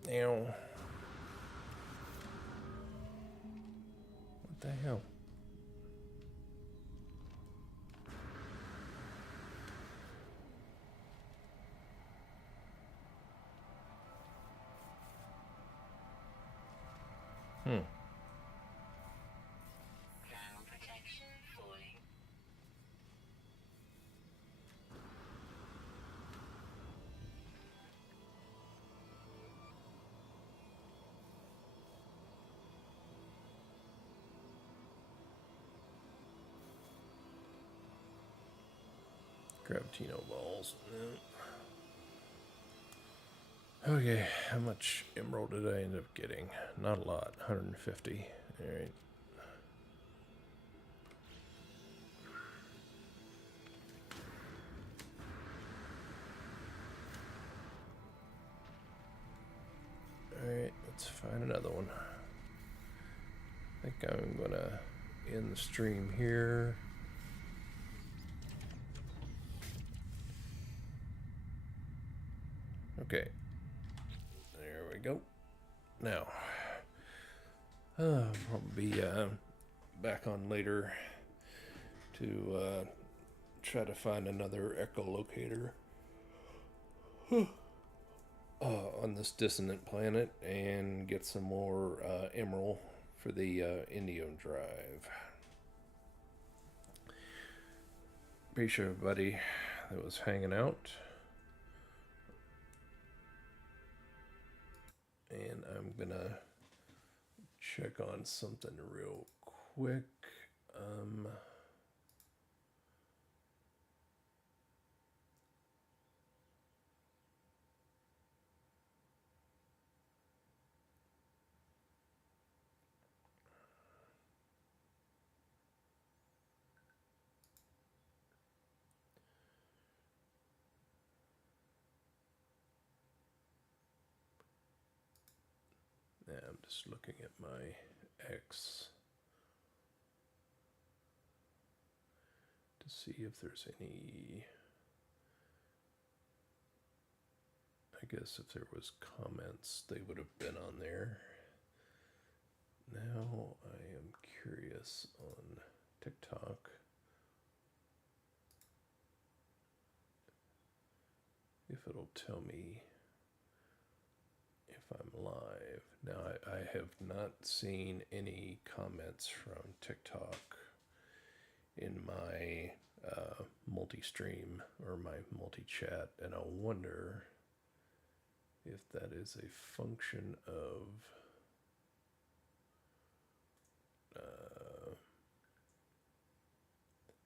Ow. What the hell? Hmm. Thermal protection falling. Gravitino balls. No. Okay, how much emerald did I end up getting? Not a lot. 150. Alright. Alright, let's find another one. I think I'm gonna end the stream here. Okay. There we go. Now, I'll probably be back on later to try to find another echolocator on this dissonant planet and get some more emerald for the Indium drive. Appreciate everybody that was hanging out. And I'm gonna check on something real quick. Just looking at my X to see if there's any. I guess if there was comments, they would have been on there. Now I am curious on TikTok if it'll tell me if I'm live. Now I have not seen any comments from TikTok in my multi-stream or my multi-chat, and I wonder if that is a function of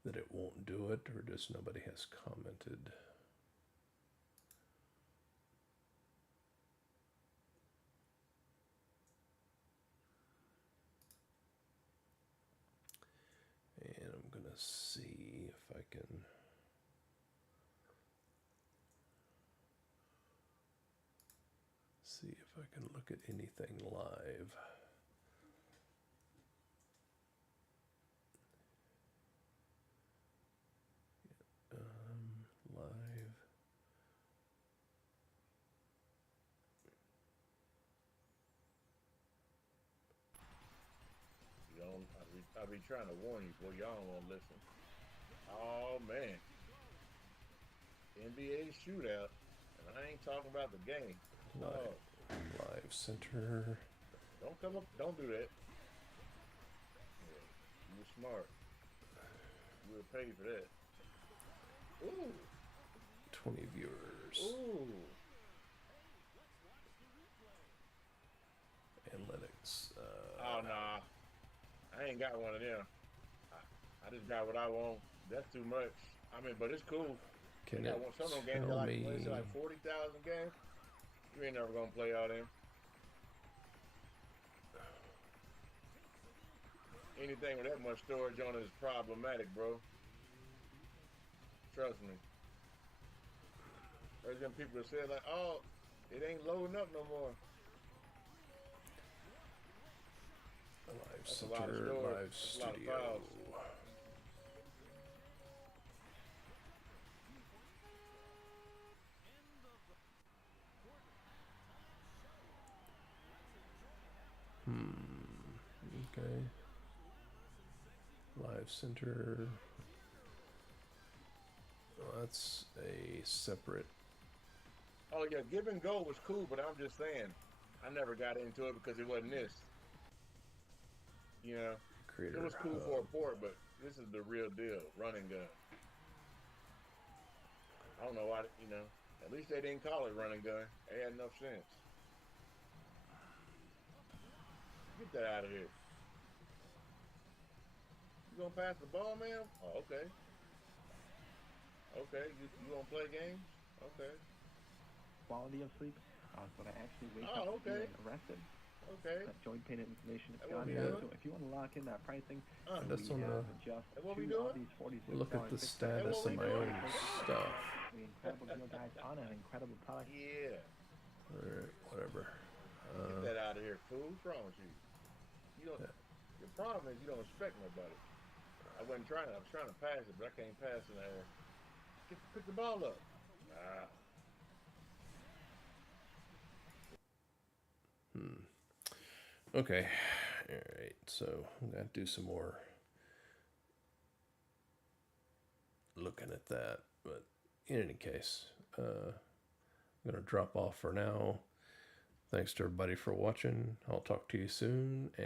that it won't do it, or just nobody has commented. And I'm gonna see if I can look at anything live. Live. You don't. I be trying to warn you, boy. Y'all don't want to listen. Oh man, NBA shootout, and I ain't talking about the game. Live, live center. Don't come up. Don't do that. Yeah, you were smart. You were paid for that. Ooh. 20 viewers. Ooh. Analytics. Oh nah. I ain't got one of them. I just got what I want. That's too much. I mean, but it's cool. Can I it want some of them games tell like me? what is it, like 40,000 games. You ain't never gonna play all them. Anything with that much storage on it is problematic, bro. Trust me. There's them people that say like, oh, it ain't loading up no more. Live That's a lot of center, storage. live That's a lot of studio. files. Okay. Live center. Well, that's a separate. Oh yeah, Give and Go was cool, but I'm just saying, I never got into it because it wasn't this. You know, Creator it was cool for a port, but this is the real deal, run and gun. I don't know why, you know, at least they didn't call it run and gun. They had enough sense. Get that out of here. You gonna pass the ball, man? Oh, okay. Okay, you gonna play games? Okay. Quality of sleep, but I actually wake Oh, up okay. feeling rested. Okay. That joint pain information is That what gone we now. doing? So if you want to lock in that pricing, Uh, I just we wanna have just That what we two of doing? these 46 look at the That status what of we my doing? own stuff. incredible deal guys on an incredible product. Yeah. Alright, whatever. Get that out of here, fool. What's wrong with you? You don't. Yeah. Your problem is you don't respect nobody. I wasn't trying. I was trying to pass it, but I can't pass in there. Pick the ball up. Ah. Okay. Alright, so I'm gonna do some more looking at that. But in any case, I'm gonna drop off for now. Thanks to everybody for watching. I'll talk to you soon. And